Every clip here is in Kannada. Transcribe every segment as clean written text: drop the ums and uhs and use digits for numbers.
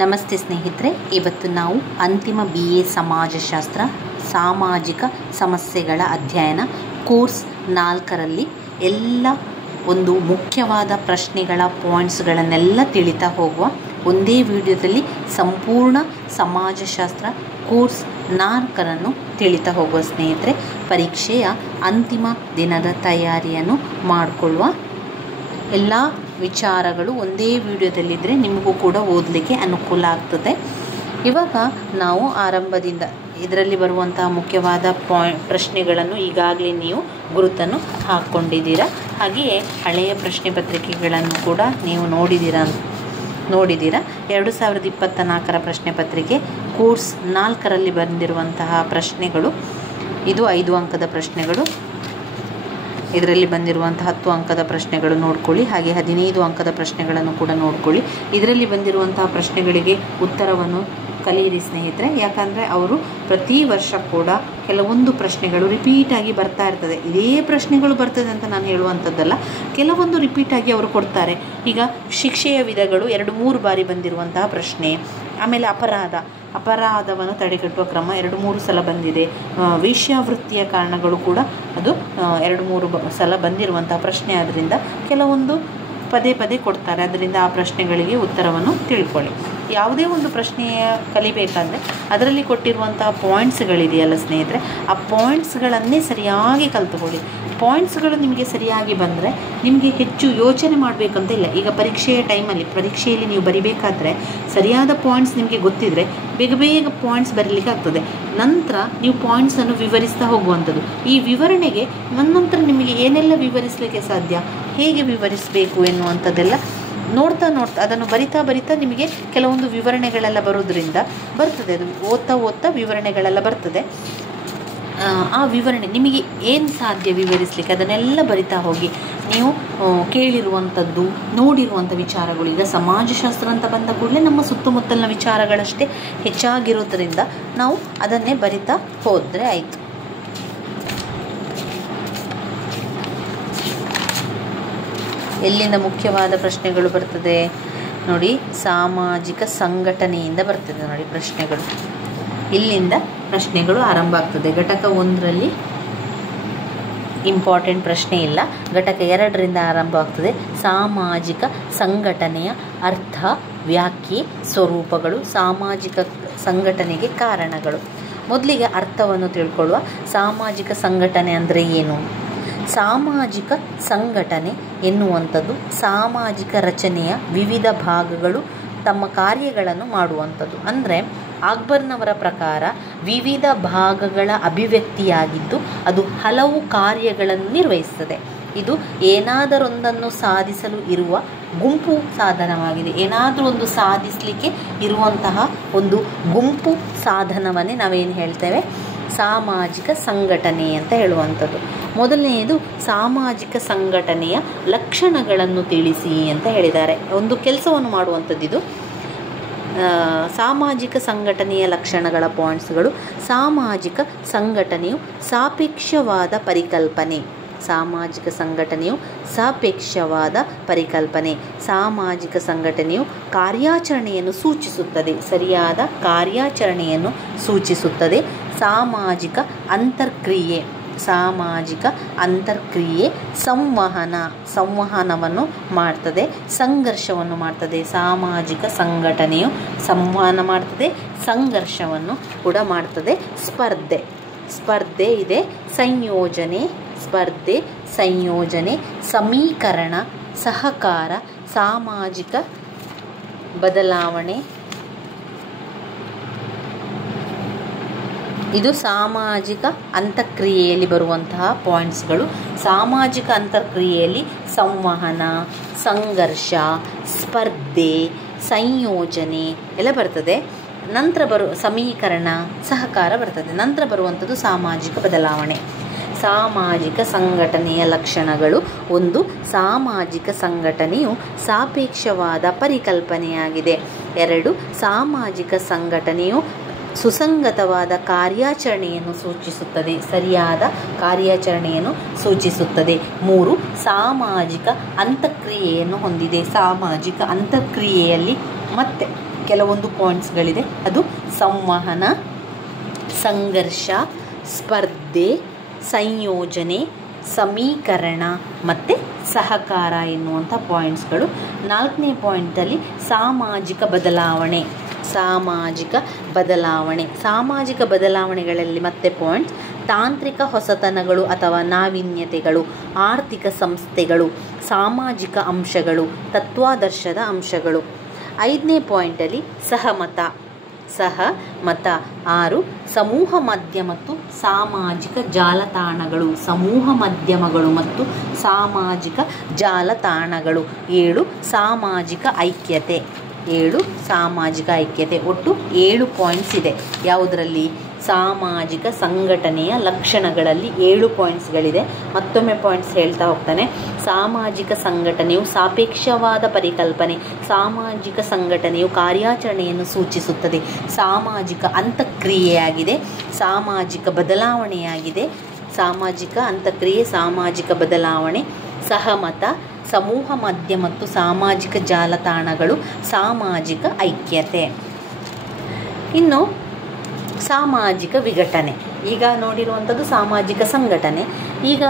ನಮಸ್ತೆ ಸ್ನೇಹಿತರೆ, ಇವತ್ತು ನಾವು ಅಂತಿಮ BA ಸಮಾಜಶಾಸ್ತ್ರ ಸಾಮಾಜಿಕ ಸಮಸ್ಯೆಗಳ ಅಧ್ಯಯನ ಕೋರ್ಸ್ 4ರಲ್ಲಿ ಎಲ್ಲ ಒಂದು ಮುಖ್ಯವಾದ ಪ್ರಶ್ನೆಗಳ ಪಾಯಿಂಟ್ಸ್ಗಳನ್ನೆಲ್ಲ ತಿಳಿತಾ ಹೋಗುವ ಒಂದೇ ವಿಡಿಯೋದಲ್ಲಿ ಸಂಪೂರ್ಣ ಸಮಾಜಶಾಸ್ತ್ರ ಕೋರ್ಸ್ 4ರನ್ನು ತಿಳಿತಾ ಹೋಗುವ ಸ್ನೇಹಿತರೆ. ಪರೀಕ್ಷೆಯ ಅಂತಿಮ ದಿನದ ತಯಾರಿಯನ್ನು ಮಾಡಿಕೊಳ್ಳುವ ಎಲ್ಲ ವಿಚಾರಗಳು ಒಂದೇ ವಿಡಿಯೋದಲ್ಲಿದ್ದರೆ ನಿಮಗೂ ಕೂಡ ಓದಲಿಕ್ಕೆ ಅನುಕೂಲ ಆಗ್ತದೆ. ಇವಾಗ ನಾವು ಆರಂಭದಿಂದ ಇದರಲ್ಲಿ ಬರುವಂತಹ ಮುಖ್ಯವಾದ ಪ್ರಶ್ನೆಗಳನ್ನು ಈಗಾಗಲೇ ನೀವು ಗುರುತನ್ನು ಹಾಕ್ಕೊಂಡಿದ್ದೀರಾ. ಹಾಗೆಯೇ ಹಳೆಯ ಪ್ರಶ್ನೆ ಪತ್ರಿಕೆಗಳನ್ನು ಕೂಡ ನೀವು ನೋಡಿದ್ದೀರಾ. 2024ರ ಪ್ರಶ್ನೆ ಪತ್ರಿಕೆ ಕೋರ್ಸ್ 4ರಲ್ಲಿ ಬಂದಿರುವಂತಹ ಪ್ರಶ್ನೆಗಳು. ಇದು 5 ಅಂಕದ ಪ್ರಶ್ನೆಗಳು. ಇದರಲ್ಲಿ ಬಂದಿರುವಂತಹ 10 ಅಂಕದ ಪ್ರಶ್ನೆಗಳು ನೋಡ್ಕೊಳ್ಳಿ. ಹಾಗೆ 15 ಅಂಕದ ಪ್ರಶ್ನೆಗಳನ್ನು ಕೂಡ ನೋಡ್ಕೊಳ್ಳಿ. ಇದರಲ್ಲಿ ಬಂದಿರುವಂತಹ ಪ್ರಶ್ನೆಗಳಿಗೆ ಉತ್ತರವನ್ನು ಕಲಿಯಿರಿ ಸ್ನೇಹಿತರೆ. ಯಾಕಂದರೆ ಅವರು ಪ್ರತಿ ವರ್ಷ ಕೂಡ ಕೆಲವೊಂದು ಪ್ರಶ್ನೆಗಳು ರಿಪೀಟಾಗಿ ಬರ್ತಾ ಇರ್ತದೆ. ಇದೇ ಪ್ರಶ್ನೆಗಳು ಬರ್ತದೆ ಅಂತ ನಾನು ಹೇಳುವಂಥದ್ದಲ್ಲ, ಕೆಲವೊಂದು ರಿಪೀಟಾಗಿ ಅವರು ಕೊಡ್ತಾರೆ. ಈಗ ಶಿಕ್ಷೆಯ ವಿಧಗಳು 2-3 ಬಾರಿ ಬಂದಿರುವಂತಹ ಪ್ರಶ್ನೆ. ಆಮೇಲೆ ಅಪರಾಧವನ್ನು ತಡೆಗಟ್ಟುವ ಕ್ರಮ 2-3 ಸಲ ಬಂದಿದೆ. ವೇಶ್ಯಾವೃತ್ತಿಯ ಕಾರಣಗಳು ಕೂಡ ಅದು 2-3 ಸಲ ಬಂದಿರುವಂತಹ ಪ್ರಶ್ನೆ. ಆದ್ದರಿಂದ ಕೆಲವೊಂದು ಪದೇ ಪದೇ ಕೊಡ್ತಾರೆ. ಅದರಿಂದ ಆ ಪ್ರಶ್ನೆಗಳಿಗೆ ಉತ್ತರವನ್ನು ತಿಳ್ಕೊಳ್ಳಿ. ಯಾವುದೇ ಒಂದು ಪ್ರಶ್ನೆಯ ಕಲಿಬೇಕಾದರೆ ಅದರಲ್ಲಿ ಕೊಟ್ಟಿರುವಂತಹ ಪಾಯಿಂಟ್ಸ್ಗಳಿದೆಯಲ್ಲ ಸ್ನೇಹಿತರೆ, ಆ ಪಾಯಿಂಟ್ಸ್ಗಳನ್ನೇ ಸರಿಯಾಗಿ ಕಲ್ತುಕೊಳ್ಳಿ. ಪಾಯಿಂಟ್ಸ್ಗಳು ನಿಮಗೆ ಸರಿಯಾಗಿ ಬಂದರೆ ನಿಮಗೆ ಹೆಚ್ಚು ಯೋಚನೆ ಮಾಡಬೇಕಂತ ಇಲ್ಲ. ಈಗ ಪರೀಕ್ಷೆಯಲ್ಲಿ ನೀವು ಬರಿಬೇಕಾದ್ರೆ ಸರಿಯಾದ ಪಾಯಿಂಟ್ಸ್ ನಿಮಗೆ ಗೊತ್ತಿದ್ದರೆ ಬೇಗ ಪಾಯಿಂಟ್ಸ್ ಬರೀಲಿಕ್ಕೆ ಆಗ್ತದೆ. ನಂತರ ನೀವು ಪಾಯಿಂಟ್ಸನ್ನು ವಿವರಿಸ್ತಾ ಹೋಗುವಂಥದ್ದು. ಈ ವಿವರಣೆಗೆ ನಂತರ ನಿಮಗೆ ಏನೆಲ್ಲ ವಿವರಿಸಲಿಕ್ಕೆ ಸಾಧ್ಯ, ಹೇಗೆ ವಿವರಿಸಬೇಕು ಎನ್ನುವಂಥದ್ದೆಲ್ಲ ನೋಡ್ತಾ ಅದನ್ನು ಬರಿತಾ ನಿಮಗೆ ಕೆಲವೊಂದು ವಿವರಣೆಗಳೆಲ್ಲ ಬರೋದ್ರಿಂದ ಬರ್ತದೆ. ಅದು ಓದ್ತಾ ವಿವರಣೆಗಳೆಲ್ಲ ಬರ್ತದೆ. ಆ ವಿವರಣೆ ನಿಮಗೆ ಏನು ಸಾಧ್ಯ ವಿವರಿಸಲಿಕ್ಕೆ ಅದನ್ನೆಲ್ಲ ಬರಿತಾ ಹೋಗಿ. ನೀವು ಕೇಳಿರುವಂಥದ್ದು, ನೋಡಿರುವಂಥ ವಿಚಾರಗಳು, ಈಗ ಸಮಾಜಶಾಸ್ತ್ರ ಅಂತ ಬಂದ ಕೂಡಲೇ ನಮ್ಮ ಸುತ್ತಮುತ್ತಲಿನ ವಿಚಾರಗಳಷ್ಟೇ ಹೆಚ್ಚಾಗಿರೋದ್ರಿಂದ ನಾವು ಅದನ್ನೇ ಬರಿತಾ ಹೋದರೆ ಆಯಿತು. ಎಲ್ಲಿಂದ ಮುಖ್ಯವಾದ ಪ್ರಶ್ನೆಗಳು ಬರ್ತದೆ ನೋಡಿ, ಸಾಮಾಜಿಕ ಸಂಘಟನೆಯಿಂದ ಬರ್ತದೆ ನೋಡಿ ಪ್ರಶ್ನೆಗಳು. ಇಲ್ಲಿಂದ ಪ್ರಶ್ನೆಗಳು ಆರಂಭ ಆಗ್ತದೆ. ಘಟಕ 1ರಲ್ಲಿ ಇಂಪಾರ್ಟೆಂಟ್ ಪ್ರಶ್ನೆ ಇಲ್ಲ. ಘಟಕ 2ರಿಂದ ಆರಂಭ ಆಗ್ತದೆ. ಸಾಮಾಜಿಕ ಸಂಘಟನೆಯ ಅರ್ಥ, ವ್ಯಾಖ್ಯೆ, ಸ್ವರೂಪಗಳು, ಸಾಮಾಜಿಕ ಸಂಘಟನೆಗೆ ಕಾರಣಗಳು. ಮೊದಲಿಗೆ ಅರ್ಥವನ್ನು ತಿಳ್ಕೊಳ್ಳುವ. ಸಾಮಾಜಿಕ ಸಂಘಟನೆ ಅಂದರೆ ಏನು? ಸಾಮಾಜಿಕ ಸಂಘಟನೆ ಎನ್ನುವಂಥದ್ದು ಸಾಮಾಜಿಕ ರಚನೆಯ ವಿವಿಧ ಭಾಗಗಳು ತಮ್ಮ ಕಾರ್ಯಗಳನ್ನು ಮಾಡುವಂಥದ್ದು. ಅಂದರೆ ಅಕ್ಬರ್ನವರ ಪ್ರಕಾರ ವಿವಿಧ ಭಾಗಗಳ ಅಭಿವ್ಯಕ್ತಿಯಾಗಿದ್ದು ಅದು ಹಲವು ಕಾರ್ಯಗಳನ್ನು ನಿರ್ವಹಿಸುತ್ತದೆ. ಇದು ಏನಾದರೊಂದನ್ನು ಸಾಧಿಸಲು ಇರುವ ಗುಂಪು ಸಾಧನವಾಗಿದೆ. ಏನಾದರೂ ಒಂದು ಸಾಧಿಸಲಿಕ್ಕೆ ಇರುವಂತಹ ಒಂದು ಗುಂಪು ಸಾಧನವನ್ನೇ ನಾವೇನು ಹೇಳ್ತೇವೆ, ಸಾಮಾಜಿಕ ಸಂಘಟನೆ ಅಂತ ಹೇಳುವಂಥದ್ದು. ಮೊದಲನೆಯದು ಸಾಮಾಜಿಕ ಸಂಘಟನೆಯ ಲಕ್ಷಣಗಳನ್ನು ತಿಳಿಸಿ ಅಂತ ಹೇಳಿದ್ದಾರೆ. ಒಂದು ಕೆಲಸವನ್ನು ಮಾಡುವಂಥದ್ದಿದು. ಸಾಮಾಜಿಕ ಸಂಘಟನೆಯ ಲಕ್ಷಣಗಳ ಪಾಯಿಂಟ್ಸ್ಗಳು. ಸಾಮಾಜಿಕ ಸಂಘಟನೆಯು ಸಾಪೇಕ್ಷವಾದ ಪರಿಕಲ್ಪನೆ. ಸಾಮಾಜಿಕ ಸಂಘಟನೆಯು ಸಾಪೇಕ್ಷವಾದ ಪರಿಕಲ್ಪನೆ. ಸಾಮಾಜಿಕ ಸಂಘಟನೆಯು ಕಾರ್ಯಾಚರಣೆಯನ್ನು ಸೂಚಿಸುತ್ತದೆ, ಸರಿಯಾದ ಕಾರ್ಯಾಚರಣೆಯನ್ನು ಸೂಚಿಸುತ್ತದೆ. ಸಾಮಾಜಿಕ ಅಂತರ್ಕ್ರಿಯೆ. ಸಾಮಾಜಿಕ ಅಂತರ್ಕ್ರಿಯೆ ಸಂವಹನವನ್ನು ಮಾಡ್ತದೆ, ಸಂಘರ್ಷವನ್ನು ಮಾಡ್ತದೆ. ಸಾಮಾಜಿಕ ಸಂಘಟನೆಯು ಸಂವಹನ ಮಾಡ್ತದೆ, ಸಂಘರ್ಷವನ್ನು ಕೂಡ ಮಾಡ್ತದೆ. ಸ್ಪರ್ಧೆ ಇದೆ. ಸಂಯೋಜನೆ, ಸಮೀಕರಣ, ಸಹಕಾರ, ಸಾಮಾಜಿಕ ಬದಲಾವಣೆ. ಇದು ಸಾಮಾಜಿಕ ಅಂತರ್ಕ್ರಿಯೆಯಲ್ಲಿ ಬರುವಂತಹ ಪಾಯಿಂಟ್ಸ್ಗಳು. ಸಾಮಾಜಿಕ ಅಂತರ್ಕ್ರಿಯೆಯಲ್ಲಿ ಸಂವಹನ, ಸಂಘರ್ಷ, ಸ್ಪರ್ಧೆ, ಸಂಯೋಜನೆ ಎಲ್ಲ ಬರ್ತದೆ. ನಂತರ ಸಮೀಕರಣ, ಸಹಕಾರ ಬರ್ತದೆ. ನಂತರ ಬರುವಂಥದ್ದು ಸಾಮಾಜಿಕ ಬದಲಾವಣೆ. ಸಾಮಾಜಿಕ ಸಂಘಟನೆಯ ಲಕ್ಷಣಗಳು. 1. ಸಾಮಾಜಿಕ ಸಂಘಟನೆಯು ಸಾಪೇಕ್ಷವಾದ ಪರಿಕಲ್ಪನೆಯಾಗಿದೆ. 2. ಸಾಮಾಜಿಕ ಸಂಘಟನೆಯು ಸುಸಂಗತವಾದ ಕಾರ್ಯಾಚರಣೆಯನ್ನು ಸೂಚಿಸುತ್ತದೆ, ಸರಿಯಾದ ಕಾರ್ಯಾಚರಣೆಯನ್ನು ಸೂಚಿಸುತ್ತದೆ. 3. ಸಾಮಾಜಿಕ ಅಂತರ್ಕ್ರಿಯೆಯನ್ನು ಹೊಂದಿದೆ. ಸಾಮಾಜಿಕ ಅಂತರ್ಕ್ರಿಯೆಯಲ್ಲಿ ಮತ್ತೆ ಕೆಲವೊಂದು ಪಾಯಿಂಟ್ಸ್ಗಳಿದೆ. ಅದು ಸಂವಹನ, ಸಂಘರ್ಷ, ಸ್ಪರ್ಧೆ, ಸಂಯೋಜನೆ, ಸಮೀಕರಣ ಮತ್ತು ಸಹಕಾರ ಎನ್ನುವಂಥ ಪಾಯಿಂಟ್ಸ್ಗಳು. 4ನೇ ಪಾಯಿಂಟಲ್ಲಿ ಸಾಮಾಜಿಕ ಬದಲಾವಣೆ. ಸಾಮಾಜಿಕ ಬದಲಾವಣೆಗಳಲ್ಲಿ ಮತ್ತೆ ಪಾಯಿಂಟ್ಸ್ ತಾಂತ್ರಿಕ ಹೊಸತನಗಳು ಅಥವಾ ನಾವೀನ್ಯತೆಗಳು, ಆರ್ಥಿಕ ಸಂಸ್ಥೆಗಳು, ಸಾಮಾಜಿಕ ಅಂಶಗಳು, ತತ್ವಾದರ್ಶದ ಅಂಶಗಳು. 5ನೇ ಪಾಯಿಂಟಲ್ಲಿ ಸಹಮತ. 6 ಸಮೂಹ ಮಾಧ್ಯಮ ಮತ್ತು ಸಾಮಾಜಿಕ ಜಾಲತಾಣಗಳು. ಸಮೂಹ ಮಾಧ್ಯಮಗಳು ಮತ್ತು ಸಾಮಾಜಿಕ ಜಾಲತಾಣಗಳು. 7 ಸಾಮಾಜಿಕ ಐಕ್ಯತೆ. ಒಟ್ಟು 7 ಪಾಯಿಂಟ್ಸ್ ಇದೆ. ಯಾವುದರಲ್ಲಿ? ಸಾಮಾಜಿಕ ಸಂಘಟನೆಯ ಲಕ್ಷಣಗಳಲ್ಲಿ 7 ಪಾಯಿಂಟ್ಸ್ಗಳಿದೆ. ಮತ್ತೊಮ್ಮೆ ಪಾಯಿಂಟ್ಸ್ ಹೇಳ್ತಾ ಹೋಗ್ತಾನೆ. ಸಾಮಾಜಿಕ ಸಂಘಟನೆಯು ಸಾಪೇಕ್ಷವಾದ ಪರಿಕಲ್ಪನೆ. ಸಾಮಾಜಿಕ ಸಂಘಟನೆಯು ಕಾರ್ಯಾಚರಣೆಯನ್ನು ಸೂಚಿಸುತ್ತದೆ. ಸಾಮಾಜಿಕ ಅಂತಕ್ರಿಯೆಯಾಗಿದೆ. ಸಾಮಾಜಿಕ ಬದಲಾವಣೆಯಾಗಿದೆ. ಸಾಮಾಜಿಕ ಅಂತಕ್ರಿಯೆ, ಸಾಮಾಜಿಕ ಬದಲಾವಣೆ, ಸಹಮತ, ಸಮೂಹ ಮಾಧ್ಯಮ ಮತ್ತು ಸಾಮಾಜಿಕ ಜಾಲತಾಣಗಳು, ಸಾಮಾಜಿಕ ಐಕ್ಯತೆ. ಇನ್ನು ಸಾಮಾಜಿಕ ವಿಘಟನೆ. ಈಗ ನೋಡಿರುವಂಥದ್ದು ಸಾಮಾಜಿಕ ಸಂಘಟನೆ. ಈಗ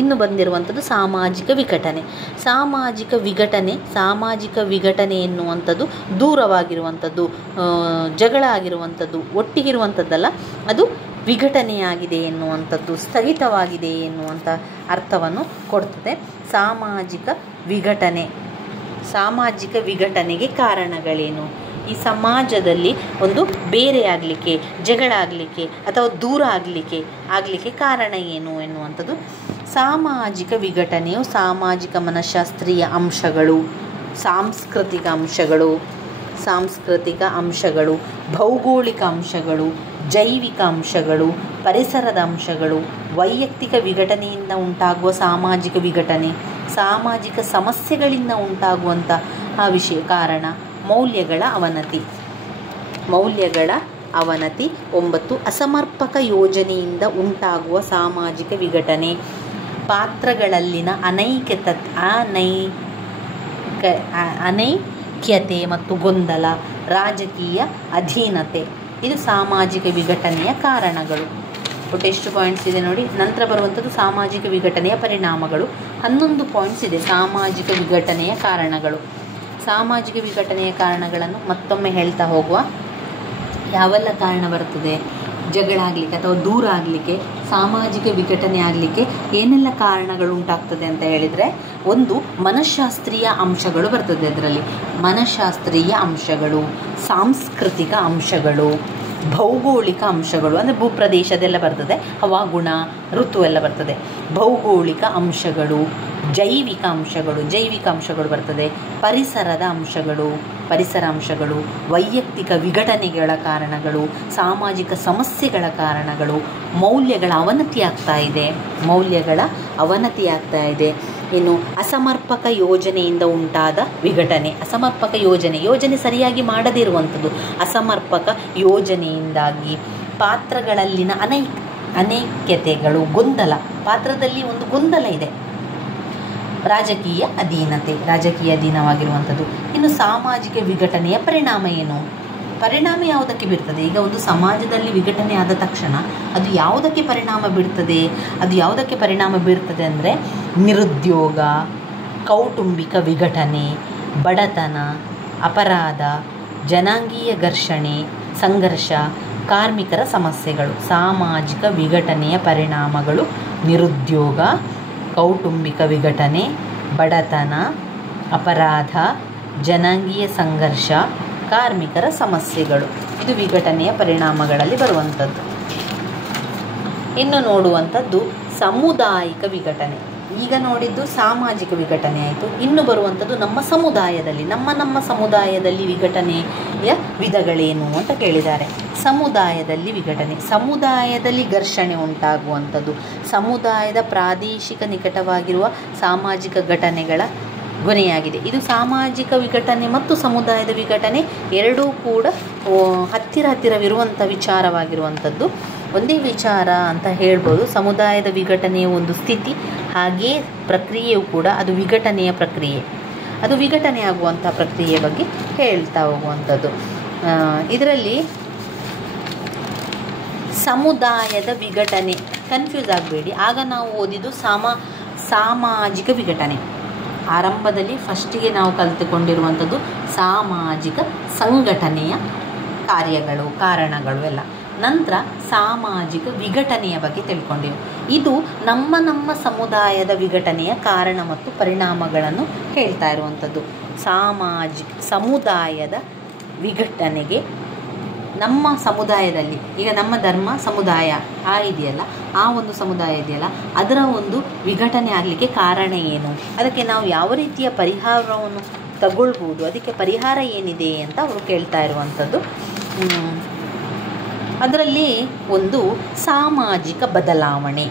ಇನ್ನು ಬಂದಿರುವಂಥದ್ದು ಸಾಮಾಜಿಕ ವಿಘಟನೆ. ಸಾಮಾಜಿಕ ವಿಘಟನೆ ಎನ್ನುವಂಥದ್ದು ದೂರವಾಗಿರುವಂಥದ್ದು, ಜಗಳ ಆಗಿರುವಂಥದ್ದು, ಒಟ್ಟಿಗಿರುವಂಥದ್ದಲ್ಲ. ಅದು ವಿಘಟನೆಯಾಗಿದೆ ಎನ್ನುವಂಥದ್ದು, ಸ್ಥಗಿತವಾಗಿದೆ ಎನ್ನುವಂಥ ಅರ್ಥವನ್ನು ಕೊಡ್ತದೆ. ಸಾಮಾಜಿಕ ವಿಘಟನೆಗೆ ಕಾರಣಗಳೇನು? ಈ ಸಮಾಜದಲ್ಲಿ ಒಂದು ಬೇರೆ ಆಗಲಿಕ್ಕೆ, ಜಗಳ ಆಗಲಿಕ್ಕೆ ಅಥವಾ ದೂರ ಆಗಲಿಕ್ಕೆ ಕಾರಣ ಏನು ಎನ್ನುವಂಥದ್ದು. ಸಾಮಾಜಿಕ ವಿಘಟನೆಯು ಸಾಮಾಜಿಕ ಮನಃಶಾಸ್ತ್ರೀಯ ಅಂಶಗಳು, ಸಾಂಸ್ಕೃತಿಕ ಅಂಶಗಳು, ಭೌಗೋಳಿಕ ಅಂಶಗಳು, ಜೈವಿಕ ಅಂಶಗಳು, ಪರಿಸರದ ಅಂಶಗಳು, ವೈಯಕ್ತಿಕ ವಿಘಟನೆಯಿಂದ ಉಂಟಾಗುವ ಸಾಮಾಜಿಕ ವಿಘಟನೆ, ಸಾಮಾಜಿಕ ಸಮಸ್ಯೆಗಳಿಂದ ಉಂಟಾಗುವಂಥ ಕಾರಣ, ಮೌಲ್ಯಗಳ ಅವನತಿ. 9 ಅಸಮರ್ಪಕ ಯೋಜನೆಯಿಂದ ಉಂಟಾಗುವ ಸಾಮಾಜಿಕ ವಿಘಟನೆ, ಪಾತ್ರಗಳಲ್ಲಿನ ಅನೈಕ್ಯತೆ ಮತ್ತು ಗೊಂದಲ, ರಾಜಕೀಯ ಅಧೀನತೆ. ಇದು ಸಾಮಾಜಿಕ ವಿಘಟನೆಯ ಕಾರಣಗಳು. ಒಟ್ಟು ಎಷ್ಟು ಪಾಯಿಂಟ್ಸ್ ಇದೆ ನೋಡಿ. ನಂತರ ಬರುವಂಥದ್ದು ಸಾಮಾಜಿಕ ವಿಘಟನೆಯ ಪರಿಣಾಮಗಳು. 11 ಪಾಯಿಂಟ್ಸ್ ಇದೆ. ಸಾಮಾಜಿಕ ವಿಘಟನೆಯ ಕಾರಣಗಳು. ಸಾಮಾಜಿಕ ವಿಘಟನೆಯ ಕಾರಣಗಳನ್ನು ಮತ್ತೊಮ್ಮೆ ಹೇಳ್ತಾ ಹೋಗುವ. ಯಾವೆಲ್ಲ ಕಾರಣ ಬರ್ತದೆ? ಜಗಳ ಆಗಲಿಕ್ಕೆ ಅಥವಾ ದೂರ ಆಗಲಿಕ್ಕೆ, ಸಾಮಾಜಿಕ ವಿಘಟನೆ ಆಗಲಿಕ್ಕೆ ಏನೆಲ್ಲ ಕಾರಣಗಳು ಉಂಟಾಗ್ತದೆ ಅಂತ ಹೇಳಿದರೆ, 1 ಮನಃಶಾಸ್ತ್ರೀಯ ಅಂಶಗಳು ಬರ್ತದೆ. ಅದರಲ್ಲಿ ಮನಃಶಾಸ್ತ್ರೀಯ ಅಂಶಗಳು, ಸಾಂಸ್ಕೃತಿಕ ಅಂಶಗಳು, ಭೌಗೋಳಿಕ ಅಂಶಗಳು ಅಂದರೆ ಭೂಪ್ರದೇಶದೆಲ್ಲ ಬರ್ತದೆ, ಹವಾಗುಣ, ಋತು ಎಲ್ಲ ಬರ್ತದೆ. ಭೌಗೋಳಿಕ ಅಂಶಗಳು, ಜೈವಿಕ ಅಂಶಗಳು ಬರ್ತದೆ. ಪರಿಸರ ಅಂಶಗಳು, ವೈಯಕ್ತಿಕ ವಿಘಟನೆಗಳ ಕಾರಣಗಳು, ಸಾಮಾಜಿಕ ಸಮಸ್ಯೆಗಳ ಕಾರಣಗಳು, ಮೌಲ್ಯಗಳ ಅವನತಿ ಆಗ್ತಾ ಇದೆ. ಇನ್ನು ಅಸಮರ್ಪಕ ಯೋಜನೆಯಿಂದ ಉಂಟಾದ ವಿಘಟನೆ. ಅಸಮರ್ಪಕ ಯೋಜನೆ ಸರಿಯಾಗಿ ಮಾಡದಿರುವಂಥದ್ದು. ಅಸಮರ್ಪಕ ಯೋಜನೆಯಿಂದಾಗಿ ಪಾತ್ರಗಳಲ್ಲಿನ ಅನೈಕ್ಯತೆಗಳು, ಗೊಂದಲ, ಪಾತ್ರದಲ್ಲಿ ಒಂದು ಗೊಂದಲ ಇದೆ. ರಾಜಕೀಯ ಅಧೀನವಾಗಿರುವಂಥದ್ದು. ಇನ್ನು ಸಾಮಾಜಿಕ ವಿಘಟನೆಯ ಪರಿಣಾಮ ಏನು? ಪರಿಣಾಮ ಯಾವುದಕ್ಕೆ ಬೀರ್ತದೆ? ಈಗ ಒಂದು ಸಮಾಜದಲ್ಲಿ ವಿಘಟನೆ ಆದ ತಕ್ಷಣ ಅದು ಯಾವುದಕ್ಕೆ ಪರಿಣಾಮ ಬೀರ್ತದೆ ಅಂದರೆ ನಿರುದ್ಯೋಗ, ಕೌಟುಂಬಿಕ ವಿಘಟನೆ, ಬಡತನ, ಅಪರಾಧ, ಜನಾಂಗೀಯ ಘರ್ಷಣೆ, ಸಂಘರ್ಷ, ಕಾರ್ಮಿಕರ ಸಮಸ್ಯೆಗಳು. ಸಾಮಾಜಿಕ ವಿಘಟನೆಯ ಪರಿಣಾಮಗಳು ನಿರುದ್ಯೋಗ, ಕೌಟುಂಬಿಕ ವಿಘಟನೆ, ಬಡತನ, ಅಪರಾಧ, ಜನಾಂಗೀಯ ಸಂಘರ್ಷ, ಕಾರ್ಮಿಕರ ಸಮಸ್ಯೆಗಳು. ಇದು ವಿಘಟನೆಯ ಪರಿಣಾಮಗಳಲ್ಲಿ ಬರುವಂಥದ್ದು. ಇನ್ನು ನೋಡುವಂಥದ್ದು ಸಾಮುದಾಯಿಕ ವಿಘಟನೆ. ಈಗ ನೋಡಿದ್ದು ಸಾಮಾಜಿಕ ವಿಘಟನೆ ಆಯಿತು. ಇನ್ನು ಬರುವಂಥದ್ದು ನಮ್ಮ ಸಮುದಾಯದಲ್ಲಿ ವಿಘಟನೆಯ ವಿಧಗಳೇನು ಅಂತ ಕೇಳಿದ್ದಾರೆ. ಸಮುದಾಯದಲ್ಲಿ ಘರ್ಷಣೆ ಉಂಟಾಗುವಂಥದ್ದು, ಸಮುದಾಯದ ಪ್ರಾದೇಶಿಕ ನಿಕಟವಾಗಿರುವ ಸಾಮಾಜಿಕ ಘಟನೆಗಳ ಕೊನೆಯಾಗಿದೆ. ಇದು ಸಾಮಾಜಿಕ ವಿಘಟನೆ ಮತ್ತು ಸಮುದಾಯದ ವಿಘಟನೆ ಎರಡೂ ಕೂಡ ಹತ್ತಿರವಿರುವಂಥ ವಿಚಾರವಾಗಿರುವಂಥದ್ದು. ಒಂದೇ ವಿಚಾರ ಅಂತ ಹೇಳ್ಬೋದು. ಸಮುದಾಯದ ವಿಘಟನೆಯ ಒಂದು ಸ್ಥಿತಿ, ಹಾಗೇ ಪ್ರಕ್ರಿಯೆಯೂ ಕೂಡ ಅದು ವಿಘಟನೆಯ ಪ್ರಕ್ರಿಯೆ. ಅದು ವಿಘಟನೆ ಆಗುವಂಥ ಪ್ರಕ್ರಿಯೆ ಬಗ್ಗೆ ಹೇಳ್ತಾ ಹೋಗುವಂಥದ್ದು. ಇದರಲ್ಲಿ ಸಮುದಾಯದ ವಿಘಟನೆ, ಕನ್ಫ್ಯೂಸ್ ಆಗಬೇಡಿ. ಆಗ ನಾವು ಓದಿದ್ದು ಸಾಮಾಜಿಕ ವಿಘಟನೆ. ಆರಂಭದಲ್ಲಿ ಫಸ್ಟಿಗೆ ನಾವು ಕಲಿತುಕೊಂಡಿರುವಂಥದ್ದು ಸಾಮಾಜಿಕ ಸಂಘಟನೆಯ ಕಾರ್ಯಗಳು, ಕಾರಣಗಳು ಎಲ್ಲ. ನಂತರ ಸಾಮಾಜಿಕ ವಿಘಟನೆಯ ಬಗ್ಗೆ ತಿಳ್ಕೊಂಡಿವಿ. ಇದು ನಮ್ಮ ಸಮುದಾಯದ ವಿಘಟನೆಯ ಕಾರಣ ಮತ್ತು ಪರಿಣಾಮಗಳನ್ನು ಹೇಳ್ತಾ ಇರುವಂಥದ್ದು. ಸಮುದಾಯದ ವಿಘಟನೆಗೆ ನಮ್ಮ ಸಮುದಾಯದಲ್ಲಿ, ಈಗ ನಮ್ಮ ಧರ್ಮ ಸಮುದಾಯ ಇದೆಯಲ್ಲ, ಆ ಒಂದು ಸಮುದಾಯ ಇದೆಯಲ್ಲ, ಅದರ ಒಂದು ವಿಘಟನೆ ಆಗಲಿಕ್ಕೆ ಕಾರಣ ಏನು, ಅದಕ್ಕೆ ನಾವು ಯಾವ ರೀತಿಯ ಪರಿಹಾರವನ್ನು ತಗೊಳ್ಬೋದು, ಅದಕ್ಕೆ ಪರಿಹಾರ ಏನಿದೆ ಅಂತ ಅವರು ಕೇಳ್ತಾ ಇರುವಂಥದ್ದು. ಅದರಲ್ಲಿ ಒಂದು ಸಾಮಾಜಿಕ ಬದಲಾವಣೆ,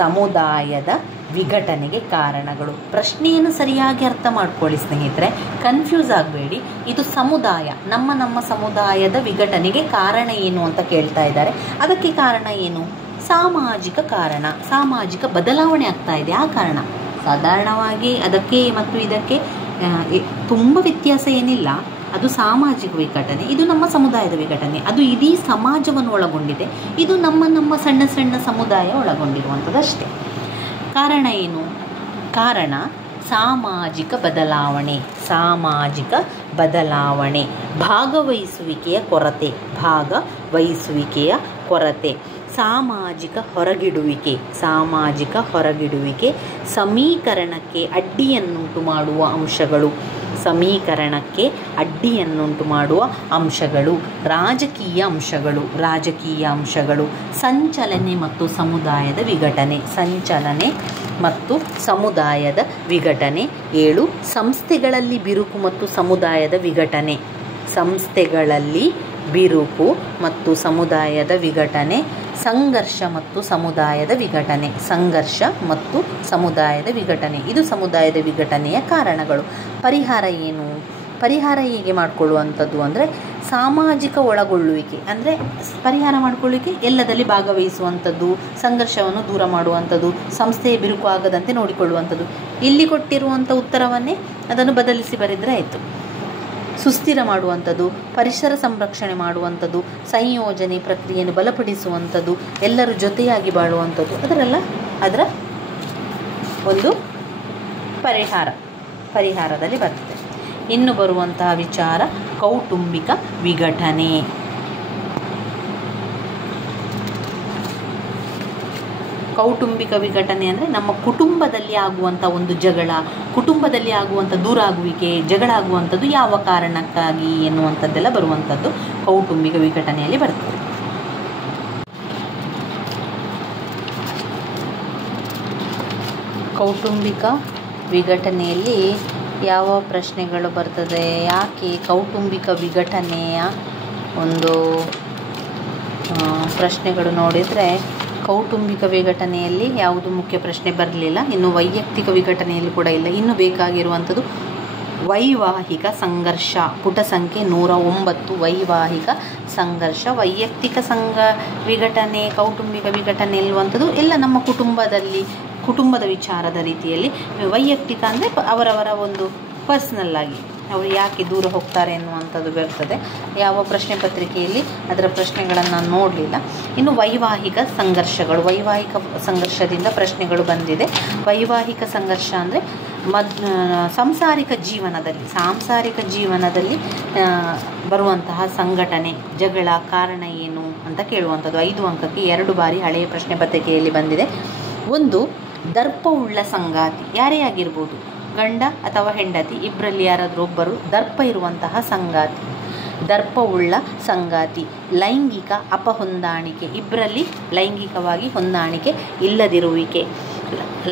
ಸಮುದಾಯದ ವಿಘಟನೆಗೆ ಕಾರಣಗಳು. ಪ್ರಶ್ನೆಯನ್ನು ಸರಿಯಾಗಿ ಅರ್ಥ ಮಾಡ್ಕೊಳ್ಳಿ ಸ್ನೇಹಿತರೆ, ಕನ್ಫ್ಯೂಸ್ ಆಗಬೇಡಿ. ಇದು ಸಮುದಾಯ, ನಮ್ಮ ಸಮುದಾಯದ ವಿಘಟನೆಗೆ ಕಾರಣ ಏನು ಅಂತ ಕೇಳ್ತಾ ಇದ್ದಾರೆ. ಅದಕ್ಕೆ ಕಾರಣ ಏನು? ಸಾಮಾಜಿಕ ಕಾರಣ, ಸಾಮಾಜಿಕ ಬದಲಾವಣೆ ಆಗ್ತಾ ಇದೆ, ಆ ಕಾರಣ. ಸಾಧಾರಣವಾಗಿ ಅದಕ್ಕೆ ಮತ್ತು ಇದಕ್ಕೆ ತುಂಬ ವ್ಯತ್ಯಾಸ ಏನಿಲ್ಲ. ಅದು ಸಾಮಾಜಿಕ ವಿಘಟನೆ, ಇದು ನಮ್ಮ ಸಮುದಾಯದ ವಿಘಟನೆ. ಅದು ಇಡೀ ಸಮಾಜವನ್ನು ಒಳಗೊಂಡಿದೆ, ಇದು ನಮ್ಮ ಸಣ್ಣ ಸಣ್ಣ ಸಮುದಾಯ ಒಳಗೊಂಡಿರುವಂಥದ್ದು ಅಷ್ಟೇ. ಕಾರಣ ಏನು? ಕಾರಣ ಸಾಮಾಜಿಕ ಬದಲಾವಣೆ, ಸಾಮಾಜಿಕ ಬದಲಾವಣೆ, ಭಾಗವಹಿಸುವಿಕೆಯ ಕೊರತೆ, ಭಾಗವಹಿಸುವಿಕೆಯ ಕೊರತೆ, ಸಾಮಾಜಿಕ ಹೊರಗಿಡುವಿಕೆ, ಸಾಮಾಜಿಕ ಹೊರಗಿಡುವಿಕೆ, ಸಮೀಕರಣಕ್ಕೆ ಅಡ್ಡಿಯನ್ನುಂಟು ಮಾಡುವ ಅಂಶಗಳು, ಸಮೀಕರಣಕ್ಕೆ ಅಡ್ಡಿಯನ್ನುಂಟು ಮಾಡುವ ಅಂಶಗಳು, ರಾಜಕೀಯ ಅಂಶಗಳು, ರಾಜಕೀಯ ಅಂಶಗಳು, ಸಂಚಲನೆ ಮತ್ತು ಸಮುದಾಯದ ವಿಘಟನೆ, ಸಂಚಲನೆ ಮತ್ತು ಸಮುದಾಯದ ವಿಘಟನೆ. 7 ಸಂಸ್ಥೆಗಳಲ್ಲಿ ಬಿರುಕು ಮತ್ತು ಸಮುದಾಯದ ವಿಘಟನೆ, ಸಂಸ್ಥೆಗಳಲ್ಲಿ ಬಿರುಕು ಮತ್ತು ಸಮುದಾಯದ ವಿಘಟನೆ, ಸಂಘರ್ಷ ಮತ್ತು ಸಮುದಾಯದ ವಿಘಟನೆ, ಸಂಘರ್ಷ ಮತ್ತು ಸಮುದಾಯದ ವಿಘಟನೆ. ಇದು ಸಮುದಾಯದ ವಿಘಟನೆಯ ಕಾರಣಗಳು. ಪರಿಹಾರ ಏನು? ಪರಿಹಾರ ಹೇಗೆ ಮಾಡಿಕೊಳ್ಳುವಂಥದ್ದು ಅಂದರೆ ಸಾಮಾಜಿಕ ಒಳಗೊಳ್ಳುವಿಕೆ, ಅಂದರೆ ಪರಿಹಾರ ಮಾಡಿಕೊಳ್ಳಿಕ್ಕೆ ಎಲ್ಲದಲ್ಲಿ ಭಾಗವಹಿಸುವಂಥದ್ದು, ಸಂಘರ್ಷವನ್ನು ದೂರ ಮಾಡುವಂಥದ್ದು, ಸಂಸ್ಥೆಯ ಬಿರುಕು ಆಗದಂತೆ ನೋಡಿಕೊಳ್ಳುವಂಥದ್ದು. ಇಲ್ಲಿ ಕೊಟ್ಟಿರುವಂಥ ಉತ್ತರವನ್ನೇ ಅದನ್ನು ಬದಲಿಸಿ ಬರೆದರೆ ಆಯಿತು. ಸುಸ್ಥಿರ ಮಾಡುವಂಥದ್ದು, ಪರಿಸರ ಸಂರಕ್ಷಣೆ ಮಾಡುವಂಥದ್ದು, ಸಂಯೋಜನೆ ಪ್ರಕ್ರಿಯೆಯನ್ನು ಬಲಪಡಿಸುವಂಥದ್ದು, ಎಲ್ಲರೂ ಜೊತೆಯಾಗಿ ಬಾಳುವಂಥದ್ದು, ಅದರ ಒಂದು ಪರಿಹಾರದಲ್ಲಿ ಬರ್ತದೆ. ಇನ್ನು ಬರುವಂತಹ ವಿಚಾರ ಕೌಟುಂಬಿಕ ವಿಘಟನೆ. ಕೌಟುಂಬಿಕ ವಿಘಟನೆ ಅಂದರೆ ನಮ್ಮ ಕುಟುಂಬದಲ್ಲಿ ಆಗುವಂಥ ಒಂದು ಜಗಳ, ಕುಟುಂಬದಲ್ಲಿ ಆಗುವಂಥ ದೂರ ಆಗುವಿಕೆ, ಜಗಳ ಆಗುವಂಥದ್ದು ಯಾವ ಕಾರಣಕ್ಕಾಗಿ ಎನ್ನುವಂಥದ್ದೆಲ್ಲ ಬರುವಂಥದ್ದು ಕೌಟುಂಬಿಕ ವಿಘಟನೆಯಲ್ಲಿ ಬರ್ತದೆ. ಕೌಟುಂಬಿಕ ವಿಘಟನೆಯಲ್ಲಿ ಯಾವ ಪ್ರಶ್ನೆಗಳು ಬರ್ತದೆ, ಯಾಕೆ ಕೌಟುಂಬಿಕ ವಿಘಟನೆಯ ಒಂದು ಪ್ರಶ್ನೆಗಳು ನೋಡಿದರೆ ಕೌಟುಂಬಿಕ ವಿಘಟನೆಯಲ್ಲಿ ಯಾವುದು ಮುಖ್ಯ ಪ್ರಶ್ನೆ ಬರಲಿಲ್ಲ. ಇನ್ನು ವೈಯಕ್ತಿಕ ವಿಘಟನೆಯಲ್ಲಿ ಕೂಡ ಇಲ್ಲ. ಇನ್ನು ಬೇಕಾಗಿರುವಂಥದ್ದು ವೈವಾಹಿಕ ಸಂಘರ್ಷ, ಪುಟ ಸಂಖ್ಯೆ 109. ವೈವಾಹಿಕ ಸಂಘರ್ಷ, ವೈಯಕ್ತಿಕ ವಿಘಟನೆ, ಕೌಟುಂಬಿಕ ವಿಘಟನೆ ಎನ್ನುವಂಥದ್ದು ಎಲ್ಲ ನಮ್ಮ ಕುಟುಂಬದ ವಿಚಾರದ ರೀತಿಯಲ್ಲಿ. ವೈಯಕ್ತಿಕ ಅಂದರೆ ಅವರವರ ಒಂದು ಪರ್ಸ್ನಲ್ ಆಗಿ ಅವರು ಯಾಕೆ ದೂರ ಹೋಗ್ತಾರೆ ಎನ್ನುವಂಥದ್ದು ಬರ್ತದೆ. ಯಾವ ಪ್ರಶ್ನೆ ಪತ್ರಿಕೆಯಲ್ಲಿ ಅದರ ಪ್ರಶ್ನೆಗಳನ್ನು ನೋಡಲಿಲ್ಲ. ಇನ್ನು ವೈವಾಹಿಕ ಸಂಘರ್ಷಗಳು, ವೈವಾಹಿಕ ಸಂಘರ್ಷದಿಂದ ಪ್ರಶ್ನೆಗಳು ಬಂದಿದೆ. ವೈವಾಹಿಕ ಸಂಘರ್ಷ ಅಂದರೆ ಸಾಂಸಾರಿಕ ಜೀವನದಲ್ಲಿ ಬರುವಂತಹ ಸಂಘಟನೆ, ಜಗಳ ಕಾರಣ ಏನು ಅಂತ ಕೇಳುವಂಥದ್ದು. 5 ಅಂಕಕ್ಕೆ 2 ಬಾರಿ ಹಳೆಯ ಪ್ರಶ್ನೆ ಪತ್ರಿಕೆಯಲ್ಲಿ ಬಂದಿದೆ. ಒಂದು, ದರ್ಪವುಳ್ಳ ಸಂಗಾತಿ, ಯಾರೇ ಆಗಿರ್ಬೋದು, ಗಂಡ ಅಥವಾ ಹೆಂಡತಿ, ಇಬ್ಬರಲ್ಲಿ ಯಾರಾದರೂ ಒಬ್ಬರು ದರ್ಪ ಇರುವಂತಹ ಸಂಗಾತಿ, ದರ್ಪವುಳ್ಳ ಸಂಗಾತಿ. ಲೈಂಗಿಕ ಅಪಹೊಂದಾಣಿಕೆ, ಇಬ್ಬರಲ್ಲಿ ಲೈಂಗಿಕವಾಗಿ ಹೊಂದಾಣಿಕೆ ಇಲ್ಲದಿರುವಿಕೆ,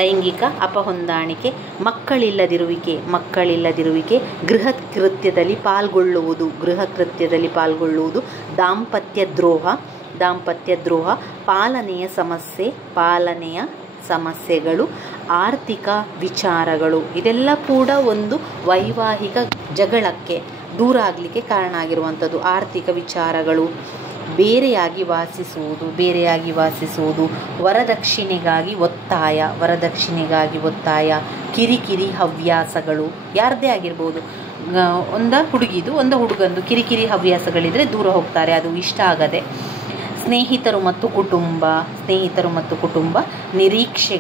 ಲೈಂಗಿಕ ಅಪಹೊಂದಾಣಿಕೆ. ಮಕ್ಕಳಿಲ್ಲದಿರುವಿಕೆ. ಗೃಹ ಕೃತ್ಯದಲ್ಲಿ ಪಾಲ್ಗೊಳ್ಳುವುದು. ದಾಂಪತ್ಯ ದ್ರೋಹ. ಪಾಲನೆಯ ಸಮಸ್ಯೆಗಳು. ಆರ್ಥಿಕ ವಿಚಾರಗಳು. ಇದೆಲ್ಲ ಕೂಡ ಒಂದು ವೈವಾಹಿಕ ಜಗಳಕ್ಕೆ, ದೂರ ಆಗಲಿಕ್ಕೆ ಕಾರಣ ಆಗಿರುವಂಥದ್ದು. ಆರ್ಥಿಕ ವಿಚಾರಗಳು, ಬೇರೆಯಾಗಿ ವಾಸಿಸುವುದು, ವರದಕ್ಷಿಣೆಗಾಗಿ ಒತ್ತಾಯ, ಕಿರಿಕಿರಿ ಹವ್ಯಾಸಗಳು, ಯಾರದೇ ಆಗಿರ್ಬೋದು, ಒಂದು ಹುಡುಗಿದು ಒಂದು ಹುಡುಗಂದು ಕಿರಿಕಿರಿ ಹವ್ಯಾಸಗಳಿದ್ರೆ ದೂರ ಹೋಗ್ತಾರೆ, ಅದು ಇಷ್ಟ ಆಗದೆ. ಸ್ನೇಹಿತರು ಮತ್ತು ಕುಟುಂಬ, ನಿರೀಕ್ಷೆ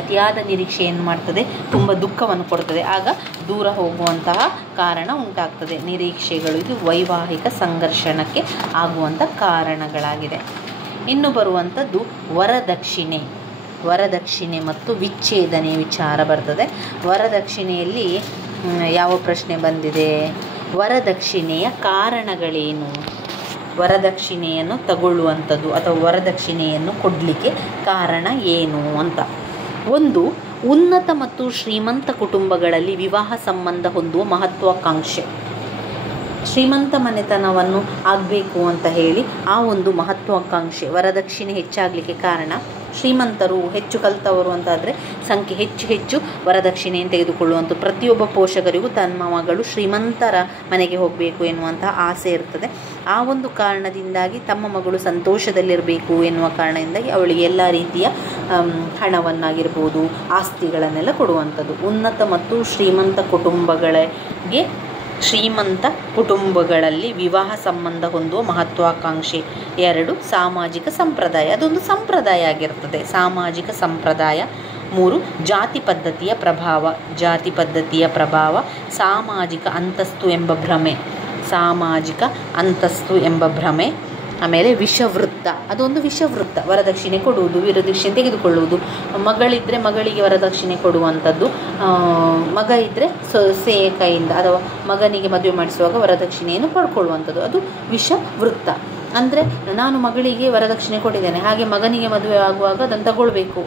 ಅತಿಯಾದ ನಿರೀಕ್ಷೆ ಏನು ಮಾಡ್ತದೆ, ತುಂಬ ದುಃಖವನ್ನು ಕೊಡ್ತದೆ, ಆಗ ದೂರ ಹೋಗುವಂತಹ ಕಾರಣ ಉಂಟಾಗ್ತದೆ. ನಿರೀಕ್ಷೆಗಳು ಇದು ವೈವಾಹಿಕ ಸಂಘರ್ಷಣಕ್ಕೆ ಆಗುವಂಥ ಕಾರಣಗಳಾಗಿದೆ. ಇನ್ನು ಬರುವಂಥದ್ದು ವರದಕ್ಷಿಣೆ ಮತ್ತು ವಿಚ್ಛೇದನೆ ವಿಚಾರ ಬರ್ತದೆ. ವರದಕ್ಷಿಣೆಯಲ್ಲಿ ಯಾವ ಪ್ರಶ್ನೆ ಬಂದಿದೆ? ವರದಕ್ಷಿಣೆಯ ಕಾರಣಗಳೇನು? ವರದಕ್ಷಿಣೆಯನ್ನು ತಗೊಳ್ಳುವಂಥದ್ದು ಅಥವಾ ವರದಕ್ಷಿಣೆಯನ್ನು ಕೊಡಲಿಕ್ಕೆ ಕಾರಣ ಏನು ಅಂತ. ಒಂದು, ಉನ್ನತ ಮತ್ತು ಶ್ರೀಮಂತ ಕುಟುಂಬಗಳಲ್ಲಿ ವಿವಾಹ ಸಂಬಂಧ ಹೊಂದುವ ಮಹತ್ವಾಕಾಂಕ್ಷೆ. ಶ್ರೀಮಂತ ಮನೆತನವನ್ನು ಆಗಬೇಕು ಅಂತ ಹೇಳಿ ಆ ಒಂದು ಮಹತ್ವಾಕಾಂಕ್ಷೆ, ವರದಕ್ಷಿಣೆ ಹೆಚ್ಚಾಗಲಿಕ್ಕೆ ಕಾರಣ. ಶ್ರೀಮಂತರು ಹೆಚ್ಚು ಕಲಿತವರು ಅಂತಾದರೆ ಸಂಖ್ಯೆ ಹೆಚ್ಚು ವರದಕ್ಷಿಣೆಯನ್ನು ತೆಗೆದುಕೊಳ್ಳುವಂಥ ಪ್ರತಿಯೊಬ್ಬ ಪೋಷಕರಿಗೂ ತನ್ನ ಮಗಳು ಶ್ರೀಮಂತರ ಮನೆಗೆ ಹೋಗಬೇಕು ಎನ್ನುವಂತಹ ಆಸೆ ಇರ್ತದೆ. ಆ ಒಂದು ಕಾರಣದಿಂದಾಗಿ ತಮ್ಮ ಮಗಳು ಸಂತೋಷದಲ್ಲಿರಬೇಕು ಎನ್ನುವ ಕಾರಣದಿಂದಾಗಿ ಅವಳಿಗೆ ಎಲ್ಲ ರೀತಿಯ ಹಣವನ್ನಾಗಿರ್ಬೋದು, ಆಸ್ತಿಗಳನ್ನೆಲ್ಲ ಕೊಡುವಂಥದ್ದು. ಉನ್ನತ ಮತ್ತು ಶ್ರೀಮಂತ ಕುಟುಂಬಗಳಲ್ಲಿ ವಿವಾಹ ಸಂಬಂಧ ಹೊಂದುವ ಮಹತ್ವಾಕಾಂಕ್ಷೆ. 2, ಸಾಮಾಜಿಕ ಸಂಪ್ರದಾಯ, ಅದೊಂದು ಸಂಪ್ರದಾಯ ಆಗಿರ್ತದೆ, ಸಾಮಾಜಿಕ ಸಂಪ್ರದಾಯ. 3, ಜಾತಿ ಪದ್ಧತಿಯ ಪ್ರಭಾವ, ಸಾಮಾಜಿಕ ಅಂತಸ್ತು ಎಂಬ ಭ್ರಮೆ. ಆಮೇಲೆ ವಿಷವೃತ್ತ, ಅದೊಂದು ವಿಷವೃತ್ತ, ವರದಕ್ಷಿಣೆ ಕೊಡುವುದು, ವರದಕ್ಷಿಣೆ ತೆಗೆದುಕೊಳ್ಳುವುದು. ಮಗಳಿದ್ದರೆ ಮಗಳಿಗೆ ವರದಕ್ಷಿಣೆ ಕೊಡುವಂಥದ್ದು, ಮಗ ಇದ್ದರೆ ಸೊಸೆಯ ಕೈಯಿಂದ ಅಥವಾ ಮಗನಿಗೆ ಮದುವೆ ಮಾಡಿಸುವಾಗ ವರದಕ್ಷಿಣೆಯನ್ನು ಪಡ್ಕೊಳ್ಳುವಂಥದ್ದು, ಅದು ವಿಷವೃತ್ತ. ಅಂದರೆ ನಾನು ಮಗಳಿಗೆ ವರದಕ್ಷಿಣೆ ಕೊಟ್ಟಿದ್ದೇನೆ, ಹಾಗೆ ಮಗನಿಗೆ ಮದುವೆ ಆಗುವಾಗ ಅದನ್ನು ತಗೊಳ್ಬೇಕು,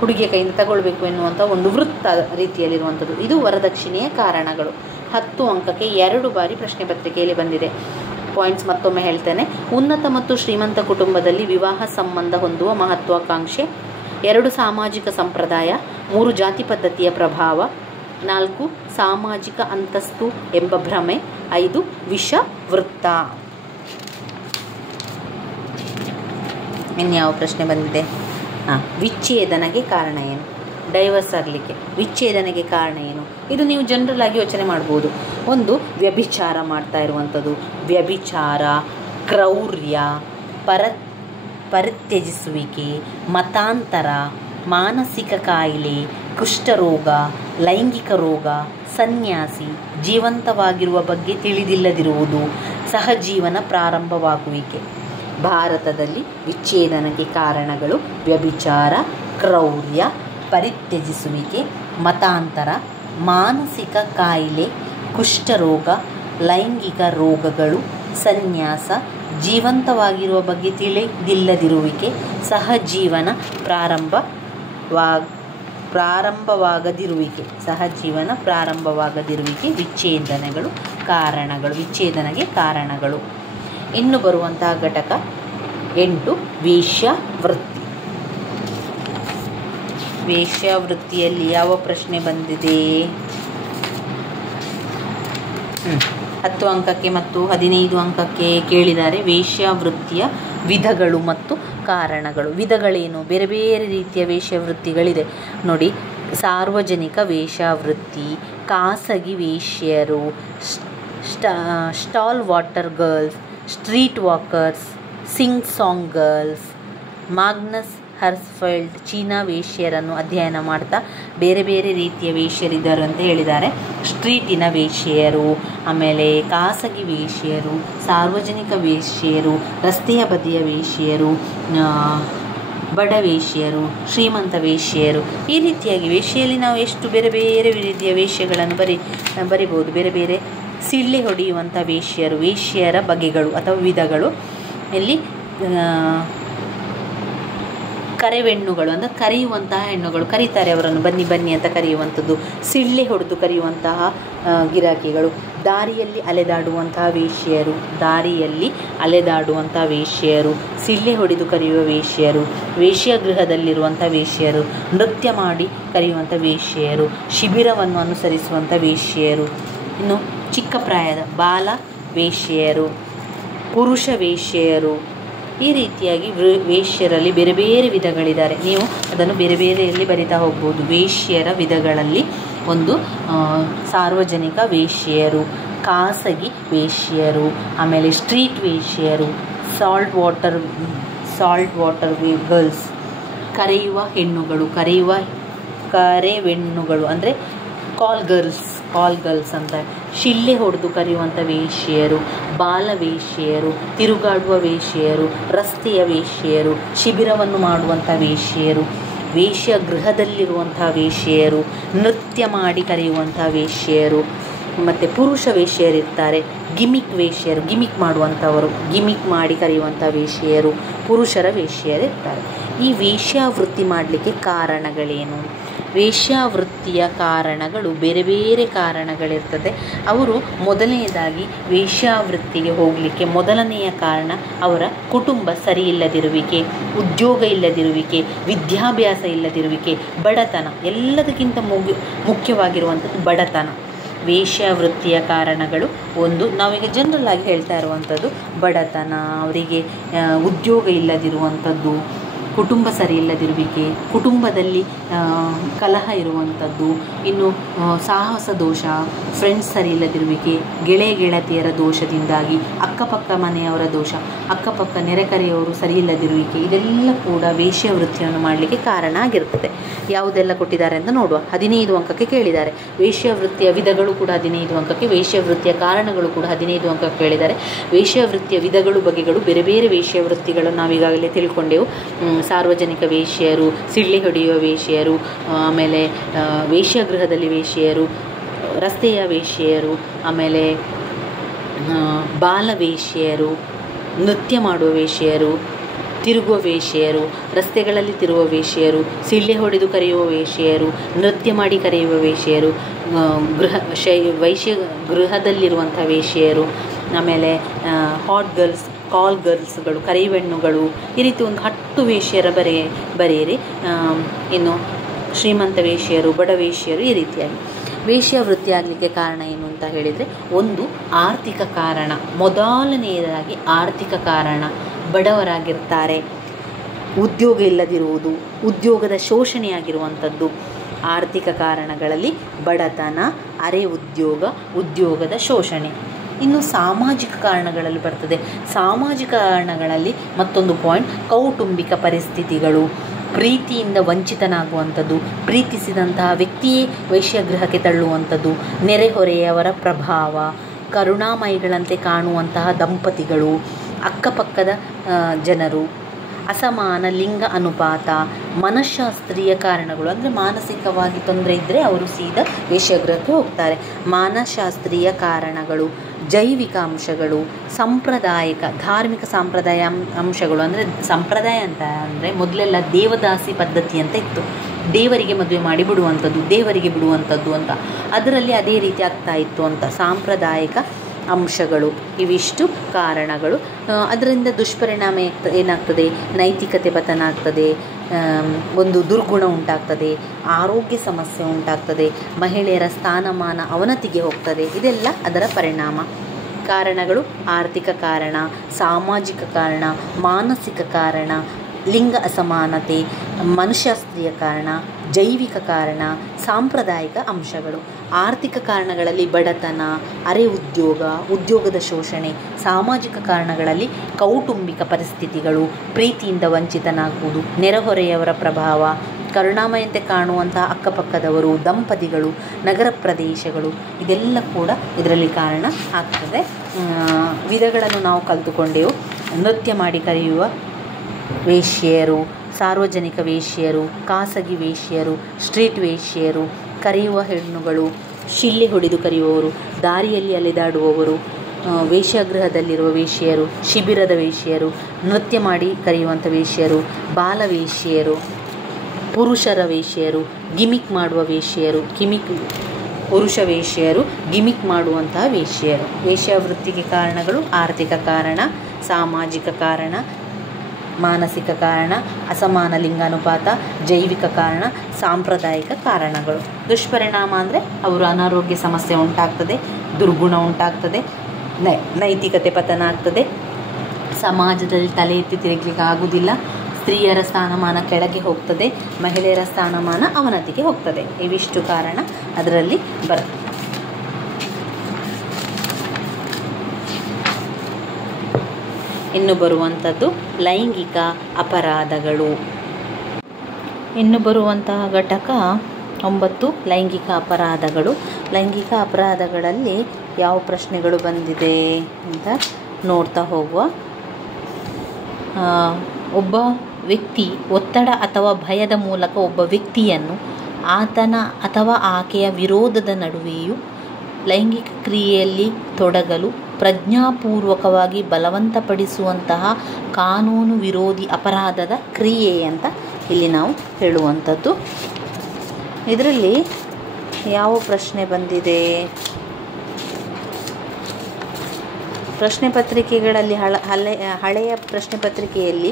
ಹುಡುಗಿಯ ಕೈಯಿಂದ ತಗೊಳ್ಬೇಕು ಎನ್ನುವಂಥ ಒಂದು ವೃತ್ತ ರೀತಿಯಲ್ಲಿರುವಂಥದ್ದು. ಇದು ವರದಕ್ಷಿಣೆಯ ಕಾರಣಗಳು. 10 ಅಂಕಕ್ಕೆ 2 ಬಾರಿ ಪ್ರಶ್ನೆ ಪತ್ರಿಕೆಯಲ್ಲಿ ಬಂದಿದೆ. ಪಾಯಿಂಟ್ಸ್ ಮತ್ತೊಮ್ಮೆ ಹೇಳ್ತೇನೆ. ಉನ್ನತ ಮತ್ತು ಶ್ರೀಮಂತ ಕುಟುಂಬದಲ್ಲಿ ವಿವಾಹ ಸಂಬಂಧ ಹೊಂದುವ ಮಹತ್ವಾಕಾಂಕ್ಷೆ. 2, ಸಾಮಾಜಿಕ ಸಂಪ್ರದಾಯ. 3, ಜಾತಿ ಪದ್ಧತಿಯ ಪ್ರಭಾವ. 4, ಸಾಮಾಜಿಕ ಅಂತಸ್ತು ಎಂಬ ಭ್ರಮೆ. 5, ವಿಷವೃತ್ತ. ಇನ್ಯಾವ ಪ್ರಶ್ನೆ ಬಂದಿದೆ? ವಿಚ್ಛೇದನಗೆ ಕಾರಣ ಏನು? ಡೈವರ್ಸ್ ಆಗಲಿಕ್ಕೆ ವಿಚ್ಛೇದನೆಗೆ ಕಾರಣ ಏನು? ಇದು ನೀವು ಜನರಲ್ ಆಗಿ ಯೋಚನೆ ಮಾಡ್ಬೋದು. 1, ವ್ಯಭಿಚಾರ ಮಾಡ್ತಾ ಇರುವಂಥದ್ದು, ವ್ಯಭಿಚಾರ, ಕ್ರೌರ್ಯ, ಪರಿತ್ಯಜಿಸುವಿಕೆ, ಮತಾಂತರ, ಮಾನಸಿಕ ಕಾಯಿಲೆ, ಕುಷ್ಠರೋಗ, ಲೈಂಗಿಕ ರೋಗ, ಸನ್ಯಾಸಿ, ಜೀವಂತವಾಗಿರುವ ಬಗ್ಗೆ ತಿಳಿದಿಲ್ಲದಿರುವುದು, ಸಹಜೀವನ ಪ್ರಾರಂಭವಾಗುವಿಕೆ. ಭಾರತದಲ್ಲಿ ವಿಚ್ಛೇದನಕ್ಕೆ ಕಾರಣಗಳು ವ್ಯಭಿಚಾರ, ಕ್ರೌರ್ಯ, ಪರಿತ್ಯಜಿಸುವಿಕೆ, ಮತಾಂತರ, ಮಾನಸಿಕ ಕಾಯಿಲೆ, ಕುಷ್ಠರೋಗ, ಲೈಂಗಿಕ ರೋಗಗಳು, ಸನ್ಯಾಸ, ಜೀವಂತವಾಗಿರುವ ಬಗ್ಗೆ ತಿಳಿದಿಲ್ಲದಿರುವಿಕೆ, ಸಹಜೀವನ ಪ್ರಾರಂಭವಾಗದಿರುವಿಕೆ ವಿಚ್ಛೇದನೆಗೆ ಕಾರಣಗಳು. ಇನ್ನು ಬರುವಂತಹ ಘಟಕ 8, ವೇಶ್ಯಾವೃತ್ತಿಯಲ್ಲಿ ಯಾವ ಪ್ರಶ್ನೆ ಬಂದಿದೆ? 10 ಅಂಕಕ್ಕೆ ಮತ್ತು 15 ಅಂಕಕ್ಕೆ ಕೇಳಿದ್ದಾರೆ. ವೇಶ್ಯಾವೃತ್ತಿಯ ವಿಧಗಳು ಮತ್ತು ಕಾರಣಗಳು. ವಿಧಗಳೇನು? ಬೇರೆ ಬೇರೆ ರೀತಿಯ ವೇಶ್ಯಾವೃತ್ತಿಗಳಿದೆ ನೋಡಿ. ಸಾರ್ವಜನಿಕ ವೇಶ್ಯಾವೃತ್ತಿ, ಖಾಸಗಿ ವೇಶ್ಯರು, ಸ್ಟಾಲ್ water girls, street walkers, sing song girls. Magnus Hirschfeld China ವೇಶ್ಯರನ್ನು ಅಧ್ಯಯನ ಮಾಡ್ತಾ ಬೇರೆ ಬೇರೆ ರೀತಿಯ ವೇಶ್ಯರಿದ್ದಾರೆ ಅಂತ ಹೇಳಿದ್ದಾರೆ. ಸ್ಟ್ರೀಟಿನ ವೇಶ್ಯರು, ಆಮೇಲೆ ಖಾಸಗಿ ವೇಶ್ಯರು, ಸಾರ್ವಜನಿಕ ವೇಶ್ಯರು, ರಸ್ತೆಯ ಬದಿಯ ವೇಶ್ಯರು, ಬಡ ವೇಶ್ಯರು, ಶ್ರೀಮಂತ ವೇಶ್ಯರು. ಈ ರೀತಿಯಾಗಿ ವೇಶ್ಯೆಯಲ್ಲಿ ನಾವು ಎಷ್ಟು ಬೇರೆ ಬೇರೆ ರೀತಿಯ ವೇಶ್ಯಗಳನ್ನು ಬರಿಬೋದು. ಬೇರೆ ಬೇರೆ ಸಿಳ್ಳೆ ಹೊಡೆಯುವಂಥ ವೇಶ್ಯರ ಬಗೆಗಳು ಅಥವಾ ವಿಧಗಳು. ಇಲ್ಲಿ ಕರೆವೆಣ್ಣುಗಳು ಅಂದರೆ ಕರೆಯುವಂತಹ ಹೆಣ್ಣುಗಳು, ಕರೀತಾರೆ ಅವರನ್ನು ಬನ್ನಿ ಬನ್ನಿ ಅಂತ ಕರೆಯುವಂಥದ್ದು. ಸಿಳ್ಳೆ ಹೊಡೆದು ಕರೆಯುವಂತಹ ಗಿರಾಕಿಗಳು. ದಾರಿಯಲ್ಲಿ ಅಲೆದಾಡುವಂತಹ ವೇಶ್ಯರು, ಸಿಳ್ಳೆ ಹೊಡೆದು ಕರೆಯುವ ವೇಶ್ಯರು, ವೇಶ್ಯಾಗೃಹದಲ್ಲಿರುವಂಥ ವೇಶ್ಯರು, ನೃತ್ಯ ಮಾಡಿ ಕರೆಯುವಂಥ ವೇಶ್ಯರು, ಶಿಬಿರವನ್ನು ಅನುಸರಿಸುವಂಥ ವೇಶ್ಯರು. ಇನ್ನು ಚಿಕ್ಕ ಪ್ರಾಯದ ಬಾಲ ವೇಶ್ಯರು, ಪುರುಷ ವೇಶ್ಯೆಯರು. ಈ ರೀತಿಯಾಗಿ ವೇಶ್ಯರಲ್ಲಿ ಬೇರೆ ಬೇರೆ ವಿಧಗಳಿದ್ದಾರೆ. ನೀವು ಅದನ್ನು ಬೇರೆ ಬೇರೆಯಲ್ಲಿ ಬರಿತಾ ಹೋಗ್ಬೋದು. ವೇಶ್ಯರ ವಿಧಗಳಲ್ಲಿ ಒಂದು ಸಾರ್ವಜನಿಕ ವೇಶ್ಯೆಯರು, ಖಾಸಗಿ ವೇಶ್ಯೆಯರು, ಆಮೇಲೆ ಸ್ಟ್ರೀಟ್ ವೇಶ್ಯೆಯರು, ಸಾಲ್ಟ್ ವಾಟರ್ ಗರ್ಲ್ಸ್, ಕರೆಯುವ ಹೆಣ್ಣುಗಳು, ಕರೆವೆಣ್ಣುಗಳು ಅಂದರೆ ಕಾಲ್ ಗರ್ಲ್ಸ್ ಅಂತ, ಶಿಲ್ಲೆ ಹೊಡೆದು ಕರೆಯುವಂಥ ವೇಶ್ಯೆಯರು, ಬಾಲವೇಶ್ಯೆಯರು, ತಿರುಗಾಡುವ ವೇಶ್ಯೆಯರು, ರಸ್ತೆಯ ವೇಶ್ಯೆಯರು, ಶಿಬಿರವನ್ನು ಮಾಡುವಂಥ ವೇಶ್ಯೆಯರು, ವೇಶ್ಯ ಗೃಹದಲ್ಲಿರುವಂಥ ವೇಶ್ಯೆಯರು, ನೃತ್ಯ ಮಾಡಿ ಕರೆಯುವಂಥ ವೇಶ್ಯೆಯರು, ಮತ್ತು ಪುರುಷ ವೇಶ್ಯೆಯರಿರ್ತಾರೆ, ಗಿಮಿಕ್ ಮಾಡುವಂಥವರು, ಗಿಮಿಕ್ ಮಾಡಿ ಕರೆಯುವಂಥ ವೇಶ್ಯೆಯರು, ಪುರುಷರ ವೇಶ್ಯೆಯರಿರ್ತಾರೆ. ಈ ವೇಶ್ಯಾವೃತ್ತಿ ಮಾಡಲಿಕ್ಕೆ ಕಾರಣಗಳೇನು? ವೇಶ್ಯಾವೃತ್ತಿಯ ಕಾರಣಗಳು ಬೇರೆ ಬೇರೆ ಕಾರಣಗಳಿರ್ತದೆ. ಅವರು ಮೊದಲನೆಯದಾಗಿ ವೇಶ್ಯಾವೃತ್ತಿಗೆ ಹೋಗಲಿಕ್ಕೆ ಮೊದಲನೆಯ ಕಾರಣ ಅವರ ಕುಟುಂಬ ಸರಿ ಇಲ್ಲದಿರುವಿಕೆ, ಉದ್ಯೋಗ ಇಲ್ಲದಿರುವಿಕೆ, ವಿದ್ಯಾಭ್ಯಾಸ ಇಲ್ಲದಿರುವಿಕೆ, ಬಡತನ. ಎಲ್ಲದಕ್ಕಿಂತ ಮುಖ್ಯವಾಗಿರುವಂಥದ್ದು ಬಡತನ. ವೇಶ್ಯಾವೃತ್ತಿಯ ಕಾರಣಗಳು ಒಂದು, ನಾವೀಗ ಜನರಲ್ ಆಗಿ ಹೇಳ್ತಾ ಇರುವಂಥದ್ದು ಬಡತನ, ಅವರಿಗೆ ಉದ್ಯೋಗ ಇಲ್ಲದಿರುವಂಥದ್ದು, ಕುಟುಂಬ ಸರಿ ಇಲ್ಲದಿರುವಿಕೆ, ಕುಟುಂಬದಲ್ಲಿ ಕಲಹ ಇರುವಂಥದ್ದು, ಇನ್ನು ಸಾಹಸ ದೋಷ, ಫ್ರೆಂಡ್ಸ್ ಸರಿ ಇಲ್ಲದಿರುವಿಕೆ, ಗೆಳತಿಯರ ದೋಷದಿಂದಾಗಿ, ಅಕ್ಕಪಕ್ಕ ಮನೆಯವರ ದೋಷ, ಅಕ್ಕಪಕ್ಕ ನೆರೆಕರೆಯವರು ಸರಿ ಇಲ್ಲದಿರುವಿಕೆ, ಇದೆಲ್ಲ ಕೂಡ ವೇಶ್ಯಾವೃತ್ತಿಯನ್ನು ಮಾಡಲಿಕ್ಕೆ ಕಾರಣ ಆಗಿರ್ತದೆ. ಯಾವುದೆಲ್ಲ ಕೊಟ್ಟಿದ್ದಾರೆ ಅಂತ ನೋಡುವ. 15 ಅಂಕಕ್ಕೆ ಕೇಳಿದ್ದಾರೆ. ವೇಶ್ಯಾವೃತ್ತಿಯ ವಿಧಗಳು ಕೂಡ 15 ಅಂಕಕ್ಕೆ, ವೇಶ್ಯಾವೃತ್ತಿಯ ಕಾರಣಗಳು ಕೂಡ 15 ಅಂಕಕ್ಕೆ ಕೇಳಿದ್ದಾರೆ. ವೇಶ್ಯಾವೃತ್ತಿಯ ವಿಧಗಳು ಬಗೆಗಳು ಬೇರೆ ಬೇರೆ ವೇಶ್ಯಾವೃತ್ತಿಗಳನ್ನು ನಾವೀಗಾಗಲೇ ತಿಳ್ಕೊಂಡೆವು. ಸಾರ್ವಜನಿಕ ವೇಶ್ಯೆಯರು, ಸಿಳ್ಳೆ ಹೊಡೆಯುವ ವೇಶ್ಯೆಯರು, ಆಮೇಲೆ ವೇಶ್ಯಗೃಹದಲ್ಲಿ ವೇಶ್ಯೆಯರು, ರಸ್ತೆಯ ವೇಶ್ಯೆಯರು, ಆಮೇಲೆ ಬಾಲವೇಶ್ಯೆಯರು, ನೃತ್ಯ ಮಾಡುವ ವೇಶ್ಯೆಯರು, ತಿರುಗುವ ವೇಶ್ಯೆಯರು, ರಸ್ತೆಗಳಲ್ಲಿ ತಿರುಗುವ ವೇಶ್ಯೆಯರು, ಸಿಳ್ಳೆ ಹೊಡೆದು ಕರೆಯುವ ವೇಶ್ಯೆಯರು, ನೃತ್ಯ ಮಾಡಿ ಕರೆಯುವ ವೇಶ್ಯೆಯರು, ಗೃಹದಲ್ಲಿರುವಂಥ ವೇಶ್ಯೆಯರು, ಆಮೇಲೆ ಕಾಲ್ ಗರ್ಲ್ಸ್ಗಳು, ಕರೆವೆಣ್ಣುಗಳು, ಈ ರೀತಿ ಒಂದು 10 ವೇಶ್ಯರ ಬರೆಯಿರಿ. ಇನ್ನು ಶ್ರೀಮಂತ ವೇಶ್ಯರು, ಬಡ ವೇಶ್ಯರು, ಈ ರೀತಿಯಾಗಿ. ವೇಶ್ಯಾವೃತ್ತಿ ಆಗಲಿಕ್ಕೆ ಕಾರಣ ಏನು ಅಂತ ಹೇಳಿದರೆ, ಒಂದು ಆರ್ಥಿಕ ಕಾರಣ. ಮೊದಲನೆಯದಾಗಿ ಆರ್ಥಿಕ ಕಾರಣ. ಬಡವರಾಗಿರ್ತಾರೆ, ಉದ್ಯೋಗ ಇಲ್ಲದಿರುವುದು, ಉದ್ಯೋಗದ ಶೋಷಣೆಯಾಗಿರುವಂಥದ್ದು. ಆರ್ಥಿಕ ಕಾರಣಗಳಲ್ಲಿ ಬಡತನ, ಅರೆ ಉದ್ಯೋಗ, ಉದ್ಯೋಗದ ಶೋಷಣೆ. ಇನ್ನು ಸಾಮಾಜಿಕ ಕಾರಣಗಳಲ್ಲಿ ಬರ್ತದೆ. ಸಾಮಾಜಿಕ ಕಾರಣಗಳಲ್ಲಿ ಮತ್ತೊಂದು ಪಾಯಿಂಟ್, ಕೌಟುಂಬಿಕ ಪರಿಸ್ಥಿತಿಗಳು, ಪ್ರೀತಿಯಿಂದ ವಂಚಿತನಾಗುವಂಥದ್ದು, ಪ್ರೀತಿಸಿದಂತಹ ವ್ಯಕ್ತಿಯೇ ವೇಶ್ಯಾಗೃಹಕ್ಕೆ ತಳ್ಳುವಂಥದ್ದು, ನೆರೆಹೊರೆಯವರ ಪ್ರಭಾವ, ಕರುಣಾಮಯಿಗಳಂತೆ ಕಾಣುವಂತಹ ದಂಪತಿಗಳು, ಅಕ್ಕಪಕ್ಕದ ಜನರು, ಅಸಮಾನ ಲಿಂಗ ಅನುಪಾತ, ಮನಃಶಾಸ್ತ್ರೀಯ ಕಾರಣಗಳು. ಅಂದರೆ ಮಾನಸಿಕವಾಗಿ ತೊಂದರೆ ಇದ್ದರೆ ಅವರು ಸೀದಾ ವೇಶ್ಯಾಗೃಹಕ್ಕೆ ಹೋಗ್ತಾರೆ. ಮಾನಶಾಸ್ತ್ರೀಯ ಕಾರಣಗಳು, ಜೈವಿಕ ಅಂಶಗಳು, ಸಾಂಪ್ರದಾಯಿಕ ಧಾರ್ಮಿಕ ಸಂಪ್ರದಾಯ ಅಂಶಗಳು. ಅಂದರೆ ಸಂಪ್ರದಾಯ ಅಂತ ಅಂದರೆ ಮೊದಲೆಲ್ಲ ದೇವದಾಸಿ ಪದ್ಧತಿ ಅಂತ ಇತ್ತು. ದೇವರಿಗೆ ಮದುವೆ ಮಾಡಿ ದೇವರಿಗೆ ಬಿಡುವಂಥದ್ದು ಅಂತ. ಅದರಲ್ಲಿ ಅದೇ ರೀತಿ ಆಗ್ತಾ ಇತ್ತು ಅಂತ. ಸಾಂಪ್ರದಾಯಿಕ ಅಂಶಗಳು, ಇವಿಷ್ಟು ಕಾರಣಗಳು. ಅದರಿಂದ ದುಷ್ಪರಿಣಾಮ ಏನಾಗ್ತದೆ? ನೈತಿಕತೆ ಪತನ ಆಗ್ತದೆ, ಒಂದು ದುರ್ಗುಣ ಉಂಟಾಗ್ತದೆ, ಆರೋಗ್ಯ ಸಮಸ್ಯೆ ಉಂಟಾಗ್ತದೆ, ಮಹಿಳೆಯರ ಸ್ಥಾನಮಾನ ಅವನತಿಗೆ ಹೋಗ್ತದೆ. ಇದೆಲ್ಲ ಅದರ ಪರಿಣಾಮ. ಕಾರಣಗಳು: ಆರ್ಥಿಕ ಕಾರಣ, ಸಾಮಾಜಿಕ ಕಾರಣ, ಮಾನಸಿಕ ಕಾರಣ, ಲಿಂಗ ಅಸಮಾನತೆ, ಮನಃಶಾಸ್ತ್ರೀಯ ಕಾರಣ, ಜೈವಿಕ ಕಾರಣ, ಸಾಂಪ್ರದಾಯಿಕ ಅಂಶಗಳು. ಆರ್ಥಿಕ ಕಾರಣಗಳಲ್ಲಿ ಬಡತನ, ಅರೆ ಉದ್ಯೋಗ, ಉದ್ಯೋಗದ ಶೋಷಣೆ. ಸಾಮಾಜಿಕ ಕಾರಣಗಳಲ್ಲಿ ಕೌಟುಂಬಿಕ ಪರಿಸ್ಥಿತಿಗಳು, ಪ್ರೀತಿಯಿಂದ ವಂಚಿತನಾಗುವುದು, ನೆರೆಹೊರೆಯವರ ಪ್ರಭಾವ, ಕರುಣಾಮಯಂತೆ ಕಾಣುವಂತಹ ಅಕ್ಕಪಕ್ಕದವರು, ದಂಪತಿಗಳು, ನಗರ ಪ್ರದೇಶಗಳು. ಇದೆಲ್ಲ ಕೂಡ ಇದರಲ್ಲಿ ಕಾರಣ ಆಗ್ತದೆ. ವಿಧಗಳನ್ನು ನಾವು ಕಲಿತುಕೊಂಡೆವು. ನೃತ್ಯ ಮಾಡಿ ಕರೆಯುವ ವೇಶ್ಯೆಯರು, ಸಾರ್ವಜನಿಕ ವೇಶ್ಯೆಯರು, ಖಾಸಗಿ ವೇಶ್ಯೆಯರು, ಸ್ಟ್ರೀಟ್ ವೇಶ್ಯೆಯರು, ಕರೆಯುವ ಹೆಣ್ಣುಗಳು, ಶಿಲ್ಲೆ ಹೊಡೆದು ಕರೆಯುವವರು, ದಾರಿಯಲ್ಲಿ ಅಲೆದಾಡುವವರು, ವೇಶ್ಯಾಗೃಹದಲ್ಲಿರುವ ವೇಶ್ಯೆಯರು, ಶಿಬಿರದ ವೇಶ್ಯೆಯರು, ನೃತ್ಯ ಮಾಡಿ ಕರೆಯುವಂಥ ವೇಶ್ಯೆಯರು, ಬಾಲವೇಶ್ಯೆಯರು, ಪುರುಷರ ವೇಶ್ಯೆಯರು, ಗಿಮಿಕ್ ಮಾಡುವ ವೇಶ್ಯೆಯರು, ಪುರುಷ ವೇಶ್ಯೆಯರು, ಗಿಮಿಕ್ ಮಾಡುವಂತಹ ವೇಶ್ಯೆಯರು. ವೇಶ್ಯಾವೃತ್ತಿಗೆ ಕಾರಣಗಳು: ಆರ್ಥಿಕ ಕಾರಣ, ಸಾಮಾಜಿಕ ಕಾರಣ, ಮಾನಸಿಕ ಕಾರಣ, ಅಸಮಾನ ಲಿಂಗಾನುಪಾತ, ಜೈವಿಕ ಕಾರಣ, ಸಾಂಪ್ರದಾಯಿಕ ಕಾರಣಗಳು. ದುಷ್ಪರಿಣಾಮ ಅಂದರೆ ಅವರು ಅನಾರೋಗ್ಯ ಸಮಸ್ಯೆ ಉಂಟಾಗ್ತದೆ, ದುರ್ಗುಣ ಉಂಟಾಗ್ತದೆ, ನೈತಿಕತೆ ಪತನ ಆಗ್ತದೆ, ಸಮಾಜದಲ್ಲಿ ತಲೆ ಎತ್ತಿ ತಿರುಗಲಿಕ್ಕೆ ಆಗುವುದಿಲ್ಲ. ಸ್ತ್ರೀಯರ ಸ್ಥಾನಮಾನ ಕೆಳಗೆ ಹೋಗ್ತದೆ, ಮಹಿಳೆಯರ ಸ್ಥಾನಮಾನ ಅವನತಿಗೆ ಹೋಗ್ತದೆ. ಇವಿಷ್ಟು ಕಾರಣ ಅದರಲ್ಲಿ ಬರ್ತದೆ. ಇನ್ನು ಬರುವಂಥದ್ದು ಲೈಂಗಿಕ ಅಪರಾಧಗಳು. ಇನ್ನು ಬರುವಂತಹ ಘಟಕ 9 ಲೈಂಗಿಕ ಅಪರಾಧಗಳು. ಲೈಂಗಿಕ ಅಪರಾಧಗಳಲ್ಲಿ ಯಾವ ಪ್ರಶ್ನೆಗಳು ಬಂದಿದೆ ಅಂತ ನೋಡ್ತಾ ಹೋಗುವ. ಒಬ್ಬ ವ್ಯಕ್ತಿ ಒತ್ತಡ ಅಥವಾ ಭಯದ ಮೂಲಕ ಒಬ್ಬ ವ್ಯಕ್ತಿಯನ್ನು ಆತನ ಅಥವಾ ಆಕೆಯ ವಿರೋಧದ ನಡುವೆಯೂ ಲೈಂಗಿಕ ಕ್ರಿಯೆಯಲ್ಲಿ ತೊಡಗಲು ಪ್ರಜ್ಞಾಪೂರ್ವಕವಾಗಿ ಬಲವಂತಪಡಿಸುವಂತಹ ಕಾನೂನು ವಿರೋಧಿ ಅಪರಾಧದ ಕ್ರಿಯೆ ಅಂತ ಇಲ್ಲಿ ನಾವು ಹೇಳುವಂಥದ್ದು. ಇದರಲ್ಲಿ ಯಾವ ಪ್ರಶ್ನೆ ಬಂದಿದೆ? ಪ್ರಶ್ನೆ ಪತ್ರಿಕೆಗಳಲ್ಲಿ ಹಳೆಯ ಪ್ರಶ್ನೆ ಪತ್ರಿಕೆಯಲ್ಲಿ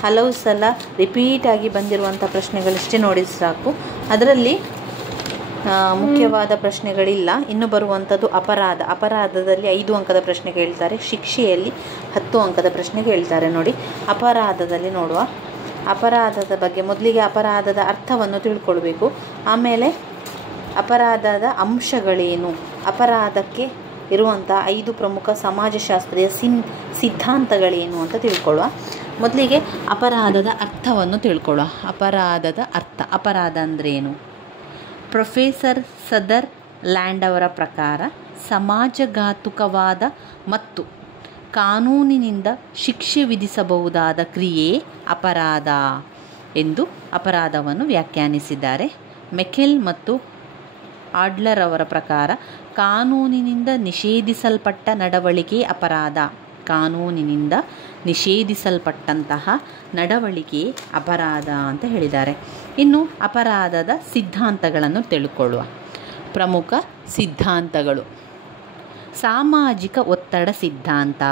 ಹಲವು ಸಲ ರಿಪೀಟ್ ಆಗಿ ಬಂದಿರುವಂಥ ಪ್ರಶ್ನೆಗಳಷ್ಟೇ ನೋಡಿದ್ರೆ ಸಾಕು. ಅದರಲ್ಲಿ ಮುಖ್ಯವಾದ ಪ್ರಶ್ನೆಗಳಿಲ್ಲ. ಇನ್ನು ಬರುವಂಥದ್ದು ಅಪರಾಧದಲ್ಲಿ 5 ಅಂಕದ ಪ್ರಶ್ನೆ ಕೇಳ್ತಾರೆ, ಶಿಕ್ಷೆಯಲ್ಲಿ 10 ಅಂಕದ ಪ್ರಶ್ನೆ ಕೇಳ್ತಾರೆ. ನೋಡಿ, ಅಪರಾಧದಲ್ಲಿ ನೋಡುವ. ಅಪರಾಧದ ಬಗ್ಗೆ ಮೊದಲಿಗೆ ಅಪರಾಧದ ಅರ್ಥವನ್ನು ತಿಳ್ಕೊಳ್ಬೇಕು. ಆಮೇಲೆ ಅಪರಾಧದ ಅಂಶಗಳೇನು, ಅಪರಾಧಕ್ಕೆ ಇರುವಂಥ 5 ಪ್ರಮುಖ ಸಮಾಜಶಾಸ್ತ್ರೀಯ ಸಿದ್ಧಾಂತಗಳೇನು ಅಂತ ತಿಳ್ಕೊಳ್ಳುವ. ಮೊದಲಿಗೆ ಅಪರಾಧದ ಅರ್ಥವನ್ನು ತಿಳ್ಕೊಳ್ಳುವ. ಅಪರಾಧದ ಅರ್ಥ, ಅಪರಾಧ ಅಂದ್ರೇನು? ಪ್ರೊಫೆಸರ್ ಸದರ್ ಲ್ಯಾಂಡ್ ಅವರ ಪ್ರಕಾರ ಸಮಾಜಘಾತುಕವಾದ ಮತ್ತು ಕಾನೂನಿನಿಂದ ಶಿಕ್ಷೆ ವಿಧಿಸಬಹುದಾದ ಕ್ರಿಯೆ ಅಪರಾಧ ಎಂದು ಅಪರಾಧವನ್ನು ವ್ಯಾಖ್ಯಾನಿಸಿದ್ದಾರೆ. ಮೆಕೆಲ್ ಮತ್ತು ಆಡ್ಲರ್ ಅವರ ಪ್ರಕಾರ ಕಾನೂನಿನಿಂದ ನಿಷೇಧಿಸಲ್ಪಟ್ಟ ನಡವಳಿಕೆ ಅಪರಾಧ. ಕಾನೂನಿನಿಂದ ನಿಷೇಧಿಸಲ್ಪಟ್ಟಂತಹ ನಡವಳಿಕೆ ಅಪರಾಧ ಅಂತ ಹೇಳಿದ್ದಾರೆ. ಇನ್ನು ಅಪರಾಧದ ಸಿದ್ಧಾಂತಗಳನ್ನು ತಿಳ್ಕೊಳ್ಳುವ. ಪ್ರಮುಖ ಸಿದ್ಧಾಂತಗಳು: ಸಾಮಾಜಿಕ ಒತ್ತಡ ಸಿದ್ಧಾಂತ,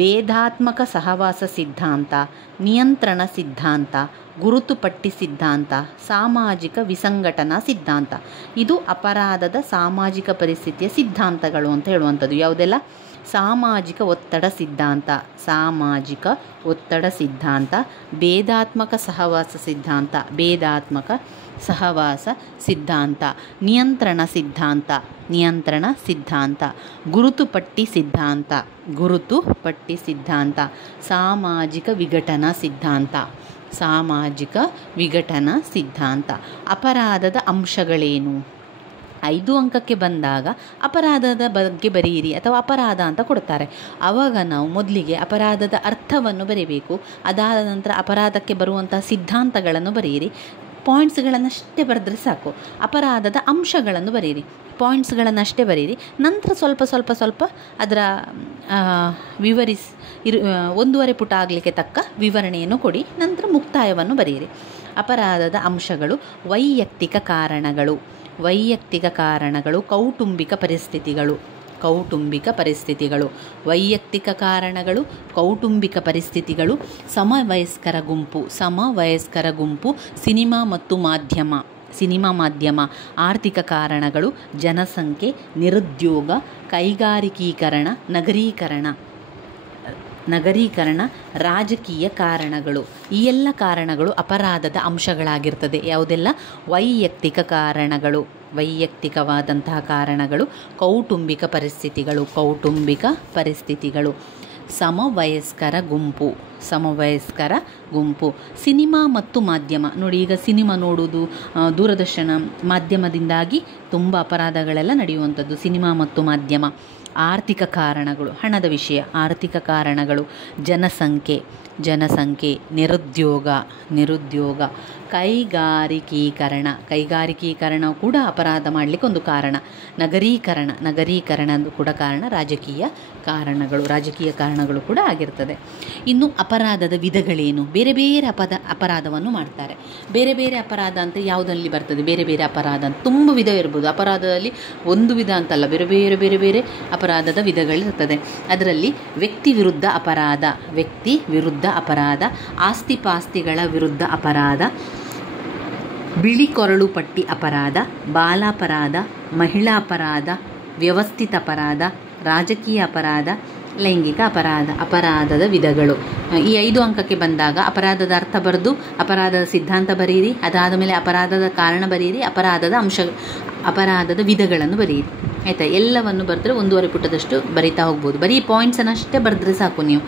ಭೇದಾತ್ಮಕ ಸಹವಾಸ ಸಿದ್ಧಾಂತ, ನಿಯಂತ್ರಣ ಸಿದ್ಧಾಂತ, ಗುರುತುಪಟ್ಟಿ ಸಿದ್ಧಾಂತ, ಸಾಮಾಜಿಕ ವಿಸಂಘಟನಾ ಸಿದ್ಧಾಂತ. ಇದು ಅಪರಾಧದ ಸಾಮಾಜಿಕ ಪರಿಸ್ಥಿತಿಯ ಸಿದ್ಧಾಂತಗಳು ಅಂತ ಹೇಳುವಂಥದ್ದು. ಯಾವುದೆಲ್ಲ? ಸಾಮಾಜಿಕ ಒತ್ತಡ ಸಿದ್ಧಾಂತ, ಸಾಮಾಜಿಕ ಒತ್ತಡ ಸಿದ್ಧಾಂತ, ಭೇದಾತ್ಮಕ ಸಹವಾಸ ಸಿದ್ಧಾಂತ, ಭೇದಾತ್ಮಕ ಸಹವಾಸ ಸಿದ್ಧಾಂತ, ನಿಯಂತ್ರಣ ಸಿದ್ಧಾಂತ, ನಿಯಂತ್ರಣ ಸಿದ್ಧಾಂತ, ಗುರುತುಪಟ್ಟಿ ಸಿದ್ಧಾಂತ, ಗುರುತುಪಟ್ಟಿ ಸಿದ್ಧಾಂತ, ಸಾಮಾಜಿಕ ವಿಘಟನಾ ಸಿದ್ಧಾಂತ, ಸಾಮಾಜಿಕ ವಿಘಟನಾ ಸಿದ್ಧಾಂತ. ಅಪರಾಧದ ಅಂಶಗಳೇನು? 5 ಅಂಕಕ್ಕೆ ಬಂದಾಗ ಅಪರಾಧದ ಬಗ್ಗೆ ಬರೆಯಿರಿ ಅಥವಾ ಅಪರಾಧ ಅಂತ ಕೊಡ್ತಾರೆ. ಆವಾಗ ನಾವು ಮೊದಲಿಗೆ ಅಪರಾಧದ ಅರ್ಥವನ್ನು ಬರೀಬೇಕು. ಅದಾದ ನಂತರ ಅಪರಾಧಕ್ಕೆ ಬರುವಂಥ ಸಿದ್ಧಾಂತಗಳನ್ನು ಬರೆಯಿರಿ. ಪಾಯಿಂಟ್ಸ್ಗಳನ್ನಷ್ಟೇ ಬರೆದ್ರೆ ಸಾಕು. ಅಪರಾಧದ ಅಂಶಗಳನ್ನು ಬರೀರಿ, ಪಾಯಿಂಟ್ಸ್ಗಳನ್ನಷ್ಟೇ ಬರೀರಿ. ನಂತರ ಸ್ವಲ್ಪ ಅದರ ವಿವರಿಸಿ 1.5 ಪುಟ ಆಗಲಿಕ್ಕೆ ತಕ್ಕ ವಿವರಣೆಯನ್ನು ಕೊಡಿ. ನಂತರ ಮುಕ್ತಾಯವನ್ನು ಬರೆಯಿರಿ. ಅಪರಾಧದ ಅಂಶಗಳು: ವೈಯಕ್ತಿಕ ಕಾರಣಗಳು, ವೈಯಕ್ತಿಕ ಕಾರಣಗಳು, ಕೌಟುಂಬಿಕ ಪರಿಸ್ಥಿತಿಗಳು, ಕೌಟುಂಬಿಕ ಪರಿಸ್ಥಿತಿಗಳು, ವೈಯಕ್ತಿಕ ಕಾರಣಗಳು, ಕೌಟುಂಬಿಕ ಪರಿಸ್ಥಿತಿಗಳು, ಸಮವಯಸ್ಕರ ಗುಂಪು, ಸಮವಯಸ್ಕರ ಗುಂಪು, ಸಿನಿಮಾ ಮತ್ತು ಮಾಧ್ಯಮ, ಸಿನಿಮಾ ಮಾಧ್ಯಮ, ಆರ್ಥಿಕ ಕಾರಣಗಳು, ಜನಸಂಖ್ಯೆ, ನಿರುದ್ಯೋಗ, ಕೈಗಾರಿಕೀಕರಣ, ನಗರೀಕರಣ, ರಾಜಕೀಯ ಕಾರಣಗಳು. ಈ ಎಲ್ಲ ಕಾರಣಗಳು ಅಪರಾಧದ ಅಂಶಗಳಾಗಿರ್ತದೆ. ಯಾವುದೆಲ್ಲ? ವೈಯಕ್ತಿಕ ಕಾರಣಗಳು, ವೈಯಕ್ತಿಕವಾದಂತಹ ಕಾರಣಗಳು, ಕೌಟುಂಬಿಕ ಪರಿಸ್ಥಿತಿಗಳು, ಕೌಟುಂಬಿಕ ಪರಿಸ್ಥಿತಿಗಳು, ಸಮವಯಸ್ಕರ ಗುಂಪು, ಸಮವಯಸ್ಕರ ಗುಂಪು, ಸಿನಿಮಾ ಮತ್ತು ಮಾಧ್ಯಮ. ನೋಡಿ, ಈಗ ಸಿನಿಮಾ ನೋಡುವುದು, ದೂರದರ್ಶನ ಮಾಧ್ಯಮದಿಂದಾಗಿ ತುಂಬ ಅಪರಾಧಗಳೆಲ್ಲ ನಡೆಯುವಂಥದ್ದು. ಸಿನಿಮಾ ಮತ್ತು ಮಾಧ್ಯಮ. ಆರ್ಥಿಕ ಕಾರಣಗಳು, ಹಣದ ವಿಷಯ, ಆರ್ಥಿಕ ಕಾರಣಗಳು, ಜನಸಂಖ್ಯೆ, ನಿರುದ್ಯೋಗ, ಕೈಗಾರಿಕೀಕರಣ ಕೂಡ ಅಪರಾಧ ಮಾಡಲಿಕ್ಕೆ ಒಂದು ಕಾರಣ. ನಗರೀಕರಣ ಕೂಡ ಕಾರಣ. ರಾಜಕೀಯ ಕಾರಣಗಳು ಕೂಡ ಆಗಿರ್ತದೆ. ಇನ್ನು ಅಪರಾಧದ ವಿಧಗಳೇನು? ಬೇರೆ ಬೇರೆ ಅಪರಾಧವನ್ನು ಮಾಡ್ತಾರೆ. ಬೇರೆ ಬೇರೆ ಅಪರಾಧ ಅಂತ ಯಾವುದಲ್ಲಿ ಬರ್ತದೆ? ಬೇರೆ ಬೇರೆ ಅಪರಾಧ ಅಂತ ತುಂಬ ವಿಧ ಇರ್ಬೋದು. ಅಪರಾಧದಲ್ಲಿ ಒಂದು ವಿಧ ಅಂತಲ್ಲ, ಬೇರೆ ಬೇರೆ ಅಪರಾಧದ ವಿಧಗಳಿರ್ತದೆ. ಅದರಲ್ಲಿ ವ್ಯಕ್ತಿ ವಿರುದ್ಧ ಅಪರಾಧ, ಆಸ್ತಿಪಾಸ್ತಿಗಳ ವಿರುದ್ಧ ಅಪರಾಧ, ಬಿಳಿ ಕೊರಳು ಪಟ್ಟಿ ಅಪರಾಧ, ಬಾಲಾಪರಾಧ, ಮಹಿಳಾ ಅಪರಾಧ, ವ್ಯವಸ್ಥಿತ ಅಪರಾಧ, ರಾಜಕೀಯ ಅಪರಾಧ, ಲೈಂಗಿಕ ಅಪರಾಧದ ವಿಧಗಳು. ಈ 5 ಅಂಕಕ್ಕೆ ಬಂದಾಗ ಅಪರಾಧದ ಅರ್ಥ ಬರೆದು ಅಪರಾಧದ ಸಿದ್ಧಾಂತ ಬರೆಯಿರಿ, ಅದಾದ ಮೇಲೆ ಅಪರಾಧದ ಕಾರಣ ಬರೆಯಿರಿ, ಅಪರಾಧದ ವಿಧಗಳನ್ನು ಬರೆಯಿರಿ. ಆಯಿತಾ? ಎಲ್ಲವನ್ನು ಬರೆದ್ರೆ 1.5 ಪುಟದಷ್ಟು ಬರಿತಾ ಹೋಗ್ಬೋದು. ಬರೀ ಪಾಯಿಂಟ್ಸನ್ನಷ್ಟೇ ಬರೆದ್ರೆ ಸಾಕು. ನೀವು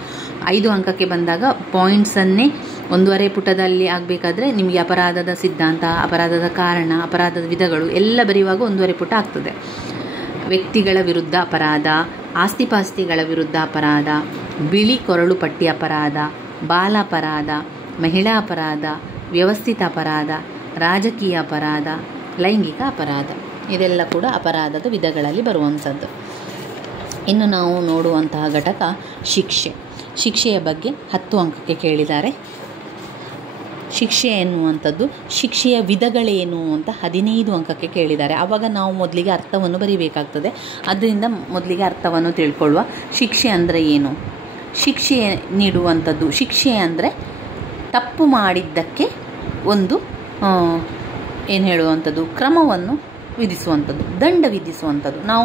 5 ಅಂಕಕ್ಕೆ ಬಂದಾಗ ಪಾಯಿಂಟ್ಸನ್ನೇ 1.5 ಪುಟದಲ್ಲಿ ಆಗಬೇಕಾದ್ರೆ ನಿಮಗೆ ಅಪರಾಧದ ಸಿದ್ಧಾಂತ, ಅಪರಾಧದ ಕಾರಣ, ಅಪರಾಧದ ವಿಧಗಳು ಎಲ್ಲ ಬರೆಯುವಾಗ 1.5 ಪುಟ ಆಗ್ತದೆ. ವ್ಯಕ್ತಿಗಳ ವಿರುದ್ಧ ಅಪರಾಧ, ಆಸ್ತಿಪಾಸ್ತಿಗಳ ವಿರುದ್ಧ ಅಪರಾಧ, ಬಿಳಿ ಕೊರಳು ಪಟ್ಟಿ ಅಪರಾಧ, ಬಾಲ ಅಪರಾಧ, ಮಹಿಳಾ ಅಪರಾಧ, ವ್ಯವಸ್ಥಿತ ಅಪರಾಧ, ರಾಜಕೀಯ ಅಪರಾಧ, ಲೈಂಗಿಕ ಅಪರಾಧ, ಇದೆಲ್ಲ ಕೂಡ ಅಪರಾಧದ ವಿಧಗಳಲ್ಲಿ ಬರುವಂಥದ್ದು. ಇನ್ನು ನಾವು ನೋಡುವಂತಹ ಘಟಕ ಶಿಕ್ಷೆಯ ಬಗ್ಗೆ 10 ಅಂಕಕ್ಕೆ ಕೇಳಿದ್ದಾರೆ. ಶಿಕ್ಷೆ ಎನ್ನುವಂಥದ್ದು, ಶಿಕ್ಷೆಯ ವಿಧಗಳೇನು ಅಂತ 15 ಅಂಕಕ್ಕೆ ಕೇಳಿದ್ದಾರೆ. ಆವಾಗ ನಾವು ಮೊದಲಿಗೆ ಅರ್ಥವನ್ನು ಬರೀಬೇಕಾಗ್ತದೆ. ಅದರಿಂದ ಮೊದಲಿಗೆ ಅರ್ಥವನ್ನು ತಿಳ್ಕೊಳ್ಳುವ. ಶಿಕ್ಷೆ ಅಂದರೆ ಏನು? ಶಿಕ್ಷೆ ನೀಡುವಂಥದ್ದು, ಶಿಕ್ಷೆ ಅಂದರೆ ತಪ್ಪು ಮಾಡಿದ್ದಕ್ಕೆ ಒಂದು ಏನು ಹೇಳುವಂಥದ್ದು, ಕ್ರಮವನ್ನು ವಿಧಿಸುವಂಥದ್ದು, ದಂಡ ವಿಧಿಸುವಂಥದ್ದು. ನಾವು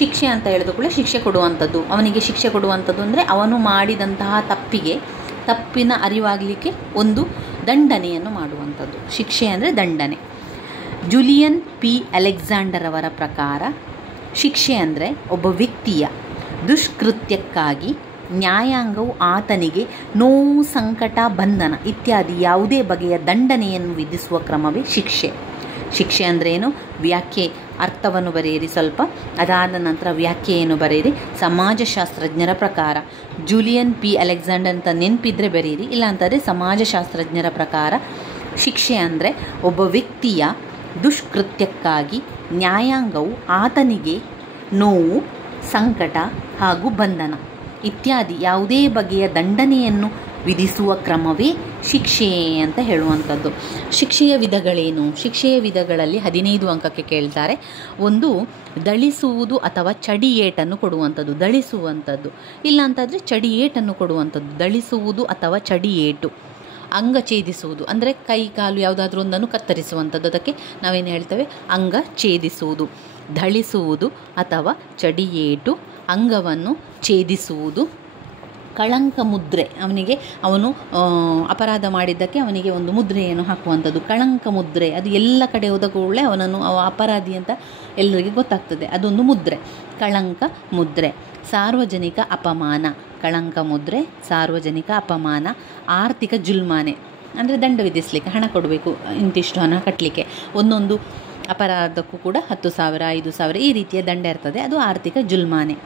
ಶಿಕ್ಷೆ ಅಂತ ಹೇಳಿದ ಕೂಡ ಶಿಕ್ಷೆ ಕೊಡುವಂಥದ್ದು, ಅವನಿಗೆ ಶಿಕ್ಷೆ ಕೊಡುವಂಥದ್ದು ಅಂದರೆ ಅವನು ಮಾಡಿದಂತಹ ತಪ್ಪಿನ ಅರಿವಾಗಲಿಕ್ಕೆ ಒಂದು ದಂಡನೆಯನ್ನು ಮಾಡುವಂಥದ್ದು. ಶಿಕ್ಷೆ ಅಂದರೆ ದಂಡನೆ. ಜುಲಿಯನ್ ಪಿ ಅಲೆಕ್ಸಾಂಡರ್ ಅವರ ಪ್ರಕಾರ ಶಿಕ್ಷೆ ಅಂದರೆ ಒಬ್ಬ ವ್ಯಕ್ತಿಯ ದುಷ್ಕೃತ್ಯಕ್ಕಾಗಿ ನ್ಯಾಯಾಂಗವು ಆತನಿಗೆ ನೋವು, ಸಂಕಟ, ಬಂಧನ ಇತ್ಯಾದಿ ಯಾವುದೇ ಬಗೆಯ ದಂಡನೆಯನ್ನು ವಿಧಿಸುವ ಕ್ರಮವೇ ಶಿಕ್ಷೆ. ಶಿಕ್ಷೆ ಅಂದ್ರೇನು? ವ್ಯಾಖ್ಯೆ, ಅರ್ಥವನ್ನು ಬರೆಯಿರಿ ಸ್ವಲ್ಪ, ಅದಾದ ನಂತರ ವ್ಯಾಖ್ಯೆಯನ್ನು ಬರೆಯಿರಿ. ಸಮಾಜಶಾಸ್ತ್ರಜ್ಞರ ಪ್ರಕಾರ ಜೂಲಿಯನ್ ಪಿ ಅಲೆಕ್ಸಾಂಡರ್ ಅಂತ ನೆನಪಿದ್ರೆ ಬರೆಯಿರಿ, ಇಲ್ಲಾಂತಂದರೆ ಸಮಾಜಶಾಸ್ತ್ರಜ್ಞರ ಪ್ರಕಾರ ಶಿಕ್ಷೆ ಅಂದರೆ ಒಬ್ಬ ವ್ಯಕ್ತಿಯ ದುಷ್ಕೃತ್ಯಕ್ಕಾಗಿ ನ್ಯಾಯಾಂಗವು ಆತನಿಗೆ ನೋವು, ಸಂಕಟ ಹಾಗೂ ಬಂಧನ ಇತ್ಯಾದಿ ಯಾವುದೇ ಬಗೆಯ ದಂಡನೆಯನ್ನು ವಿಧಿಸುವ ಕ್ರಮವೇ ಶಿಕ್ಷೆ ಅಂತ ಹೇಳುವಂಥದ್ದು. ಶಿಕ್ಷೆಯ ವಿಧಗಳೇನು? ಶಿಕ್ಷೆಯ ವಿಧಗಳಲ್ಲಿ 15 ಅಂಕಕ್ಕೆ ಕೇಳ್ತಾರೆ. ಒಂದು, ದಳಿಸುವುದು ಅಥವಾ ಚಡಿಯೇಟನ್ನು ಕೊಡುವಂಥದ್ದು. ದಳಿಸುವಂಥದ್ದು ಇಲ್ಲಾಂತಂದರೆ ಚಡಿಯೇಟನ್ನು ಕೊಡುವಂಥದ್ದು. ದಳಿಸುವುದು ಅಥವಾ ಚಡಿಯೇಟು. ಅಂಗ ಛೇದಿಸುವುದು ಅಂದರೆ ಕೈ ಕಾಲು ಯಾವುದಾದ್ರೂ ಒಂದನ್ನು ಕತ್ತರಿಸುವಂಥದ್ದು, ಅದಕ್ಕೆ ನಾವೇನು ಹೇಳ್ತೇವೆ? ಅಂಗ ಛೇದಿಸುವುದು. ದಳಿಸುವುದು ಅಥವಾ ಚಡಿಯೇಟು, ಅಂಗವನ್ನು ಛೇದಿಸುವುದು. ಕಳಂಕ ಮುದ್ರೆ, ಅವನು ಅಪರಾಧ ಮಾಡಿದ್ದಕ್ಕೆ ಅವನಿಗೆ ಒಂದು ಮುದ್ರೆಯನ್ನು ಹಾಕುವಂಥದ್ದು. ಕಳಂಕ ಮುದ್ರೆ ಅದು ಎಲ್ಲ ಕಡೆ ಹೋದ ಕೂಡಲೇ ಅವನನ್ನು ಅಪರಾಧಿ ಅಂತ ಎಲ್ಲರಿಗೆ ಗೊತ್ತಾಗ್ತದೆ, ಅದೊಂದು ಮುದ್ರೆ, ಕಳಂಕ ಮುದ್ರೆ. ಸಾರ್ವಜನಿಕ ಅಪಮಾನ, ಕಳಂಕ ಮುದ್ರೆ, ಸಾರ್ವಜನಿಕ ಅಪಮಾನ. ಆರ್ಥಿಕ ಜುಲ್ಮಾನೆ ಅಂದರೆ ದಂಡ ವಿಧಿಸಲಿಕ್ಕೆ ಹಣ ಕೊಡಬೇಕು, ಇಂತಿಷ್ಟು ಹಣ ಕಟ್ಟಲಿಕ್ಕೆ. ಒಂದೊಂದು ಅಪರಾಧಕ್ಕೂ ಕೂಡ 10,000, 5,000 ಈ ರೀತಿಯ ದಂಡ ಇರ್ತದೆ, ಅದು ಆರ್ಥಿಕ ಜುಲ್ಮಾನೆ.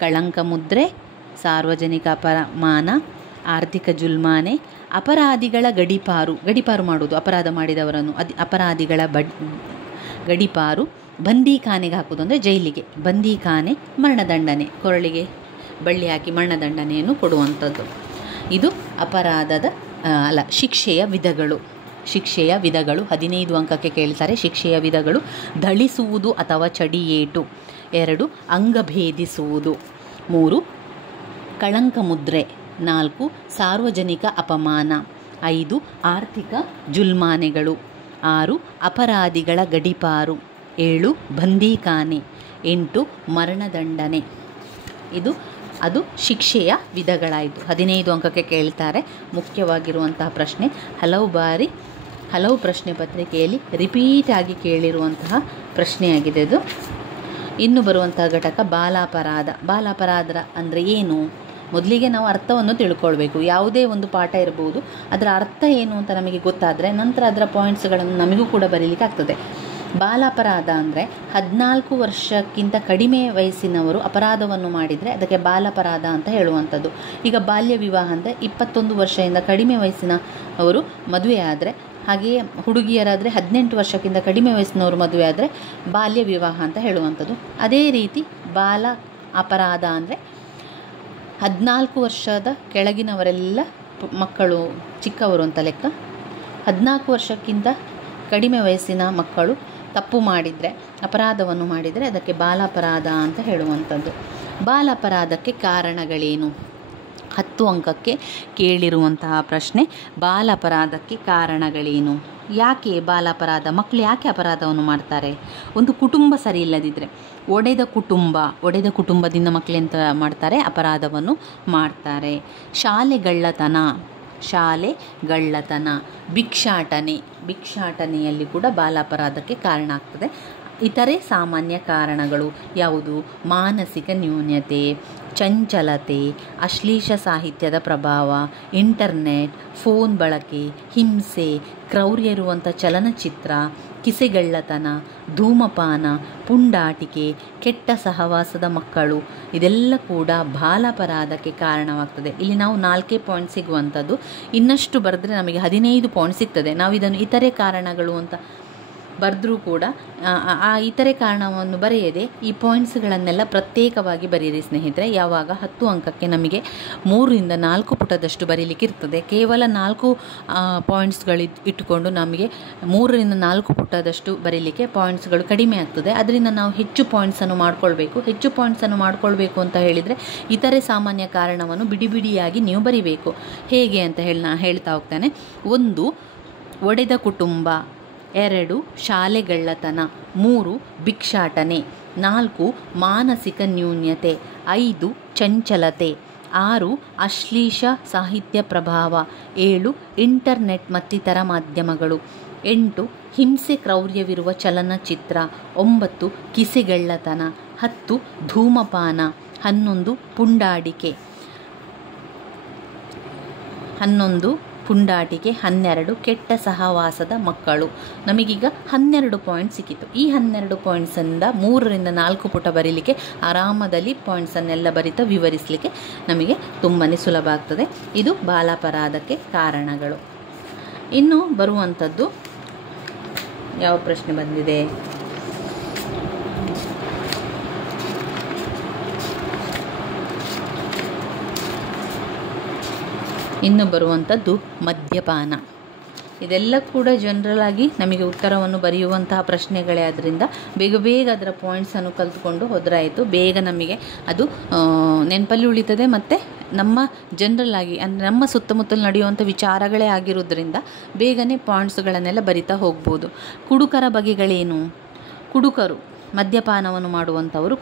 ಕಳಂಕ ಮುದ್ರೆ, ಸಾರ್ವಜನಿಕ ಅಪಮಾನ, ಆರ್ಥಿಕ ಜುಲ್ಮಾನೆ. ಅಪರಾಧಿಗಳ ಗಡಿಪಾರು ಮಾಡುವುದು, ಅಪರಾಧ ಮಾಡಿದವರನ್ನು ಅಪರಾಧಿಗಳ ಗಡಿಪಾರು. ಬಂದೀಖಾನೆಗೆ ಹಾಕುವುದು ಅಂದರೆ ಜೈಲಿಗೆ, ಬಂದೀಖಾನೆ. ಮರಣದಂಡನೆ, ಕೊರಳಿಗೆ ಬಳ್ಳಿ ಹಾಕಿ ಮರಣದಂಡನೆಯನ್ನು ಕೊಡುವಂಥದ್ದು. ಇದು ಶಿಕ್ಷೆಯ ವಿಧಗಳು. 15 ಅಂಕಕ್ಕೆ ಕೇಳ್ತಾರೆ. ಶಿಕ್ಷೆಯ ವಿಧಗಳು: ದಳಿಸುವುದು ಅಥವಾ ಚಡಿಯೇಟು. 2, ಅಂಗಭೇದಿಸುವುದು. 3, ಕಳಂಕ ಮುದ್ರೆ. 4, ಸಾರ್ವಜನಿಕ ಅಪಮಾನ. 5, ಆರ್ಥಿಕ ಜುಲ್ಮಾನೆಗಳು. 6, ಅಪರಾಧಿಗಳ ಗಡಿಪಾರು. 7, ಬಂದೀಖಾನೆ. 8, ಮರಣದಂಡನೆ. ಅದು ಶಿಕ್ಷೆಯ ವಿಧಗಳಾಯಿತು. 15 ಅಂಕಕ್ಕೆ ಕೇಳ್ತಾರೆ. ಮುಖ್ಯವಾಗಿರುವಂತಹ ಪ್ರಶ್ನೆ, ಹಲವು ಪ್ರಶ್ನೆ ಪತ್ರಿಕೆಯಲ್ಲಿ ರಿಪೀಟ್ ಆಗಿ ಕೇಳಿರುವಂತಹ ಪ್ರಶ್ನೆಯಾಗಿದೆ ಇದು. ಇನ್ನು ಬರುವಂತಹ ಘಟಕ ಬಾಲಾಪರಾಧ ಅಂದರೆ ಏನು? ಮೊದಲಿಗೆ ನಾವು ಅರ್ಥವನ್ನು ತಿಳ್ಕೊಳ್ಬೇಕು. ಯಾವುದೇ ಒಂದು ಪಾಠ ಇರ್ಬೋದು, ಅದರ ಅರ್ಥ ಏನು ಅಂತ ನಮಗೆ ಗೊತ್ತಾದರೆ ನಂತರ ಅದರ ಪಾಯಿಂಟ್ಸ್ಗಳನ್ನು ನಮಗೂ ಕೂಡ ಬರೀಲಿಕ್ಕೆ ಆಗ್ತದೆ. ಬಾಲಾಪರಾಧ ಅಂದರೆ 14 ವರ್ಷಕ್ಕಿಂತ ಕಡಿಮೆ ವಯಸ್ಸಿನವರು ಅಪರಾಧವನ್ನು ಮಾಡಿದರೆ ಅದಕ್ಕೆ ಬಾಲಾಪರಾಧ ಅಂತ ಹೇಳುವಂಥದ್ದು. ಈಗ ಬಾಲ್ಯ ವಿವಾಹ ಅಂದರೆ 21 ವರ್ಷದಿಂದ ಕಡಿಮೆ ವಯಸ್ಸಿನವರು ಮದುವೆ ಆದರೆ, ಹಾಗೆಯೇ ಹುಡುಗಿಯರಾದರೆ 18 ವರ್ಷಕ್ಕಿಂತ ಕಡಿಮೆ ವಯಸ್ಸಿನವರು ಮದುವೆ ಆದರೆ ಬಾಲ್ಯ ವಿವಾಹ ಅಂತ ಹೇಳುವಂಥದ್ದು. ಅದೇ ರೀತಿ ಬಾಲ ಅಪರಾಧ ಅಂದರೆ 14 ವರ್ಷದ ಕೆಳಗಿನವರೆಲ್ಲ ಮಕ್ಕಳು ಚಿಕ್ಕವರು ಅಂತ ಲೆಕ್ಕ. 14 ವರ್ಷಕ್ಕಿಂತ ಕಡಿಮೆ ವಯಸ್ಸಿನ ಮಕ್ಕಳು ತಪ್ಪು ಮಾಡಿದರೆ, ಅಪರಾಧವನ್ನು ಮಾಡಿದರೆ ಅದಕ್ಕೆ ಬಾಲಾಪರಾಧ ಅಂತ ಹೇಳುವಂಥದ್ದು. ಬಾಲಾಪರಾಧಕ್ಕೆ ಕಾರಣಗಳೇನು? 10 ಅಂಕಕ್ಕೆ ಕೇಳಿರುವಂತಹ ಪ್ರಶ್ನೆ, ಬಾಲಾಪರಾಧಕ್ಕೆ ಕಾರಣಗಳೇನು? ಯಾಕೆ ಬಾಲಾಪರಾಧ, ಮಕ್ಕಳು ಯಾಕೆ ಅಪರಾಧವನ್ನು ಮಾಡ್ತಾರೆ? ಒಂದು ಕುಟುಂಬ ಸರಿ ಇಲ್ಲದಿದ್ದರೆ, ಒಡೆದ ಕುಟುಂಬದಿಂದ ಮಕ್ಕಳೆಂತ ಮಾಡ್ತಾರೆ? ಅಪರಾಧವನ್ನು ಮಾಡ್ತಾರೆ. ಶಾಲೆಗಳ್ಳತನ, ಭಿಕ್ಷಾಟನೆಯಲ್ಲಿ ಕೂಡ ಬಾಲಾಪರಾಧಕ್ಕೆ ಕಾರಣ ಆಗ್ತದೆ. ಇತರೆ ಸಾಮಾನ್ಯ ಕಾರಣಗಳು ಯಾವುದು? ಮಾನಸಿಕ ನ್ಯೂನತೆ, ಚಂಚಲತೆ, ಅಶ್ಲೀಲ ಸಾಹಿತ್ಯದ ಪ್ರಭಾವ, ಇಂಟರ್ನೆಟ್, ಫೋನ್ ಬಳಕೆ, ಹಿಂಸೆ, ಕ್ರೌರ್ಯ ಇರುವಂಥ ಚಲನಚಿತ್ರ, ಕಿಸೆಗಳ್ಳತನ, ಧೂಮಪಾನ, ಪುಂಡಾಟಿಕೆ, ಕೆಟ್ಟ ಸಹವಾಸದ ಮಕ್ಕಳು, ಇದೆಲ್ಲ ಕೂಡ ಬಾಲಾಪರಾಧಕ್ಕೆ ಕಾರಣವಾಗ್ತದೆ. ಇಲ್ಲಿ ನಾವು 4 ಪಾಯಿಂಟ್ ಸಿಗುವಂಥದ್ದು. ಇನ್ನಷ್ಟು ಬರೆದ್ರೆ ನಮಗೆ 15 ಪಾಯಿಂಟ್ ಸಿಗ್ತದೆ. ನಾವು ಇದನ್ನು ಇತರೆ ಕಾರಣಗಳು ಅಂತ ಬರೆದ್ರೂ ಕೂಡ ಆ ಇತರೆ ಕಾರಣವನ್ನು ಬರೆಯದೆ ಈ ಪಾಯಿಂಟ್ಸ್ಗಳನ್ನೆಲ್ಲ ಪ್ರತ್ಯೇಕವಾಗಿ ಬರೆಯಿರಿ ಸ್ನೇಹಿತರೆ. ಯಾವಾಗ 10 ಅಂಕಕ್ಕೆ ನಮಗೆ 3ರಿಂದ 4 ಪುಟದಷ್ಟು ಬರೀಲಿಕ್ಕೆ ಇರ್ತದೆ. ಕೇವಲ 4 ಪಾಯಿಂಟ್ಸ್ಗಳು ಇಟ್ಟುಕೊಂಡು ನಮಗೆ 3ರಿಂದ 4 ಪುಟದಷ್ಟು ಬರೀಲಿಕ್ಕೆ ಪಾಯಿಂಟ್ಸ್ಗಳು ಕಡಿಮೆ ಆಗ್ತದೆ. ಅದರಿಂದ ನಾವು ಹೆಚ್ಚು ಪಾಯಿಂಟ್ಸನ್ನು ಮಾಡ್ಕೊಳ್ಬೇಕು ಅಂತ ಹೇಳಿದರೆ ಇತರೆ ಸಾಮಾನ್ಯ ಕಾರಣವನ್ನು ಬಿಡಿಯಾಗಿ ನೀವು ಬರಿಬೇಕು. ಹೇಗೆ ಅಂತ ಹೇಳ್ತಾ ಹೋಗ್ತಾನೆ. 1 ಒಡೆದ ಕುಟುಂಬ, 2 ಶಾಲೆಗಳ್ಳತನ, 3 ಭಿಕ್ಷಾಟನೆ, 4 ಮಾನಸಿಕ ನ್ಯೂನ್ಯತೆ, 5 ಚಂಚಲತೆ, 6 ಅಶ್ಲೀಲ ಸಾಹಿತ್ಯ ಪ್ರಭಾವ, 7 ಇಂಟರ್ನೆಟ್ ಮತ್ತಿತರ ಮಾಧ್ಯಮಗಳು, 8 ಹಿಂಸೆ ಕ್ರೌರ್ಯವಿರುವ ಚಲನಚಿತ್ರ, 9 ಕಿಸೆಗಳ್ಳತನ, 10 ಧೂಮಪಾನ, 11 ಪುಂಡಾಟಿಕೆ, 12 ಕೆಟ್ಟ ಸಹವಾಸದ ಮಕ್ಕಳು. ನಮಗೀಗ 12 ಪಾಯಿಂಟ್ ಸಿಕ್ಕಿತು. ಈ 12 ಪಾಯಿಂಟ್ಸಿಂದ 3ರಿಂದ 4 ಪುಟ ಬರೀಲಿಕ್ಕೆ ಆರಾಮದಲ್ಲಿ ಪಾಯಿಂಟ್ಸನ್ನೆಲ್ಲ ಬರಿತಾ ವಿವರಿಸಲಿಕ್ಕೆ ನಮಗೆ ತುಂಬಾ ಸುಲಭ ಆಗ್ತದೆ. ಇದು ಬಾಲಾಪರಾಧಕ್ಕೆ ಕಾರಣಗಳು. ಇನ್ನು ಬರುವಂಥದ್ದು ಯಾವ ಪ್ರಶ್ನೆ ಬಂದಿದೆ? ಇನ್ನು ಬರುವಂಥದ್ದು ಮದ್ಯಪಾನ. ಇದೆಲ್ಲ ಕೂಡ ಜನರಲ್ ಆಗಿ ನಮಗೆ ಉತ್ತರವನ್ನು ಬರೆಯುವಂತಹ ಪ್ರಶ್ನೆಗಳೇ. ಆದ್ದರಿಂದ ಬೇಗ ಅದರ ಪಾಯಿಂಟ್ಸನ್ನು ಕಲ್ತ್ಕೊಂಡು ಹೋದ್ರಾಯಿತು. ಬೇಗ ನಮಗೆ ಅದು ನೆನಪಲ್ಲಿ ಉಳಿತದೆ. ಮತ್ತು ನಮ್ಮ ಜನರಲ್ ಆಗಿ ಅಂದರೆ ನಮ್ಮ ಸುತ್ತಮುತ್ತಲು ನಡೆಯುವಂಥ ವಿಚಾರಗಳೇ ಆಗಿರೋದ್ರಿಂದ ಬೇಗನೆ ಪಾಯಿಂಟ್ಸ್ಗಳನ್ನೆಲ್ಲ ಬರಿತಾ ಹೋಗ್ಬೋದು. ಕುಡುಕರ ಬಗೆಗಳೇನು? ಕುಡುಕರು, ಮದ್ಯಪಾನವನ್ನು ಮಾಡುವಂಥವರು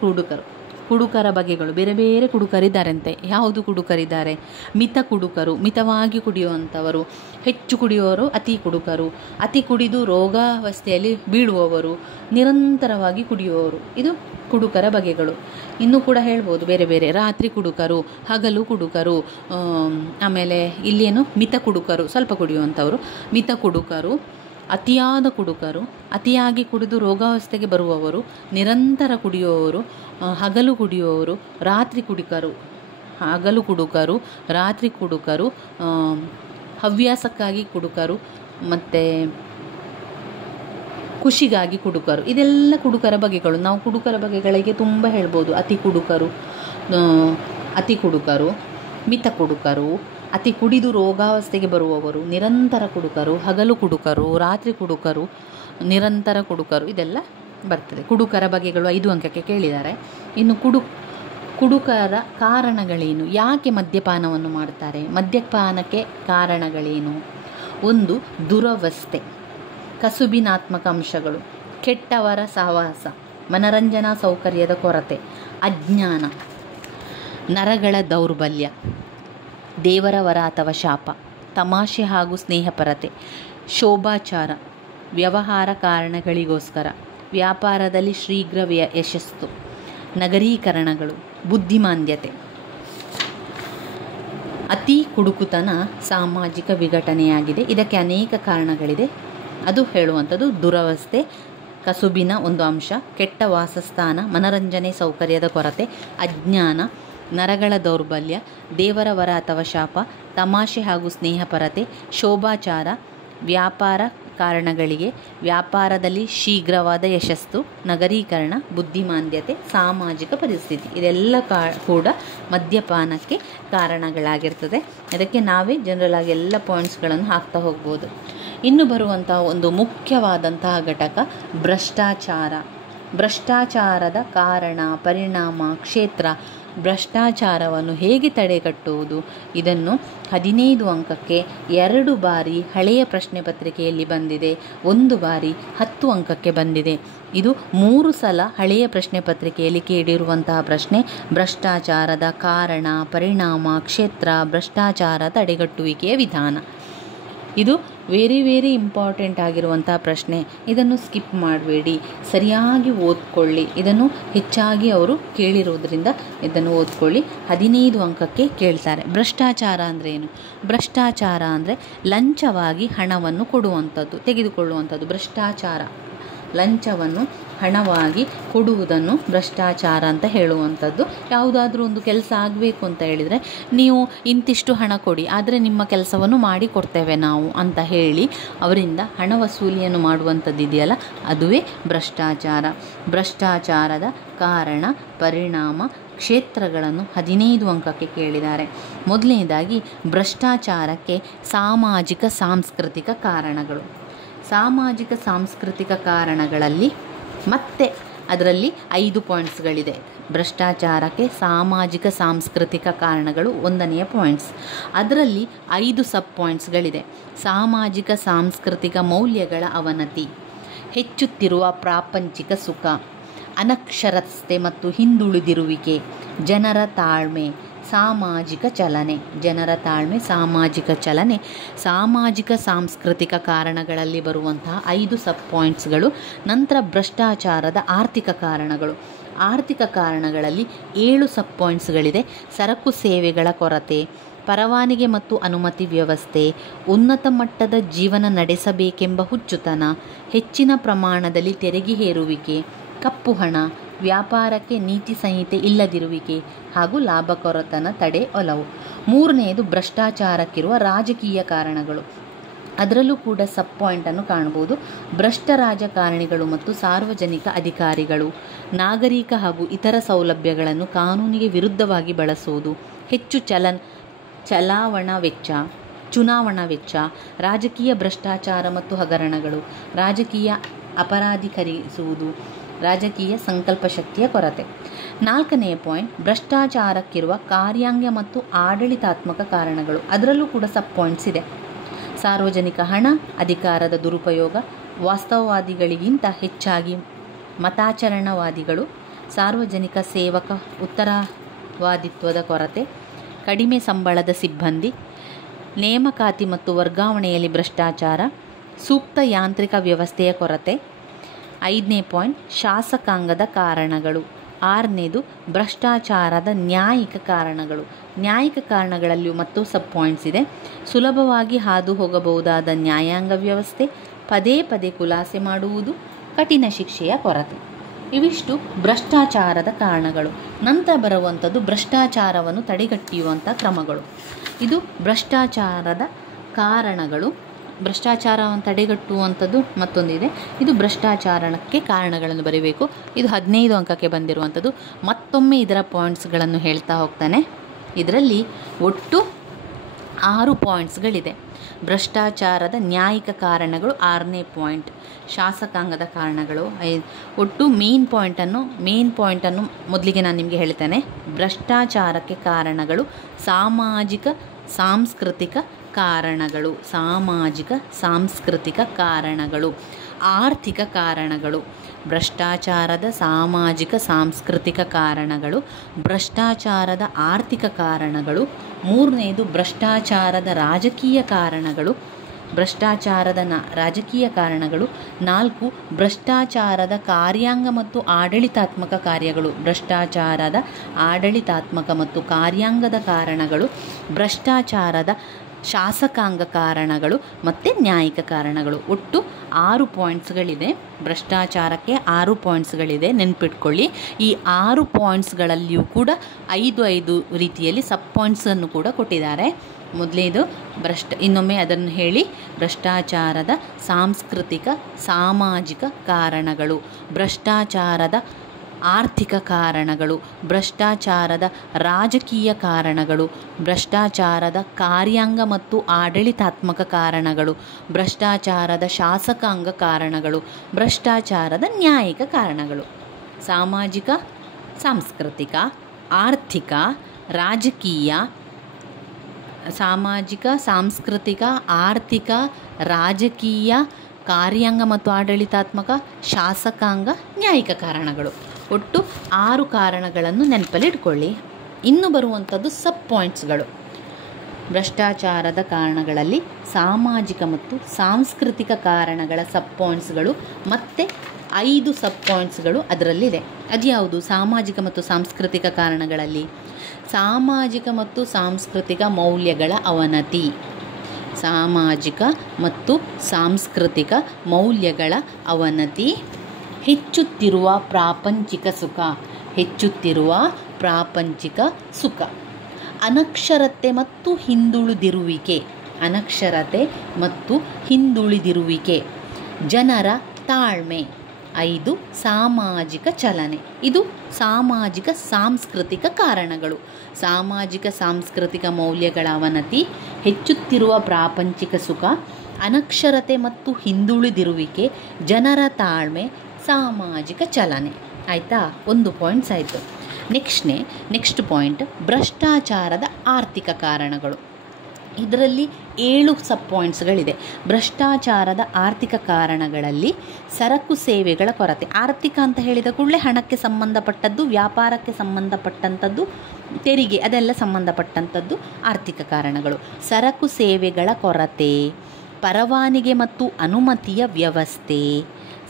ಕುಡುಕರ ಬಗೆಗಳು. ಬೇರೆ ಬೇರೆ ಕುಡುಕರಿದ್ದಾರಂತೆ. ಯಾವುದು ಕುಡುಕರಿದ್ದಾರೆ? ಮಿತ ಕುಡುಕರು, ಮಿತವಾಗಿ ಕುಡಿಯುವಂಥವರು. ಹೆಚ್ಚು ಕುಡಿಯುವವರು ಅತಿ ಕುಡುಕರು. ಅತಿ ಕುಡಿದು ರೋಗಾವಸ್ಥೆಯಲ್ಲಿ ಬೀಳುವವರು, ನಿರಂತರವಾಗಿ ಕುಡಿಯುವವರು. ಇದು ಕುಡುಕರ ಬಗೆಗಳು. ಇನ್ನೂ ಕೂಡ ಹೇಳ್ಬೋದು ಬೇರೆ ಬೇರೆ. ರಾತ್ರಿ ಕುಡುಕರು, ಹಗಲು ಕುಡುಕರು, ಆಮೇಲೆ ಇಲ್ಲೇನು ಮಿತ ಕುಡುಕರು, ಸ್ವಲ್ಪ ಕುಡಿಯುವಂಥವರು. ಮಿತ ಕುಡುಕರು, ಅತಿಯಾದ ಕುಡುಕರು, ಅತಿಯಾಗಿ ಕುಡಿದು ರೋಗಾವಸ್ಥೆಗೆ ಬರುವವರು, ನಿರಂತರ ಕುಡಿಯುವವರು, ಹಗಲು ಕುಡಿಯುವವರು, ರಾತ್ರಿ ಕುಡುಕರು, ಹವ್ಯಾಸಕ್ಕಾಗಿ ಕುಡುಕರು, ಮತ್ತು ಖುಷಿಗಾಗಿ ಕುಡುಕರು. ಇದೆಲ್ಲ ಕುಡುಕರ ಬಗೆಗಳು. ನಾವು ಕುಡುಕರ ಬಗೆಗಳಿಗೆ ತುಂಬ ಹೇಳ್ಬೋದು. ಅತಿ ಕುಡುಕರು, ಮಿತ ಕುಡುಕರು, ಅತಿ ಕುಡಿದು ರೋಗಾವಸ್ಥೆಗೆ ಬರುವವರು, ನಿರಂತರ ಕುಡುಕರು, ಹಗಲು ಕುಡುಕರು, ರಾತ್ರಿ ಕುಡುಕರು, ನಿರಂತರ ಕುಡುಕರು, ಇದೆಲ್ಲ ಬರ್ತದೆ. ಕುಡುಕರ ಬಗೆಗಳು 5 ಅಂಕಕ್ಕೆ ಕೇಳಿದ್ದಾರೆ. ಇನ್ನು ಕುಡುಕರ ಕಾರಣಗಳೇನು? ಯಾಕೆ ಮದ್ಯಪಾನವನ್ನು ಮಾಡ್ತಾರೆ? ಮದ್ಯಪಾನಕ್ಕೆ ಕಾರಣಗಳೇನು? 1 ದುರವಸ್ಥೆ, ಕಸುಬಿನಾತ್ಮಕ ಅಂಶಗಳು, ಕೆಟ್ಟವರ ಸಹವಾಸ, ಮನರಂಜನಾ ಸೌಕರ್ಯದ ಕೊರತೆ, ಅಜ್ಞಾನ, ನರಗಳ ದೌರ್ಬಲ್ಯ, ದೇವರ ವರ ಅಥವಾ ಶಾಪ, ತಮಾಷೆ ಹಾಗೂ ಸ್ನೇಹಪರತೆ, ಶೋಭಾಚಾರ, ವ್ಯವಹಾರ ಕಾರಣಗಳಿಗೋಸ್ಕರ, ವ್ಯಾಪಾರದಲ್ಲಿ ಶೀಘ್ರ ಯಶಸ್ಸು, ನಗರೀಕರಣಗಳು, ಬುದ್ಧಿಮಾಂದ್ಯತೆ. ಅತಿ ಕುಡುಕುತನ ಸಾಮಾಜಿಕ ವಿಘಟನೆಯಾಗಿದೆ. ಇದಕ್ಕೆ ಅನೇಕ ಕಾರಣಗಳಿದೆ. ಅದು ಹೇಳುವಂಥದ್ದು ದುರವಸ್ಥೆ, ಕಸುಬಿನ ಒಂದು ಅಂಶ, ಕೆಟ್ಟ ವಾಸಸ್ಥಾನ, ಮನರಂಜನೆ ಸೌಕರ್ಯದ ಕೊರತೆ, ಅಜ್ಞಾನ, ನರಗಳ ದೌರ್ಬಲ್ಯ, ದೇವರ ವರ ಅಥವಾ ಶಾಪ, ತಮಾಷೆ ಹಾಗೂ ಸ್ನೇಹಪರತೆ, ಶೋಭಾಚಾರ, ವ್ಯಾಪಾರ ಕಾರಣಗಳಿಗೆ, ವ್ಯಾಪಾರದಲ್ಲಿ ಶೀಘ್ರವಾದ ಯಶಸ್ಸು, ನಗರೀಕರಣ, ಬುದ್ಧಿಮಾಂದ್ಯತೆ, ಸಾಮಾಜಿಕ ಪರಿಸ್ಥಿತಿ. ಇದೆಲ್ಲ ಕೂಡ ಮದ್ಯಪಾನಕ್ಕೆ ಕಾರಣಗಳಾಗಿರ್ತದೆ. ಅದಕ್ಕೆ ನಾವೇ ಜನರಲ್ ಆಗಿ ಎಲ್ಲ ಪಾಯಿಂಟ್ಸ್ಗಳನ್ನು ಹಾಕ್ತಾ ಹೋಗ್ಬೋದು. ಇನ್ನು ಬರುವಂತಹ ಒಂದು ಮುಖ್ಯವಾದಂತಹ ಘಟಕ ಭ್ರಷ್ಟಾಚಾರದ ಕಾರಣ, ಪರಿಣಾಮ, ಕ್ಷೇತ್ರ ಭ್ರಷ್ಟಾಚಾರವನ್ನು ಹೇಗೆ ತಡೆಗಟ್ಟುವುದು? ಇದನ್ನು 15 ಅಂಕಕ್ಕೆ 2 ಬಾರಿ ಹಳೆಯ ಪ್ರಶ್ನೆ ಪತ್ರಿಕೆಯಲ್ಲಿ ಬಂದಿದೆ, 1 ಬಾರಿ 10 ಅಂಕಕ್ಕೆ ಬಂದಿದೆ. ಇದು 3 ಸಲ ಹಳೆಯ ಪ್ರಶ್ನೆ ಪತ್ರಿಕೆಯಲ್ಲಿ ಕೇಳಿರುವಂತಹ ಪ್ರಶ್ನೆ. ಭ್ರಷ್ಟಾಚಾರದ ಕಾರಣ, ಪರಿಣಾಮ, ಕ್ಷೇತ್ರ, ಭ್ರಷ್ಟಾಚಾರ ತಡೆಗಟ್ಟುವಿಕೆಯ ವಿಧಾನ. ಇದು ವೆರಿ ಇಂಪಾರ್ಟೆಂಟ್ ಆಗಿರುವಂತಹ ಪ್ರಶ್ನೆ. ಇದನ್ನು ಸ್ಕಿಪ್ ಮಾಡಬೇಡಿ, ಸರಿಯಾಗಿ ಓದ್ಕೊಳ್ಳಿ. ಇದನ್ನು ಹೆಚ್ಚಾಗಿ ಅವರು ಕೇಳಿರೋದ್ರಿಂದ ಇದನ್ನು ಓದ್ಕೊಳ್ಳಿ. 15 ಅಂಕಕ್ಕೆ ಕೇಳ್ತಾರೆ. ಭ್ರಷ್ಟಾಚಾರ ಅಂದರೆ ಏನು? ಭ್ರಷ್ಟಾಚಾರ ಅಂದರೆ ಲಂಚವಾಗಿ ಹಣವನ್ನು ಕೊಡುವಂಥದ್ದು, ತೆಗೆದುಕೊಳ್ಳುವಂಥದ್ದು. ಭ್ರಷ್ಟಾಚಾರ ಲಂಚವನ್ನು ಹಣವಾಗಿ ಕೊಡುವುದನ್ನು ಭ್ರಷ್ಟಾಚಾರ ಅಂತ ಹೇಳುವಂಥದ್ದು. ಯಾವುದಾದ್ರೂ ಒಂದು ಕೆಲಸ ಆಗಬೇಕು ಅಂತ ಹೇಳಿದರೆ ನೀವು ಇಂತಿಷ್ಟು ಹಣ ಕೊಡಿ, ಆದರೆ ನಿಮ್ಮ ಕೆಲಸವನ್ನು ಮಾಡಿ ಕೊಡ್ತೇವೆ ನಾವು ಅಂತ ಹೇಳಿ ಅವರಿಂದ ಹಣ ವಸೂಲಿಯನ್ನು ಮಾಡುವಂಥದ್ದು ಇದೆಯಲ್ಲ, ಅದುವೇ ಭ್ರಷ್ಟಾಚಾರ. ಭ್ರಷ್ಟಾಚಾರದ ಕಾರಣ, ಪರಿಣಾಮ, ಕ್ಷೇತ್ರಗಳನ್ನು 15 ಅಂಕಕ್ಕೆ ಕೇಳಿದ್ದಾರೆ. ಮೊದಲನೇದಾಗಿ ಭ್ರಷ್ಟಾಚಾರಕ್ಕೆ ಸಾಮಾಜಿಕ ಸಾಂಸ್ಕೃತಿಕ ಕಾರಣಗಳು. ಸಾಮಾಜಿಕ ಸಾಂಸ್ಕೃತಿಕ ಕಾರಣಗಳಲ್ಲಿ ಮತ್ತೆ ಅದರಲ್ಲಿ 5 ಪಾಯಿಂಟ್ಸ್ಗಳಿದೆ. ಭ್ರಷ್ಟಾಚಾರಕ್ಕೆ ಸಾಮಾಜಿಕ ಸಾಂಸ್ಕೃತಿಕ ಕಾರಣಗಳು 1ನೇ ಪಾಯಿಂಟ್ಸ್. ಅದರಲ್ಲಿ 5 ಸಬ್ ಪಾಯಿಂಟ್ಸ್ಗಳಿದೆ. ಸಾಮಾಜಿಕ ಸಾಂಸ್ಕೃತಿಕ ಮೌಲ್ಯಗಳ ಅವನತಿ, ಹೆಚ್ಚುತ್ತಿರುವ ಪ್ರಾಪಂಚಿಕ ಸುಖ, ಅನಕ್ಷರತೆ ಮತ್ತು ಹಿಂದುಳಿದಿರುವಿಕೆ, ಜನರ ತಾಳ್ಮೆ, ಸಾಮಾಜಿಕ ಚಲನೆ. ಜನರ ತಾಳ್ಮೆ, ಸಾಮಾಜಿಕ ಚಲನೆ ಸಾಮಾಜಿಕ ಸಾಂಸ್ಕೃತಿಕ ಕಾರಣಗಳಲ್ಲಿ ಬರುವಂತಹ 5 ಸಬ್ ಪಾಯಿಂಟ್ಸ್ಗಳು. ನಂತರ ಭ್ರಷ್ಟಾಚಾರದ ಆರ್ಥಿಕ ಕಾರಣಗಳು. ಆರ್ಥಿಕ ಕಾರಣಗಳಲ್ಲಿ 7 ಸಬ್ ಪಾಯಿಂಟ್ಸ್ಗಳಿದೆ. ಸರಕು ಸೇವೆಗಳ ಕೊರತೆ, ಪರವಾನಗಿ ಮತ್ತು ಅನುಮತಿ ವ್ಯವಸ್ಥೆ, ಉನ್ನತ ಮಟ್ಟದ ಜೀವನ ನಡೆಸಬೇಕೆಂಬ ಹುಚ್ಚುತನ, ಹೆಚ್ಚಿನ ಪ್ರಮಾಣದಲ್ಲಿ ತೆರಿಗೆ ಹೇರುವಿಕೆ, ಕಪ್ಪು ಹಣ, ವ್ಯಾಪಾರಕ್ಕೆ ನೀತಿ ಸಂಹಿತೆ ಇಲ್ಲದಿರುವಿಕೆ ಹಾಗೂ ಲಾಭಕೊರತನ ತಡೆ ಒಲವು. 3ನೇದು ಭ್ರಷ್ಟಾಚಾರಕ್ಕಿರುವ ರಾಜಕೀಯ ಕಾರಣಗಳು. ಅದರಲ್ಲೂ ಕೂಡ ಸಬ್ ಪಾಯಿಂಟನ್ನು ಕಾಣಬಹುದು. ಭ್ರಷ್ಟ ರಾಜಕಾರಣಿಗಳು ಮತ್ತು ಸಾರ್ವಜನಿಕ ಅಧಿಕಾರಿಗಳು ನಾಗರಿಕ ಹಾಗೂ ಇತರ ಸೌಲಭ್ಯಗಳನ್ನು ಕಾನೂನಿಗೆ ವಿರುದ್ಧವಾಗಿ ಬಳಸುವುದು, ಹೆಚ್ಚು ಚುನಾವಣಾ ವೆಚ್ಚ, ರಾಜಕೀಯ ಭ್ರಷ್ಟಾಚಾರ ಮತ್ತು ಹಗರಣಗಳು, ರಾಜಕೀಯ ಅಪರಾಧೀಕರಿಸುವುದು, ರಾಜಕೀಯ ಸಂಕಲ್ಪ ಶಕ್ತಿಯ ಕೊರತೆ. 4ನೇ ಪಾಯಿಂಟ್ ಭ್ರಷ್ಟಾಚಾರಕ್ಕಿರುವ ಕಾರ್ಯಾಂಗ ಮತ್ತು ಆಡಳಿತಾತ್ಮಕ ಕಾರಣಗಳು. ಅದರಲ್ಲೂ ಕೂಡ ಸಬ್ ಪಾಯಿಂಟ್ಸ್ ಇದೆ. ಸಾರ್ವಜನಿಕ ಹಣ, ಅಧಿಕಾರದ ದುರುಪಯೋಗ, ವಾಸ್ತವವಾದಿಗಳಿಗಿಂತ ಹೆಚ್ಚಾಗಿ ಮತಾಚರಣವಾದಿಗಳು, ಸಾರ್ವಜನಿಕ ಸೇವಕ ಉತ್ತರವಾದಿತ್ವದ ಕೊರತೆ, ಕಡಿಮೆ ಸಂಬಳದ ಸಿಬ್ಬಂದಿ, ನೇಮಕಾತಿ ಮತ್ತು ವರ್ಗಾವಣೆಯಲ್ಲಿ ಭ್ರಷ್ಟಾಚಾರ, ಸೂಕ್ತ ಯಾಂತ್ರಿಕ ವ್ಯವಸ್ಥೆಯ ಕೊರತೆ. 5ನೇ ಪಾಯಿಂಟ್ ಶಾಸಕಾಂಗದ ಕಾರಣಗಳು. 6ನೇದು ಭ್ರಷ್ಟಾಚಾರದ ನ್ಯಾಯಿಕ ಕಾರಣಗಳು. ನ್ಯಾಯಿಕ ಕಾರಣಗಳಲ್ಲಿಯೂ ಮತ್ತು ಸಬ್ ಪಾಯಿಂಟ್ಸ್ ಇದೆ. ಸುಲಭವಾಗಿ ಹಾದು ಹೋಗಬಹುದಾದ ನ್ಯಾಯಾಂಗ ವ್ಯವಸ್ಥೆ, ಪದೇ ಪದೇ ಖುಲಾಸೆ ಮಾಡುವುದು, ಕಠಿಣ ಶಿಕ್ಷೆಯ ಕೊರತೆ. ಇವಿಷ್ಟು ಭ್ರಷ್ಟಾಚಾರದ ಕಾರಣಗಳು. ನಂತರ ಬರುವಂಥದ್ದು ಭ್ರಷ್ಟಾಚಾರವನ್ನು ತಡೆಗಟ್ಟುವಂಥ ಕ್ರಮಗಳು. ಇದು ಭ್ರಷ್ಟಾಚಾರದ ಕಾರಣಗಳು. ಭ್ರಷ್ಟಾಚಾರವನ್ನು ತಡೆಗಟ್ಟುವಂಥದ್ದು ಮತ್ತೊಂದಿದೆ. ಇದು ಭ್ರಷ್ಟಾಚಾರಕ್ಕೆ ಕಾರಣಗಳನ್ನು ಬರೀಬೇಕು. ಇದು 15 ಅಂಕಕ್ಕೆ ಬಂದಿರುವಂಥದ್ದು. ಮತ್ತೊಮ್ಮೆ ಇದರ ಪಾಯಿಂಟ್ಸ್ಗಳನ್ನು ಹೇಳ್ತಾ ಹೋಗ್ತಾನೆ. ಇದರಲ್ಲಿ ಒಟ್ಟು 6 ಪಾಯಿಂಟ್ಸ್ಗಳಿದೆ. ಭ್ರಷ್ಟಾಚಾರದ ನ್ಯಾಯಿಕ ಕಾರಣಗಳು 6ನೇ ಪಾಯಿಂಟ್, ಶಾಸಕಾಂಗದ ಕಾರಣಗಳು ಒಟ್ಟು ಮೇನ್ ಪಾಯಿಂಟನ್ನು ಮೊದಲಿಗೆ ನಾನು ನಿಮಗೆ ಹೇಳ್ತೇನೆ. ಭ್ರಷ್ಟಾಚಾರಕ್ಕೆ ಕಾರಣಗಳು ಸಾಮಾಜಿಕ ಸಾಂಸ್ಕೃತಿಕ ಕಾರಣಗಳು, ಆರ್ಥಿಕ ಕಾರಣಗಳು. ಭ್ರಷ್ಟಾಚಾರದ ಸಾಮಾಜಿಕ ಸಾಂಸ್ಕೃತಿಕ ಕಾರಣಗಳು, ಭ್ರಷ್ಟಾಚಾರದ ಆರ್ಥಿಕ ಕಾರಣಗಳು. 3ನೇದು ಭ್ರಷ್ಟಾಚಾರದ ರಾಜಕೀಯ ಕಾರಣಗಳು, ರಾಜಕೀಯ ಕಾರಣಗಳು. 4 ಭ್ರಷ್ಟಾಚಾರದ ಕಾರ್ಯಾಂಗ ಮತ್ತು ಆಡಳಿತಾತ್ಮಕ ಕಾರ್ಯಗಳು, ಭ್ರಷ್ಟಾಚಾರದ ಆಡಳಿತಾತ್ಮಕ ಮತ್ತು ಕಾರ್ಯಾಂಗದ ಕಾರಣಗಳು, ಭ್ರಷ್ಟಾಚಾರದ ಶಾಸಕಾಂಗ ಕಾರಣಗಳು ಮತ್ತು ನ್ಯಾಯಿಕ ಕಾರಣಗಳು. ಒಟ್ಟು 6 ಪಾಯಿಂಟ್ಸ್ಗಳಿದೆ. ಭ್ರಷ್ಟಾಚಾರಕ್ಕೆ 6 ಪಾಯಿಂಟ್ಸ್ಗಳಿದೆ, ನೆನ್ಪಿಟ್ಕೊಳ್ಳಿ. ಈ 6 ಪಾಯಿಂಟ್ಸ್ಗಳಲ್ಲಿಯೂ ಕೂಡ 5 ರೀತಿಯಲ್ಲಿ ಸಬ್ ಪಾಯಿಂಟ್ಸನ್ನು ಕೂಡ ಕೊಟ್ಟಿದ್ದಾರೆ. ಮೊದಲೇದು ಇನ್ನೊಮ್ಮೆ ಅದನ್ನು ಹೇಳಿ. ಭ್ರಷ್ಟಾಚಾರದ ಸಾಂಸ್ಕೃತಿಕ ಸಾಮಾಜಿಕ ಕಾರಣಗಳು, ಭ್ರಷ್ಟಾಚಾರದ ಆರ್ಥಿಕ ಕಾರಣಗಳು, ಭ್ರಷ್ಟಾಚಾರದ ರಾಜಕೀಯ ಕಾರಣಗಳು, ಭ್ರಷ್ಟಾಚಾರದ ಕಾರ್ಯಾಂಗ ಮತ್ತು ಆಡಳಿತಾತ್ಮಕ ಕಾರಣಗಳು, ಭ್ರಷ್ಟಾಚಾರದ ಶಾಸಕಾಂಗ ಕಾರಣಗಳು, ಭ್ರಷ್ಟಾಚಾರದ ನ್ಯಾಯಿಕ ಕಾರಣಗಳು. ಸಾಮಾಜಿಕ, ಸಾಂಸ್ಕೃತಿಕ, ಆರ್ಥಿಕ, ರಾಜಕೀಯ, ಸಾಮಾಜಿಕ, ಸಾಂಸ್ಕೃತಿಕ, ಆರ್ಥಿಕ, ರಾಜಕೀಯ, ಕಾರ್ಯಾಂಗ ಮತ್ತು ಆಡಳಿತಾತ್ಮಕ, ಶಾಸಕಾಂಗ, ನ್ಯಾಯಿಕ ಕಾರಣಗಳು. ಒಟ್ಟು 6 ಕಾರಣಗಳನ್ನು ನೆನಪಲ್ಲಿಟ್ಕೊಳ್ಳಿ. ಇನ್ನು ಬರುವಂಥದ್ದು ಸಬ್ ಪಾಯಿಂಟ್ಸ್ಗಳು. ಭ್ರಷ್ಟಾಚಾರದ ಕಾರಣಗಳಲ್ಲಿ ಸಾಮಾಜಿಕ ಮತ್ತು ಸಾಂಸ್ಕೃತಿಕ ಕಾರಣಗಳ ಸಬ್ ಪಾಯಿಂಟ್ಸ್ಗಳು ಮತ್ತು 5 ಸಬ್ ಪಾಯಿಂಟ್ಸ್ಗಳು ಅದರಲ್ಲಿದೆ. ಅದ್ಯಾವುದು? ಸಾಮಾಜಿಕ ಮತ್ತು ಸಾಂಸ್ಕೃತಿಕ ಕಾರಣಗಳಲ್ಲಿ ಸಾಮಾಜಿಕ ಮತ್ತು ಸಾಂಸ್ಕೃತಿಕ ಮೌಲ್ಯಗಳ ಅವನತಿ, ಸಾಮಾಜಿಕ ಮತ್ತು ಸಾಂಸ್ಕೃತಿಕ ಮೌಲ್ಯಗಳ ಅವನತಿ, ಹೆಚ್ಚುತ್ತಿರುವ ಪ್ರಾಪಂಚಿಕ ಸುಖ, ಹೆಚ್ಚುತ್ತಿರುವ ಪ್ರಾಪಂಚಿಕ ಸುಖ, ಅನಕ್ಷರತೆ ಮತ್ತು ಹಿಂದುಳಿದಿರುವಿಕೆ, ಅನಕ್ಷರತೆ ಮತ್ತು ಹಿಂದುಳಿದಿರುವಿಕೆ, ಜನರ ತಾಳ್ಮೆ, 5 ಸಾಮಾಜಿಕ ಚಲನೆ. ಇದು ಸಾಮಾಜಿಕ ಸಾಂಸ್ಕೃತಿಕ ಕಾರಣಗಳು. ಸಾಮಾಜಿಕ ಸಾಂಸ್ಕೃತಿಕ ಮೌಲ್ಯಗಳ ಅವನತಿ, ಹೆಚ್ಚುತ್ತಿರುವ ಪ್ರಾಪಂಚಿಕ ಸುಖ, ಅನಕ್ಷರತೆ ಮತ್ತು ಹಿಂದುಳಿದಿರುವಿಕೆ, ಜನರ ತಾಳ್ಮೆ, ಸಾಮಾಜಿಕ ಚಲನೆ. ಆಯಿತಾ? 1 ಪಾಯಿಂಟ್ಸ್ ಆಯಿತು. ನೆಕ್ಸ್ಟ್ ಪಾಯಿಂಟ್ ಭ್ರಷ್ಟಾಚಾರದ ಆರ್ಥಿಕ ಕಾರಣಗಳು. ಇದರಲ್ಲಿ 7 ಸಬ್ ಪಾಯಿಂಟ್ಸ್ಗಳಿದೆ. ಭ್ರಷ್ಟಾಚಾರದ ಆರ್ಥಿಕ ಕಾರಣಗಳಲ್ಲಿ ಸರಕು ಸೇವೆಗಳ ಕೊರತೆ. ಆರ್ಥಿಕ ಅಂತ ಹೇಳಿದ ಕೂಡಲೇ ಹಣಕ್ಕೆ ಸಂಬಂಧಪಟ್ಟದ್ದು, ವ್ಯಾಪಾರಕ್ಕೆ ಸಂಬಂಧಪಟ್ಟಂಥದ್ದು, ತೆರಿಗೆ ಅದೆಲ್ಲ ಸಂಬಂಧಪಟ್ಟಂಥದ್ದು ಆರ್ಥಿಕ ಕಾರಣಗಳು. ಸರಕು ಸೇವೆಗಳ ಕೊರತೆ, ಪರವಾನಿಗೆ ಮತ್ತು ಅನುಮತಿಯ ವ್ಯವಸ್ಥೆ,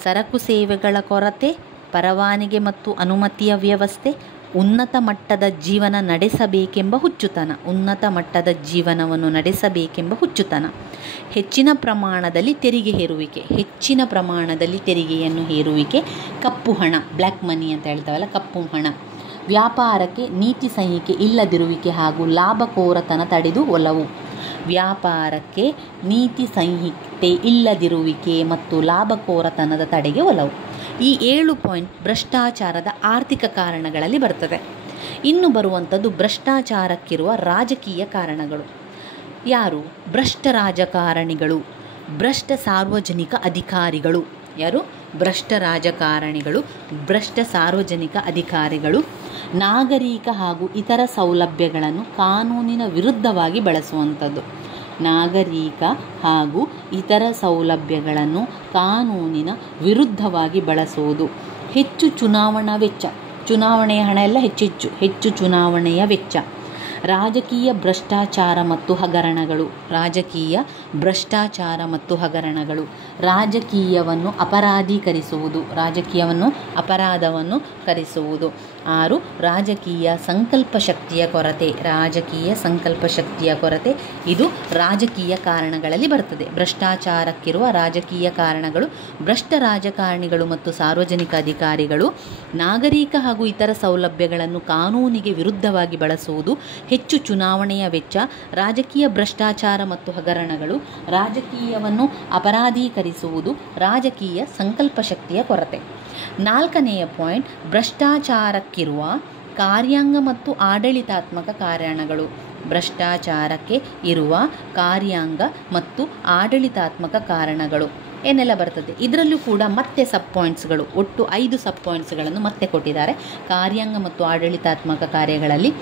ಸರಕು ಸೇವೆಗಳ ಕೊರತೆ, ಪರವಾನಿಗೆ ಮತ್ತು ಅನುಮತಿಯ ವ್ಯವಸ್ಥೆ, ಉನ್ನತ ಮಟ್ಟದ ಜೀವನ ನಡೆಸಬೇಕೆಂಬ ಹುಚ್ಚುತನ, ಉನ್ನತ ಮಟ್ಟದ ಜೀವನವನ್ನು ನಡೆಸಬೇಕೆಂಬ ಹುಚ್ಚುತನ, ಹೆಚ್ಚಿನ ಪ್ರಮಾಣದಲ್ಲಿ ತೆರಿಗೆ ಹೇರುವಿಕೆ, ಹೆಚ್ಚಿನ ಪ್ರಮಾಣದಲ್ಲಿ ತೆರಿಗೆಯನ್ನು ಹೇರುವಿಕೆ, ಕಪ್ಪು ಹಣ, ಬ್ಲ್ಯಾಕ್ ಮನಿ ಅಂತ ಹೇಳ್ತಾವಲ್ಲ, ಕಪ್ಪು ಹಣ, ವ್ಯಾಪಾರಕ್ಕೆ ನೀತಿ ಸಂಹಿತೆ ಇಲ್ಲದಿರುವಿಕೆ ಹಾಗೂ ಲಾಭಕೋರತನ ತಡೆದು ಒಲವು, ವ್ಯಾಪಾರಕ್ಕೆ ನೀತಿ ಸಂಹಿತೆ ಇಲ್ಲದಿರುವಿಕೆ ಮತ್ತು ಲಾಭಕೋರತನದ ತಡೆಗೆ ಒಲವು. ಈ 7 ಪಾಯಿಂಟ್ ಭ್ರಷ್ಟಾಚಾರದ ಆರ್ಥಿಕ ಕಾರಣಗಳಲ್ಲಿ ಬರ್ತದೆ. ಇನ್ನು ಬರುವಂಥದ್ದು ಭ್ರಷ್ಟಾಚಾರಕ್ಕಿರುವ ರಾಜಕೀಯ ಕಾರಣಗಳು. ಯಾರು? ಭ್ರಷ್ಟ ರಾಜಕಾರಣಿಗಳು, ಭ್ರಷ್ಟ ಸಾರ್ವಜನಿಕ ಅಧಿಕಾರಿಗಳು. ಯಾರು? ಭ್ರಷ್ಟ ರಾಜಕಾರಣಿಗಳು, ಭ್ರಷ್ಟ ಸಾರ್ವಜನಿಕ ಅಧಿಕಾರಿಗಳು. ನಾಗರಿಕ ಹಾಗೂ ಇತರ ಸೌಲಭ್ಯಗಳನ್ನು ಕಾನೂನಿನ ವಿರುದ್ಧವಾಗಿ ಬಳಸುವಂಥದ್ದು, ನಾಗರಿಕ ಹಾಗೂ ಇತರ ಸೌಲಭ್ಯಗಳನ್ನು ಕಾನೂನಿನ ವಿರುದ್ಧವಾಗಿ ಬಳಸುವುದು. ಹೆಚ್ಚು ಚುನಾವಣಾ ವೆಚ್ಚ, ಚುನಾವಣೆಯ ಹಣ ಎಲ್ಲ ಹೆಚ್ಚು ಚುನಾವಣೆಯ ವೆಚ್ಚ. ರಾಜಕೀಯ ಭ್ರಷ್ಟಾಚಾರ ಮತ್ತು ಹಗರಣಗಳು, ರಾಜಕೀಯ ಭ್ರಷ್ಟಾಚಾರ ಮತ್ತು ಹಗರಣಗಳು. ರಾಜಕೀಯವನ್ನು ಅಪರಾಧೀಕರಿಸುವುದು, ರಾಜಕೀಯವನ್ನು ಅಪರಾಧವನ್ನು ಕರಿಸುವುದು. 6 ರಾಜಕೀಯ ಸಂಕಲ್ಪ ಶಕ್ತಿಯ ಕೊರತೆ, ರಾಜಕೀಯ ಸಂಕಲ್ಪ ಶಕ್ತಿಯ ಕೊರತೆ. ಇದು ರಾಜಕೀಯ ಕಾರಣಗಳಲ್ಲಿ ಬರ್ತದೆ. ಭ್ರಷ್ಟಾಚಾರಕ್ಕಿರುವ ರಾಜಕೀಯ ಕಾರಣಗಳು: ಭ್ರಷ್ಟ ರಾಜಕಾರಣಿಗಳು ಮತ್ತು ಸಾರ್ವಜನಿಕ ಅಧಿಕಾರಿಗಳು, ನಾಗರಿಕ ಹಾಗೂ ಇತರ ಸೌಲಭ್ಯಗಳನ್ನು ಕಾನೂನಿಗೆ ವಿರುದ್ಧವಾಗಿ ಬಳಸುವುದು, ಹೆಚ್ಚು ಚುನಾವಣೆಯ ವೆಚ್ಚ, ರಾಜಕೀಯ ಭ್ರಷ್ಟಾಚಾರ ಮತ್ತು ಹಗರಣಗಳು, ರಾಜಕೀಯವನ್ನು ಅಪರಾಧೀಕರಿಸುವುದು, ರಾಜಕೀಯ ಸಂಕಲ್ಪ ಶಕ್ತಿಯ ಕೊರತೆ. 4ನೆಯ ಪಾಯಿಂಟ್ ಭ್ರಷ್ಟಾಚಾರಕ್ಕಿರುವ ಕಾರ್ಯಾಂಗ ಮತ್ತು ಆಡಳಿತಾತ್ಮಕ ಕಾರಣಗಳು. ಭ್ರಷ್ಟಾಚಾರಕ್ಕೆ ಇರುವ ಕಾರ್ಯಾಂಗ ಮತ್ತು ಆಡಳಿತಾತ್ಮಕ ಕಾರಣಗಳು ಏನೆಲ್ಲ ಬರ್ತದೆ? ಇದರಲ್ಲೂ ಕೂಡ ಮತ್ತೆ ಸಬ್ ಪಾಯಿಂಟ್ಸ್ಗಳು, ಒಟ್ಟು 5 ಸಬ್ ಪಾಯಿಂಟ್ಸ್ಗಳನ್ನು ಮತ್ತೆ ಕೊಟ್ಟಿದ್ದಾರೆ. ಕಾರ್ಯಾಂಗ ಮತ್ತು ಆಡಳಿತಾತ್ಮಕ ಕಾರ್ಯಗಳಲ್ಲಿ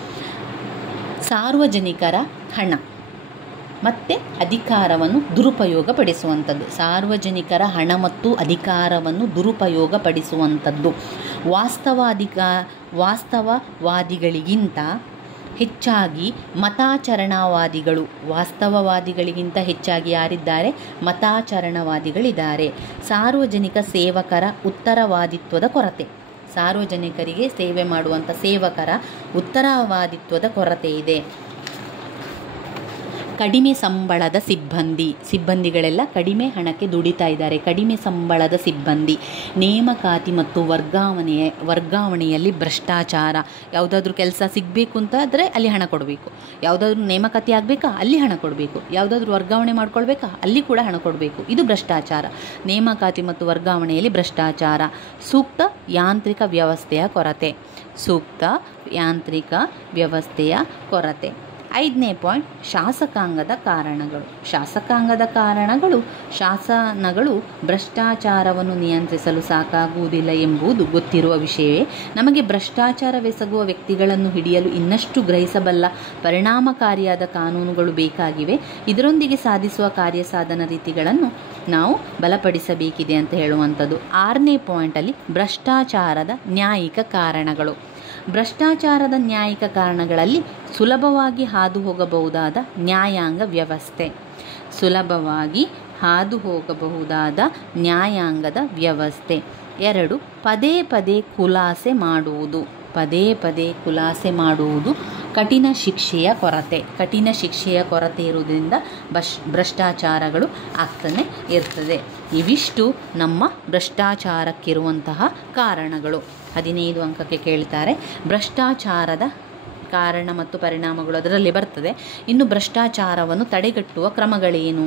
ಸಾರ್ವಜನಿಕರ ಹಣ ಮತ್ತು ಅಧಿಕಾರವನ್ನು ದುರುಪಯೋಗಪಡಿಸುವಂಥದ್ದು, ಸಾರ್ವಜನಿಕರ ಹಣ ಮತ್ತು ಅಧಿಕಾರವನ್ನು ದುರುಪಯೋಗಪಡಿಸುವಂಥದ್ದು. ವಾಸ್ತವವಾದಿಗಳಿಗಿಂತ ಹೆಚ್ಚಾಗಿ ಮತಾಚರಣಾವಾದಿಗಳು, ವಾಸ್ತವವಾದಿಗಳಿಗಿಂತ ಹೆಚ್ಚಾಗಿ ಯಾರಿದ್ದಾರೆ? ಮತಾಚರಣವಾದಿಗಳಿದ್ದಾರೆ. ಸಾರ್ವಜನಿಕ ಸೇವಕರ ಉತ್ತರವಾದಿತ್ವದ ಕೊರತೆ, ಸಾರ್ವಜನಿಕರಿಗೆ ಸೇವೆ ಮಾಡುವಂಥ ಸೇವಕರ ಉತ್ತರವಾದಿತ್ವದ ಕೊರತೆ ಇದೆ. ಕಡಿಮೆ ಸಂಬಳದ ಸಿಬ್ಬಂದಿಗಳೆಲ್ಲ ಕಡಿಮೆ ಹಣಕ್ಕೆ ದುಡಿತಾ ಇದ್ದಾರೆ. ಕಡಿಮೆ ಸಂಬಳದ ಸಿಬ್ಬಂದಿ. ನೇಮಕಾತಿ ಮತ್ತು ವರ್ಗಾವಣೆಯಲ್ಲಿ ಭ್ರಷ್ಟಾಚಾರ. ಯಾವುದಾದ್ರೂ ಕೆಲಸ ಸಿಗಬೇಕು ಅಂತಾದರೆ ಅಲ್ಲಿ ಹಣ ಕೊಡಬೇಕು, ಯಾವುದಾದ್ರೂ ನೇಮಕಾತಿ ಆಗಬೇಕಾ ಅಲ್ಲಿ ಹಣ ಕೊಡಬೇಕು, ಯಾವುದಾದ್ರೂ ವರ್ಗಾವಣೆ ಮಾಡ್ಕೊಳ್ಬೇಕಾ ಅಲ್ಲಿ ಕೂಡ ಹಣ ಕೊಡಬೇಕು. ಇದು ಭ್ರಷ್ಟಾಚಾರ. ನೇಮಕಾತಿ ಮತ್ತು ವರ್ಗಾವಣೆಯಲ್ಲಿ ಭ್ರಷ್ಟಾಚಾರ. ಸೂಕ್ತ ಯಾಂತ್ರಿಕ ವ್ಯವಸ್ಥೆಯ ಕೊರತೆ, ಸೂಕ್ತ ಯಾಂತ್ರಿಕ ವ್ಯವಸ್ಥೆಯ ಕೊರತೆ. 5ನೇ ಪಾಯಿಂಟ್ ಶಾಸಕಾಂಗದ ಕಾರಣಗಳು. ಶಾಸಕಾಂಗದ ಕಾರಣಗಳು: ಶಾಸನಗಳು ಭ್ರಷ್ಟಾಚಾರವನ್ನು ನಿಯಂತ್ರಿಸಲು ಸಾಕಾಗುವುದಿಲ್ಲ ಎಂಬುದು ಗೊತ್ತಿರುವ ವಿಷಯವೇ. ನಮಗೆ ಭ್ರಷ್ಟಾಚಾರವೆಸಗುವ ವ್ಯಕ್ತಿಗಳನ್ನು ಹಿಡಿಯಲು ಇನ್ನಷ್ಟು ಗ್ರಹಿಸಬಲ್ಲ ಪರಿಣಾಮಕಾರಿಯಾದ ಕಾನೂನುಗಳು ಬೇಕಾಗಿವೆ. ಇದರೊಂದಿಗೆ ಸಾಧಿಸುವ ಕಾರ್ಯಸಾಧನ ರೀತಿಗಳನ್ನು ನಾವು ಬಲಪಡಿಸಬೇಕಿದೆ ಅಂತ ಹೇಳುವಂಥದ್ದು. 6ನೇ ಪಾಯಿಂಟಲ್ಲಿ ಭ್ರಷ್ಟಾಚಾರದ ನ್ಯಾಯಿಕ ಕಾರಣಗಳು. ಭ್ರಷ್ಟಾಚಾರದ ನ್ಯಾಯಿಕ ಕಾರಣಗಳಲ್ಲಿ ಸುಲಭವಾಗಿ ಹಾದು ಹೋಗಬಹುದಾದ ನ್ಯಾಯಾಂಗ ವ್ಯವಸ್ಥೆ. ಸುಲಭವಾಗಿ ಹಾದು ಹೋಗಬಹುದಾದ ನ್ಯಾಯಾಂಗದ ವ್ಯವಸ್ಥೆ. 2, ಪದೇ ಪದೇ ಖುಲಾಸೆ ಮಾಡುವುದು. ಪದೇ ಪದೇ ಖುಲಾಸೆ ಮಾಡುವುದು. ಕಠಿಣ ಶಿಕ್ಷೆಯ ಕೊರತೆ. ಕಠಿಣ ಶಿಕ್ಷೆಯ ಕೊರತೆ ಇರುವುದರಿಂದ ಭ್ರಷ್ಟಾಚಾರಗಳು ಆಗ್ತಾನೆ ಇರ್ತದೆ. ಇವಿಷ್ಟು ನಮ್ಮ ಭ್ರಷ್ಟಾಚಾರಕ್ಕಿರುವಂತಹ ಕಾರಣಗಳು. 15 ಅಂಕಕ್ಕೆ ಕೇಳ್ತಾರೆ. ಭ್ರಷ್ಟಾಚಾರದ ಕಾರಣ ಮತ್ತು ಪರಿಣಾಮಗಳು ಅದರಲ್ಲಿ ಬರ್ತದೆ. ಇನ್ನು ಭ್ರಷ್ಟಾಚಾರವನ್ನು ತಡೆಗಟ್ಟುವ ಕ್ರಮಗಳೇನು?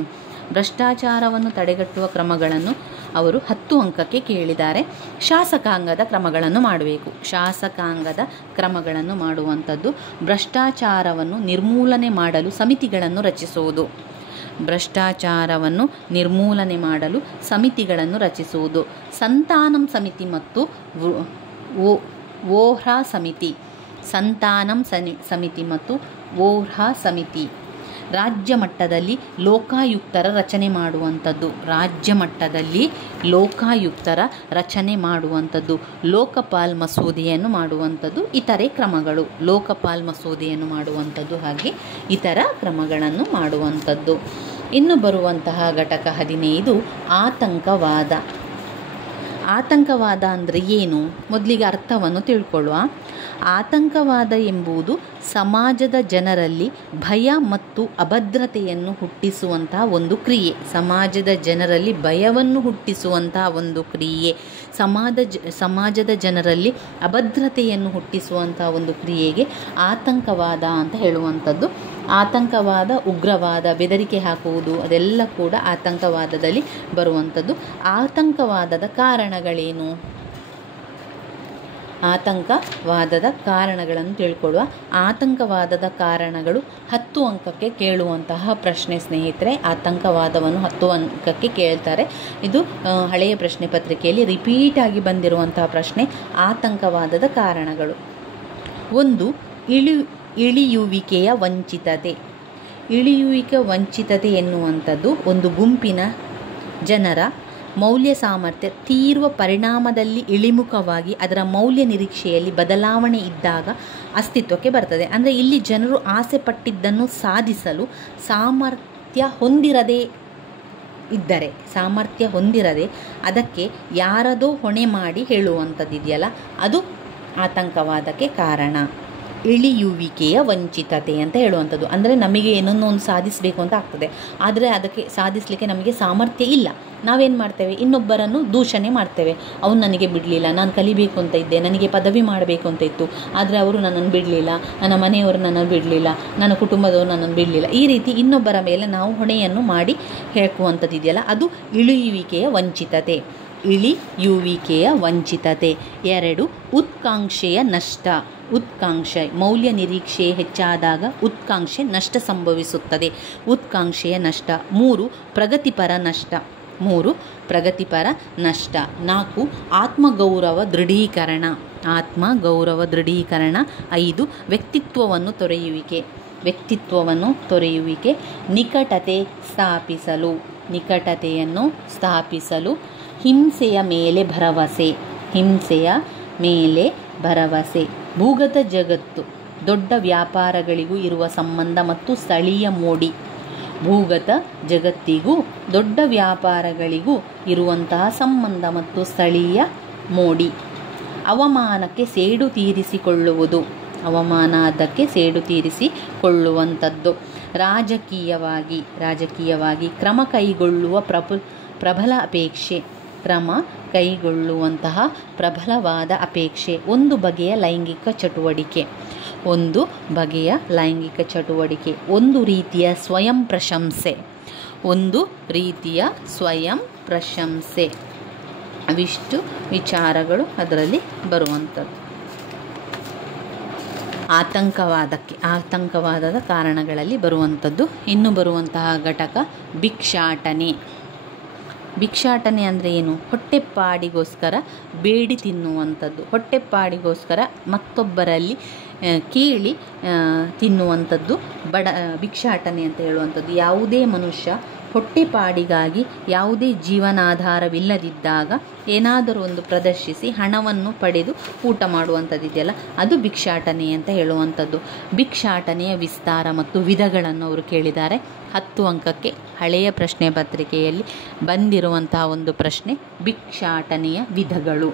ಭ್ರಷ್ಟಾಚಾರವನ್ನು ತಡೆಗಟ್ಟುವ ಕ್ರಮಗಳನ್ನು ಅವರು 10 ಅಂಕಕ್ಕೆ ಕೇಳಿದ್ದಾರೆ. ಶಾಸಕಾಂಗದ ಕ್ರಮಗಳನ್ನು ಮಾಡಬೇಕು. ಶಾಸಕಾಂಗದ ಕ್ರಮಗಳನ್ನು ಮಾಡುವಂಥದ್ದು. ಭ್ರಷ್ಟಾಚಾರವನ್ನು ನಿರ್ಮೂಲನೆ ಮಾಡಲು ಸಮಿತಿಗಳನ್ನು ರಚಿಸುವುದು. ಭ್ರಷ್ಟಾಚಾರವನ್ನು ನಿರ್ಮೂಲನೆ ಮಾಡಲು ಸಮಿತಿಗಳನ್ನು ರಚಿಸುವುದು. ಸಂತಾನಂ ಸಮಿತಿ ಮತ್ತು ವೋಹ್ರಾ ಸಮಿತಿ. ಸಂತಾನಂ ಸಮಿತಿ ಮತ್ತು ವೋಹ್ರಾ ಸಮಿತಿ. ರಾಜ್ಯ ಮಟ್ಟದಲ್ಲಿ ಲೋಕಾಯುಕ್ತರ ರಚನೆ ಮಾಡುವಂಥದ್ದು. ರಾಜ್ಯ ಮಟ್ಟದಲ್ಲಿ ಲೋಕಾಯುಕ್ತರ ರಚನೆ ಮಾಡುವಂಥದ್ದು. ಲೋಕಪಾಲ್ ಮಸೂದೆಯನ್ನು ಮಾಡುವಂಥದ್ದು. ಇತರೆ ಕ್ರಮಗಳು. ಲೋಕಪಾಲ್ ಮಸೂದೆಯನ್ನು ಮಾಡುವಂಥದ್ದು ಹಾಗೆ ಇತರ ಕ್ರಮಗಳನ್ನು ಮಾಡುವಂಥದ್ದು. ಇನ್ನು ಬರುವಂತಹ ಘಟಕ 15 ಆತಂಕವಾದ. ಆತಂಕವಾದ ಅಂದರೆ ಏನು? ಮೊದಲಿಗೆ ಅರ್ಥವನ್ನು ತಿಳ್ಕೊಳ್ಳುವ. ಆತಂಕವಾದ ಎಂಬುದು ಸಮಾಜದ ಜನರಲ್ಲಿ ಭಯ ಮತ್ತು ಅಭದ್ರತೆಯನ್ನು ಹುಟ್ಟಿಸುವಂತಹ ಒಂದು ಕ್ರಿಯೆ. ಸಮಾಜದ ಜನರಲ್ಲಿ ಭಯವನ್ನು ಹುಟ್ಟಿಸುವಂತಹ ಒಂದು ಕ್ರಿಯೆ. ಸಮಾಜದ ಜನರಲ್ಲಿ ಅಭದ್ರತೆಯನ್ನು ಹುಟ್ಟಿಸುವಂತಹ ಒಂದು ಕ್ರಿಯೆಗೆ ಆತಂಕವಾದ ಅಂತ ಹೇಳುವಂಥದ್ದು. ಆತಂಕವಾದ, ಉಗ್ರವಾದ, ಬೆದರಿಕೆ ಹಾಕುವುದು ಅದೆಲ್ಲ ಕೂಡ ಆತಂಕವಾದದಲ್ಲಿ ಬರುವಂಥದ್ದು. ಆತಂಕವಾದದ ಕಾರಣಗಳೇನು? ಆತಂಕವಾದದ ಕಾರಣಗಳನ್ನು ತಿಳ್ಕೊಳ್ಳುವ. ಆತಂಕವಾದದ ಕಾರಣಗಳು 10 ಅಂಕಕ್ಕೆ ಕೇಳುವಂತಹ ಪ್ರಶ್ನೆ ಸ್ನೇಹಿತರೆ. ಆತಂಕವಾದವನ್ನು 10 ಅಂಕಕ್ಕೆ ಕೇಳ್ತಾರೆ. ಇದು ಹಳೆಯ ಪ್ರಶ್ನೆ ಪತ್ರಿಕೆಯಲ್ಲಿ ರಿಪೀಟ್ ಆಗಿ ಬಂದಿರುವಂತಹ ಪ್ರಶ್ನೆ. ಆತಂಕವಾದದ ಕಾರಣಗಳು: 1, ಇಳಿಯುವಿಕೆಯ ವಂಚಿತತೆ. ಇಳಿಯುವಿಕೆ ವಂಚಿತತೆ ಎನ್ನುವಂಥದ್ದು ಒಂದು ಗುಂಪಿನ ಜನರ ಮೌಲ್ಯ ಸಾಮರ್ಥ್ಯ ತೀರುವ ಪರಿಣಾಮದಲ್ಲಿ ಇಳಿಮುಖವಾಗಿ ಅದರ ಮೌಲ್ಯ ನಿರೀಕ್ಷೆಯಲ್ಲಿ ಬದಲಾವಣೆ ಇದ್ದಾಗ ಅಸ್ತಿತ್ವಕ್ಕೆ ಬರ್ತದೆ. ಅಂದರೆ ಇಲ್ಲಿ ಜನರು ಆಸೆ ಪಟ್ಟಿದ್ದನ್ನು ಸಾಧಿಸಲು ಸಾಮರ್ಥ್ಯ ಹೊಂದಿರದೆ ಅದಕ್ಕೆ ಯಾರದೋ ಹೊಣೆ ಮಾಡಿ ಹೇಳುವಂಥದ್ದಿದೆಯಲ್ಲ, ಅದು ಆತಂಕವಾದಕ್ಕೆ ಕಾರಣ. ಇಳಿಯುವಿಕೆಯ ವಂಚಿತತೆ ಅಂತ ಹೇಳುವಂಥದ್ದು. ಅಂದರೆ ನಮಗೆ ಏನನ್ನೋ ಒಂದು ಸಾಧಿಸಬೇಕು ಅಂತ ಆಗ್ತದೆ, ಆದರೆ ಅದಕ್ಕೆ ಸಾಧಿಸಲಿಕ್ಕೆ ನಮಗೆ ಸಾಮರ್ಥ್ಯ ಇಲ್ಲ. ನಾವೇನು ಮಾಡ್ತೇವೆ? ಇನ್ನೊಬ್ಬರನ್ನು ದೂಷಣೆ ಮಾಡ್ತೇವೆ. ಅವನು ನನಗೆ ಬಿಡಲಿಲ್ಲ, ನಾನು ಕಲಿಬೇಕು ಅಂತ ಇದ್ದೆ, ನನಗೆ ಪದವಿ ಮಾಡಬೇಕು ಅಂತ ಇತ್ತು, ಆದರೆ ಅವರು ನನ್ನನ್ನು ಬಿಡಲಿಲ್ಲ, ನನ್ನ ಮನೆಯವರು ನನ್ನನ್ನು ಬಿಡಲಿಲ್ಲ, ನನ್ನ ಕುಟುಂಬದವರು ನನ್ನನ್ನು ಬಿಡಲಿಲ್ಲ. ಈ ರೀತಿ ಇನ್ನೊಬ್ಬರ ಮೇಲೆ ನಾವು ಹೊಣೆಯನ್ನು ಮಾಡಿ ಹೇಳುವಂಥದ್ದಿದೆಯಲ್ಲ, ಅದು ಇಳಿಯುವಿಕೆಯ ವಂಚಿತತೆ. ಇಳಿಯುವಿಕೆಯ ವಂಚಿತತೆ. 2, ಉತ್ಕಾಂಕ್ಷೆಯ ನಷ್ಟ. ಉತ್ಕಾಂಕ್ಷೆ, ಮೌಲ್ಯ ನಿರೀಕ್ಷೆ ಹೆಚ್ಚಾದಾಗ ಉತ್ಕಾಂಕ್ಷೆ ನಷ್ಟ ಸಂಭವಿಸುತ್ತದೆ. ಉತ್ಕಾಂಕ್ಷೆಯ ನಷ್ಟ. 3, ಪ್ರಗತಿಪರ ನಷ್ಟ. 4, ಆತ್ಮಗೌರವ ದೃಢೀಕರಣ. 5, ವ್ಯಕ್ತಿತ್ವವನ್ನು ತೊರೆಯುವಿಕೆ. ನಿಕಟತೆಯನ್ನು ಸ್ಥಾಪಿಸಲು. ಹಿಂಸೆಯ ಮೇಲೆ ಭರವಸೆ. ಭೂಗತ ಜಗತ್ತು, ದೊಡ್ಡ ವ್ಯಾಪಾರಗಳಿಗೂ ಇರುವ ಸಂಬಂಧ ಮತ್ತು ಸ್ಥಳೀಯ ಮೋಡಿ. ಭೂಗತ ಜಗತ್ತಿಗೂ ದೊಡ್ಡ ವ್ಯಾಪಾರಗಳಿಗೂ ಇರುವಂತಹ ಸಂಬಂಧ ಮತ್ತು ಸ್ಥಳೀಯ ಮೋಡಿ. ಅವಮಾನಕ್ಕೆ ಸೇಡು ತೀರಿಸಿಕೊಳ್ಳುವಂಥದ್ದು. ರಾಜಕೀಯವಾಗಿ ಕ್ರಮ ಕೈಗೊಳ್ಳುವ ಪ್ರಬಲವಾದ ಅಪೇಕ್ಷೆ. ಒಂದು ಬಗೆಯ ಲೈಂಗಿಕ ಚಟುವಟಿಕೆ. ಒಂದು ರೀತಿಯ ಸ್ವಯಂ ಪ್ರಶಂಸೆ. ಅವಿಷ್ಟು ವಿಚಾರಗಳು ಅದರಲ್ಲಿ ಬರುವಂಥದ್ದು. ಆತಂಕವಾದದ ಕಾರಣಗಳಲ್ಲಿ ಬರುವಂಥದ್ದು. ಇನ್ನು ಬರುವಂತಹ ಘಟಕ ಭಿಕ್ಷಾಟನೆ. ಭಿಕ್ಷಾಟನೆ ಅಂದರೆ ಏನು? ಹೊಟ್ಟೆಪಾಡಿಗೋಸ್ಕರ ಬೇಡಿ ತಿನ್ನುವಂಥದ್ದು, ಹೊಟ್ಟೆಪಾಡಿಗೋಸ್ಕರ ಮತ್ತೊಬ್ಬರಲ್ಲಿ ಕೇಳಿ ತಿನ್ನುವಂಥದ್ದು ಭಿಕ್ಷಾಟನೆ ಅಂತ ಹೇಳುವಂಥದ್ದು. ಯಾವುದೇ ಮನುಷ್ಯ ಹೊಟ್ಟೆಪಾಡಿಗಾಗಿ ಯಾವುದೇ ಜೀವನಾಧಾರವಿಲ್ಲದಿದ್ದಾಗ ಏನಾದರೂ ಒಂದು ಪ್ರದರ್ಶಿಸಿ ಹಣವನ್ನು ಪಡೆದು ಊಟ ಮಾಡುವಂಥದ್ದಿದೆಯಲ್ಲ, ಅದು ಭಿಕ್ಷಾಟನೆ ಅಂತ ಹೇಳುವಂಥದ್ದು. ಭಿಕ್ಷಾಟನೆಯ ವಿಸ್ತಾರ ಮತ್ತು ವಿಧಗಳನ್ನು ಅವರು ಕೇಳಿದ್ದಾರೆ. 10 ಅಂಕಕ್ಕೆ ಹಳೆಯ ಪ್ರಶ್ನೆ ಪತ್ರಿಕೆಯಲ್ಲಿ ಬಂದಿರುವಂತಹ ಒಂದು ಪ್ರಶ್ನೆ, ಭಿಕ್ಷಾಟನೆಯ ವಿಧಗಳು.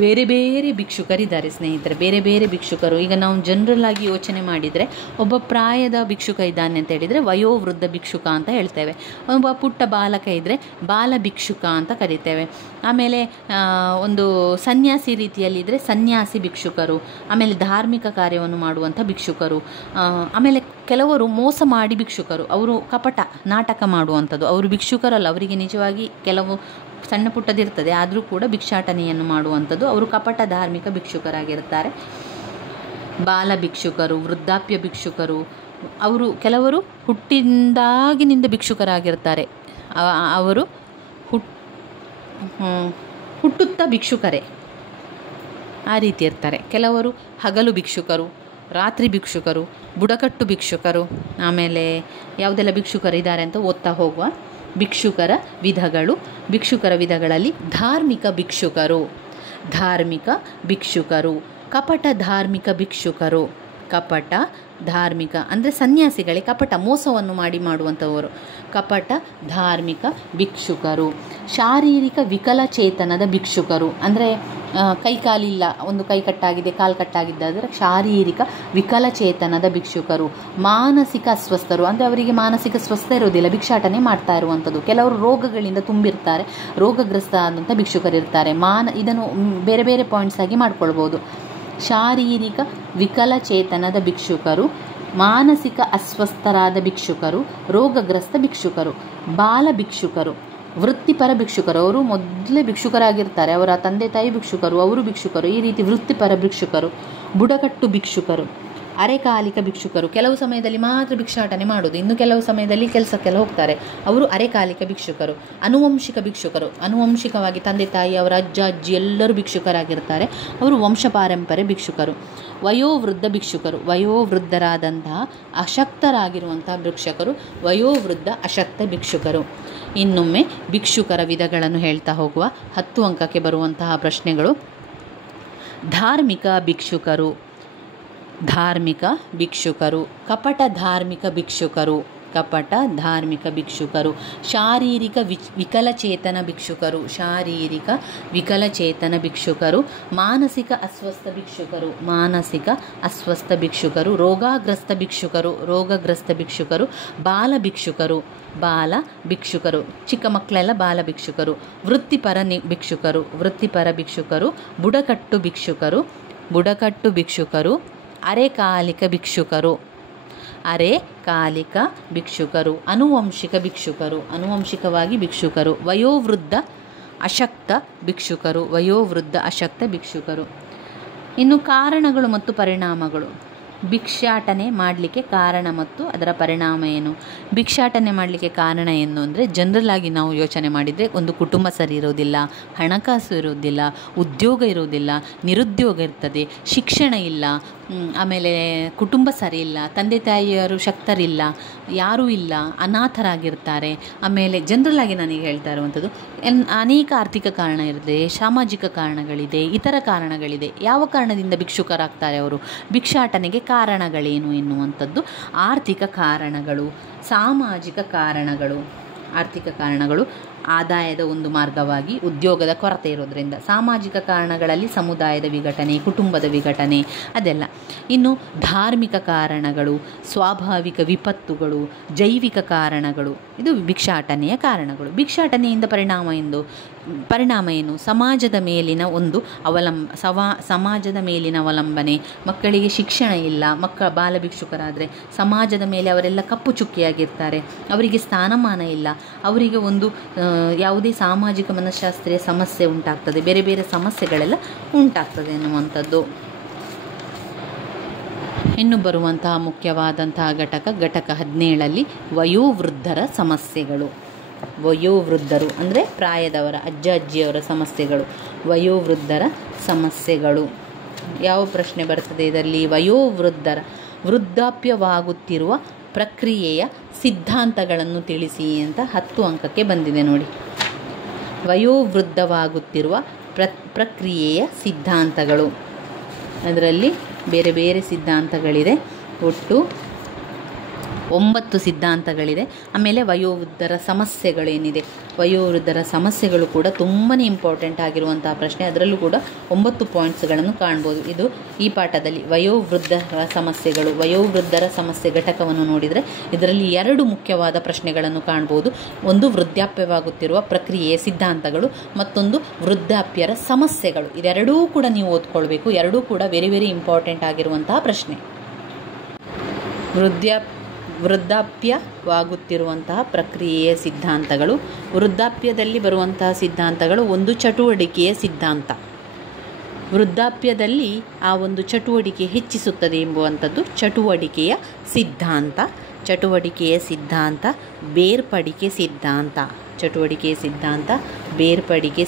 ಬೇರೆ ಬೇರೆ ಭಿಕ್ಷುಕರಿದ್ದಾರೆ ಸ್ನೇಹಿತರೆ, ಬೇರೆ ಬೇರೆ ಭಿಕ್ಷುಕರು. ಈಗ ನಾವು ಜನರಲ್ ಆಗಿ ಯೋಚನೆ ಮಾಡಿದರೆ, ಒಬ್ಬ ಪ್ರಾಯದ ಭಿಕ್ಷುಕ ಇದ್ದಾನೆ ಅಂತ ಹೇಳಿದರೆ ವಯೋವೃದ್ಧ ಭಿಕ್ಷುಕ ಅಂತ ಹೇಳ್ತೇವೆ. ಒಬ್ಬ ಪುಟ್ಟ ಬಾಲಕ ಇದ್ದರೆ ಬಾಲ ಭಿಕ್ಷುಕ ಅಂತ ಕರಿತೇವೆ. ಆಮೇಲೆ ಒಂದು ಸನ್ಯಾಸಿ ರೀತಿಯಲ್ಲಿದ್ದರೆ ಸನ್ಯಾಸಿ ಭಿಕ್ಷುಕರು. ಆಮೇಲೆ ಧಾರ್ಮಿಕ ಕಾರ್ಯವನ್ನು ಮಾಡುವಂಥ ಭಿಕ್ಷುಕರು. ಆಮೇಲೆ ಕೆಲವರು ಮೋಸ ಮಾಡಿ ಭಿಕ್ಷುಕರು, ಅವರು ಕಪಟ ನಾಟಕ ಮಾಡುವಂಥದ್ದು. ಅವರು ಭಿಕ್ಷುಕರಲ್ಲ, ಅವರಿಗೆ ನಿಜವಾಗಿ ಕೆಲವು ಸಣ್ಣ ಪುಟ್ಟದಿರ್ತದೆ, ಆದರೂ ಕೂಡ ಭಿಕ್ಷಾಟನೆಯನ್ನು ಮಾಡುವಂಥದ್ದು. ಅವರು ಕಪಟ ಧಾರ್ಮಿಕ ಭಿಕ್ಷುಕರಾಗಿರ್ತಾರೆ. ಬಾಲ ಭಿಕ್ಷುಕರು, ವೃದ್ಧಾಪ್ಯ ಭಿಕ್ಷುಕರು, ಕೆಲವರು ಹುಟ್ಟಿದಾಗಿನಿಂದ ಭಿಕ್ಷುಕರಾಗಿರ್ತಾರೆ. ಅವರು ಹುಟ್ಟುತ್ತಾ ಭಿಕ್ಷುಕರೇ ಆ ರೀತಿ ಇರ್ತಾರೆ. ಕೆಲವರು ಹಗಲು ಭಿಕ್ಷುಕರು, ರಾತ್ರಿ ಭಿಕ್ಷುಕರು, ಬುಡಕಟ್ಟು ಭಿಕ್ಷುಕರು. ಆಮೇಲೆ ಯಾವುದೆಲ್ಲ ಭಿಕ್ಷುಕರು ಇದ್ದಾರೆ ಅಂತ ಓದ್ತಾ ಹೋಗುವ. ಭಿಕ್ಷುಕರ ವಿಧಗಳಲ್ಲಿ ಧಾರ್ಮಿಕ ಭಿಕ್ಷುಕರು, ಕಪಟ ಧಾರ್ಮಿಕ ಭಿಕ್ಷುಕರು. ಕಪಟ ಧಾರ್ಮಿಕ ಅಂದರೆ ಸನ್ಯಾಸಿಗಳೇ ಕಪಟ ಮೋಸವನ್ನು ಮಾಡುವಂಥವರು. ಕಪಟ ಧಾರ್ಮಿಕ ಭಿಕ್ಷುಕರು. ಶಾರೀರಿಕ ವಿಕಲಚೇತನದ ಭಿಕ್ಷುಕರು ಅಂದರೆ ಕೈಕಾಲಿಲ್ಲ, ಒಂದು ಕೈ ಕಟ್ಟಾಗಿದೆ, ಕಾಲು ಕಟ್ಟಾಗಿದ್ದಾದರೆ ಶಾರೀರಿಕ ವಿಕಲಚೇತನದ ಭಿಕ್ಷುಕರು. ಮಾನಸಿಕ ಅಸ್ವಸ್ಥರು ಅಂದರೆ ಅವರಿಗೆ ಮಾನಸಿಕ ಸ್ವಸ್ಥ ಇರೋದಿಲ್ಲ, ಭಿಕ್ಷಾಟನೆ ಮಾಡ್ತಾ ಇರುವಂಥದ್ದು. ಕೆಲವರು ರೋಗಗಳಿಂದ ತುಂಬಿರ್ತಾರೆ, ರೋಗಗ್ರಸ್ತ ಆದಂಥ ಭಿಕ್ಷುಕರಿರ್ತಾರೆ. ಇದನ್ನು ಬೇರೆ ಬೇರೆ ಪಾಯಿಂಟ್ಸ್ ಆಗಿ ಮಾಡ್ಕೊಳ್ಬೋದು. ಶಾರೀರಿಕ ವಿಕಲಚೇತನದ ಭಿಕ್ಷುಕರು, ಮಾನಸಿಕ ಅಸ್ವಸ್ಥರಾದ ಭಿಕ್ಷುಕರು, ರೋಗಗ್ರಸ್ತ ಭಿಕ್ಷುಕರು. ಬಾಲ ಭಿಕ್ಷುಕರು, ವೃತ್ತಿಪರ ಭಿಕ್ಷುಕರು, ಅವರು ಮೊದಲೇ ಭಿಕ್ಷುಕರಾಗಿರ್ತಾರೆ, ಅವರ ತಂದೆ ತಾಯಿ ಭಿಕ್ಷುಕರು, ಅವರು ಭಿಕ್ಷುಕರು, ಈ ರೀತಿ ವೃತ್ತಿಪರ ಭಿಕ್ಷುಕರು. ಬುಡಕಟ್ಟು ಭಿಕ್ಷುಕರು, ಅರೆಕಾಲಿಕ ಭಿಕ್ಷುಕರು, ಕೆಲವು ಸಮಯದಲ್ಲಿ ಮಾತ್ರ ಭಿಕ್ಷಾಟನೆ ಮಾಡೋದು, ಇನ್ನು ಕೆಲವು ಸಮಯದಲ್ಲಿ ಕೆಲಸಕ್ಕೆಲ್ಲ ಹೋಗ್ತಾರೆ, ಅವರು ಅರೆಕಾಲಿಕ ಭಿಕ್ಷುಕರು. ಅನುವಂಶಿಕ ಭಿಕ್ಷುಕರು, ಅನುವಂಶಿಕವಾಗಿ ತಂದೆ ತಾಯಿ ಅವರ ಅಜ್ಜ ಅಜ್ಜಿ ಎಲ್ಲರೂ ಭಿಕ್ಷುಕರಾಗಿರ್ತಾರೆ, ಅವರು ವಂಶ ಪಾರಂಪರ್ಯ ಭಿಕ್ಷುಕರು. ವಯೋವೃದ್ಧ ಭಿಕ್ಷುಕರು, ವಯೋವೃದ್ಧರಾದಂತಹ ಅಶಕ್ತರಾಗಿರುವಂತಹ ಭಿಕ್ಷುಕರು, ವಯೋವೃದ್ಧ ಅಶಕ್ತ ಭಿಕ್ಷುಕರು. ಇನ್ನೊಮ್ಮೆ ಭಿಕ್ಷುಕರ ವಿಧಗಳನ್ನು ಹೇಳ್ತಾ ಹೋಗುವ. 10 ಅಂಕಕ್ಕೆ ಬರುವಂತಹ ಪ್ರಶ್ನೆಗಳು. ಧಾರ್ಮಿಕ ಭಿಕ್ಷುಕರು, ಕಪಟ ಧಾರ್ಮಿಕ ಭಿಕ್ಷುಕರು, ಶಾರೀರಿಕ ವಿಕಲಚೇತನ ಭಿಕ್ಷುಕರು, ಮಾನಸಿಕ ಅಸ್ವಸ್ಥ ಭಿಕ್ಷುಕರು, ರೋಗಗ್ರಸ್ತ ಭಿಕ್ಷುಕರು, ಬಾಲ ಭಿಕ್ಷುಕರು, ಚಿಕ್ಕ ಮಕ್ಕಳೆಲ್ಲ ಬಾಲ ಭಿಕ್ಷುಕರು. ವೃತ್ತಿಪರ ಭಿಕ್ಷುಕರು, ಬುಡಕಟ್ಟು ಭಿಕ್ಷುಕರು, ಅರೆಕಾಲಿಕ ಭಿಕ್ಷುಕರು, ಅನುವಂಶಿಕವಾಗಿ ಭಿಕ್ಷುಕರು, ವಯೋವೃದ್ಧ ಅಶಕ್ತ ಭಿಕ್ಷುಕರು. ಇನ್ನು ಕಾರಣಗಳು ಮತ್ತು ಪರಿಣಾಮಗಳು. ಭಿಕ್ಷಾಟನೆ ಮಾಡಲಿಕ್ಕೆ ಕಾರಣ ಮತ್ತು ಅದರ ಪರಿಣಾಮ ಏನು? ಭಿಕ್ಷಾಟನೆ ಮಾಡಲಿಕ್ಕೆ ಕಾರಣ ಏನು ಅಂದರೆ, ಜನರಲ್ ಆಗಿ ನಾವು ಯೋಚನೆ ಮಾಡಿದರೆ ಒಂದು ಕುಟುಂಬ ಸರಿ ಇರೋದಿಲ್ಲ, ಹಣಕಾಸು ಇರೋದಿಲ್ಲ, ಉದ್ಯೋಗ ಇರೋದಿಲ್ಲ, ನಿರುದ್ಯೋಗ ಇರ್ತದೆ, ಶಿಕ್ಷಣ ಇಲ್ಲ, ಆಮೇಲೆ ಕುಟುಂಬ ಸರಿ ಇಲ್ಲ, ತಂದೆ ತಾಯಿಯರು ಶಕ್ತರಿಲ್ಲ, ಯಾರೂ ಇಲ್ಲ, ಅನಾಥರಾಗಿರ್ತಾರೆ. ಆಮೇಲೆ ಜನರಲ್ ಆಗಿ ನನಗೆ ಹೇಳ್ತಾ ಇರುವಂಥದ್ದು ಅನೇಕ ಆರ್ಥಿಕ ಕಾರಣ ಇರುತ್ತೆ, ಸಾಮಾಜಿಕ ಕಾರಣಗಳಿದೆ, ಇತರ ಕಾರಣಗಳಿದೆ. ಯಾವ ಕಾರಣದಿಂದ ಭಿಕ್ಷುಕರಾಗ್ತಾರೆ ಅವರು? ಭಿಕ್ಷಾಟನೆಗೆ ಕಾರಣಗಳೇನು ಎನ್ನುವಂಥದ್ದು. ಆರ್ಥಿಕ ಕಾರಣಗಳು, ಸಾಮಾಜಿಕ ಕಾರಣಗಳು. ಆರ್ಥಿಕ ಕಾರಣಗಳು ಆದಾಯದ ಒಂದು ಮಾರ್ಗವಾಗಿ ಉದ್ಯೋಗದ ಕೊರತೆ ಇರೋದರಿಂದ. ಸಾಮಾಜಿಕ ಕಾರಣಗಳಲ್ಲಿ ಸಮುದಾಯದ ವಿಘಟನೆ, ಕುಟುಂಬದ ವಿಘಟನೆ, ಅದೆಲ್ಲ. ಇನ್ನು ಧಾರ್ಮಿಕ ಕಾರಣಗಳು, ಸ್ವಾಭಾವಿಕ ವಿಪತ್ತುಗಳು, ಜೈವಿಕ ಕಾರಣಗಳು, ಇದು ಭಿಕ್ಷಾಟನೆಯ ಕಾರಣಗಳು. ಭಿಕ್ಷಾಟನೆಯಿಂದ ಪರಿಣಾಮ ಏನು? ಸಮಾಜದ ಮೇಲಿನ ಒಂದು ಸಮಾಜದ ಮೇಲಿನ ಅವಲಂಬನೆ. ಮಕ್ಕಳಿಗೆ ಶಿಕ್ಷಣ ಇಲ್ಲ, ಬಾಲ ಭಿಕ್ಷುಕರಾದರೆ ಸಮಾಜದ ಮೇಲೆ ಅವರೆಲ್ಲ ಕಪ್ಪು ಚುಕ್ಕಿಯಾಗಿರ್ತಾರೆ, ಅವರಿಗೆ ಸ್ಥಾನಮಾನ ಇಲ್ಲ, ಅವರಿಗೆ ಒಂದು ಯಾವುದೇ ಸಾಮಾಜಿಕ ಮನಃಶಾಸ್ತ್ರೀಯ ಸಮಸ್ಯೆ ಉಂಟಾಗ್ತದೆ, ಬೇರೆ ಬೇರೆ ಸಮಸ್ಯೆಗಳೆಲ್ಲ ಉಂಟಾಗ್ತದೆ ಎನ್ನುವಂಥದ್ದು. ಇನ್ನು ಬರುವಂತಹ ಮುಖ್ಯವಾದಂತಹ ಘಟಕ 17ರಲ್ಲಿ ವಯೋವೃದ್ಧರ ಸಮಸ್ಯೆಗಳು. ವಯೋವೃದ್ಧರು ಅಂದರೆ ಪ್ರಾಯದವರ, ಅಜ್ಜ ಅಜ್ಜಿಯವರ ಸಮಸ್ಯೆಗಳು. ವಯೋವೃದ್ಧರ ಸಮಸ್ಯೆಗಳು ಯಾವ ಪ್ರಶ್ನೆ ಬರ್ತದೆ ಇದರಲ್ಲಿ? ವೃದ್ಧಾಪ್ಯವಾಗುತ್ತಿರುವ ಪ್ರಕ್ರಿಯೆಯ ಸಿದ್ಧಾಂತಗಳನ್ನು ತಿಳಿಸಿ ಅಂತ 10 ಅಂಕಕ್ಕೆ ಬಂದಿದೆ ನೋಡಿ. ವಯೋವೃದ್ಧವಾಗುತ್ತಿರುವ ಪ್ರಕ್ರಿಯೆಯ ಸಿದ್ಧಾಂತಗಳು, ಅದರಲ್ಲಿ ಬೇರೆ ಬೇರೆ ಸಿದ್ಧಾಂತಗಳಿದೆ, ಒಟ್ಟು 9 ಸಿದ್ಧಾಂತಗಳಿದೆ. ಆಮೇಲೆ ವಯೋವೃದ್ಧರ ಸಮಸ್ಯೆಗಳೇನಿದೆ, ವಯೋವೃದ್ಧರ ಸಮಸ್ಯೆಗಳು ಕೂಡ ತುಂಬಾ ಇಂಪಾರ್ಟೆಂಟ್ ಆಗಿರುವಂತಹ ಪ್ರಶ್ನೆ. ಅದರಲ್ಲೂ ಕೂಡ 9 ಪಾಯಿಂಟ್ಸ್ಗಳನ್ನು ಕಾಣ್ಬೋದು. ಇದು ಈ ಪಾಠದಲ್ಲಿ ವಯೋವೃದ್ಧರ ಸಮಸ್ಯೆ ಘಟಕವನ್ನು ನೋಡಿದರೆ ಇದರಲ್ಲಿ 2 ಮುಖ್ಯವಾದ ಪ್ರಶ್ನೆಗಳನ್ನು ಕಾಣ್ಬೋದು. ಒಂದು ವೃದ್ಧಾಪ್ಯವಾಗುತ್ತಿರುವ ಪ್ರಕ್ರಿಯೆಯ ಸಿದ್ಧಾಂತಗಳು, ಮತ್ತೊಂದು ವೃದ್ಧಾಪ್ಯರ ಸಮಸ್ಯೆಗಳು. ಇದೆರಡೂ ಕೂಡ ನೀವು ಓದ್ಕೊಳ್ಬೇಕು. ಎರಡೂ ಕೂಡ ವೆರಿ ವೆರಿ ಇಂಪಾರ್ಟೆಂಟ್ ಆಗಿರುವಂತಹ ಪ್ರಶ್ನೆ. ವೃದ್ಧಾಪ್ಯವಾಗುತ್ತಿರುವಂತಹ ಪ್ರಕ್ರಿಯೆಯ ಸಿದ್ಧಾಂತಗಳು. ವೃದ್ಧಾಪ್ಯದಲ್ಲಿ ಬರುವಂತಹ ಸಿದ್ಧಾಂತಗಳು, ಒಂದು ಚಟುವಟಿಕೆಯ ಸಿದ್ಧಾಂತ. ವೃದ್ಧಾಪ್ಯದಲ್ಲಿ ಆ ಒಂದು ಚಟುವಟಿಕೆ ಹೆಚ್ಚಿಸುತ್ತದೆ ಎಂಬುವಂಥದ್ದು ಚಟುವಟಿಕೆಯ ಸಿದ್ಧಾಂತ. ಬೇರ್ಪಡಿಕೆ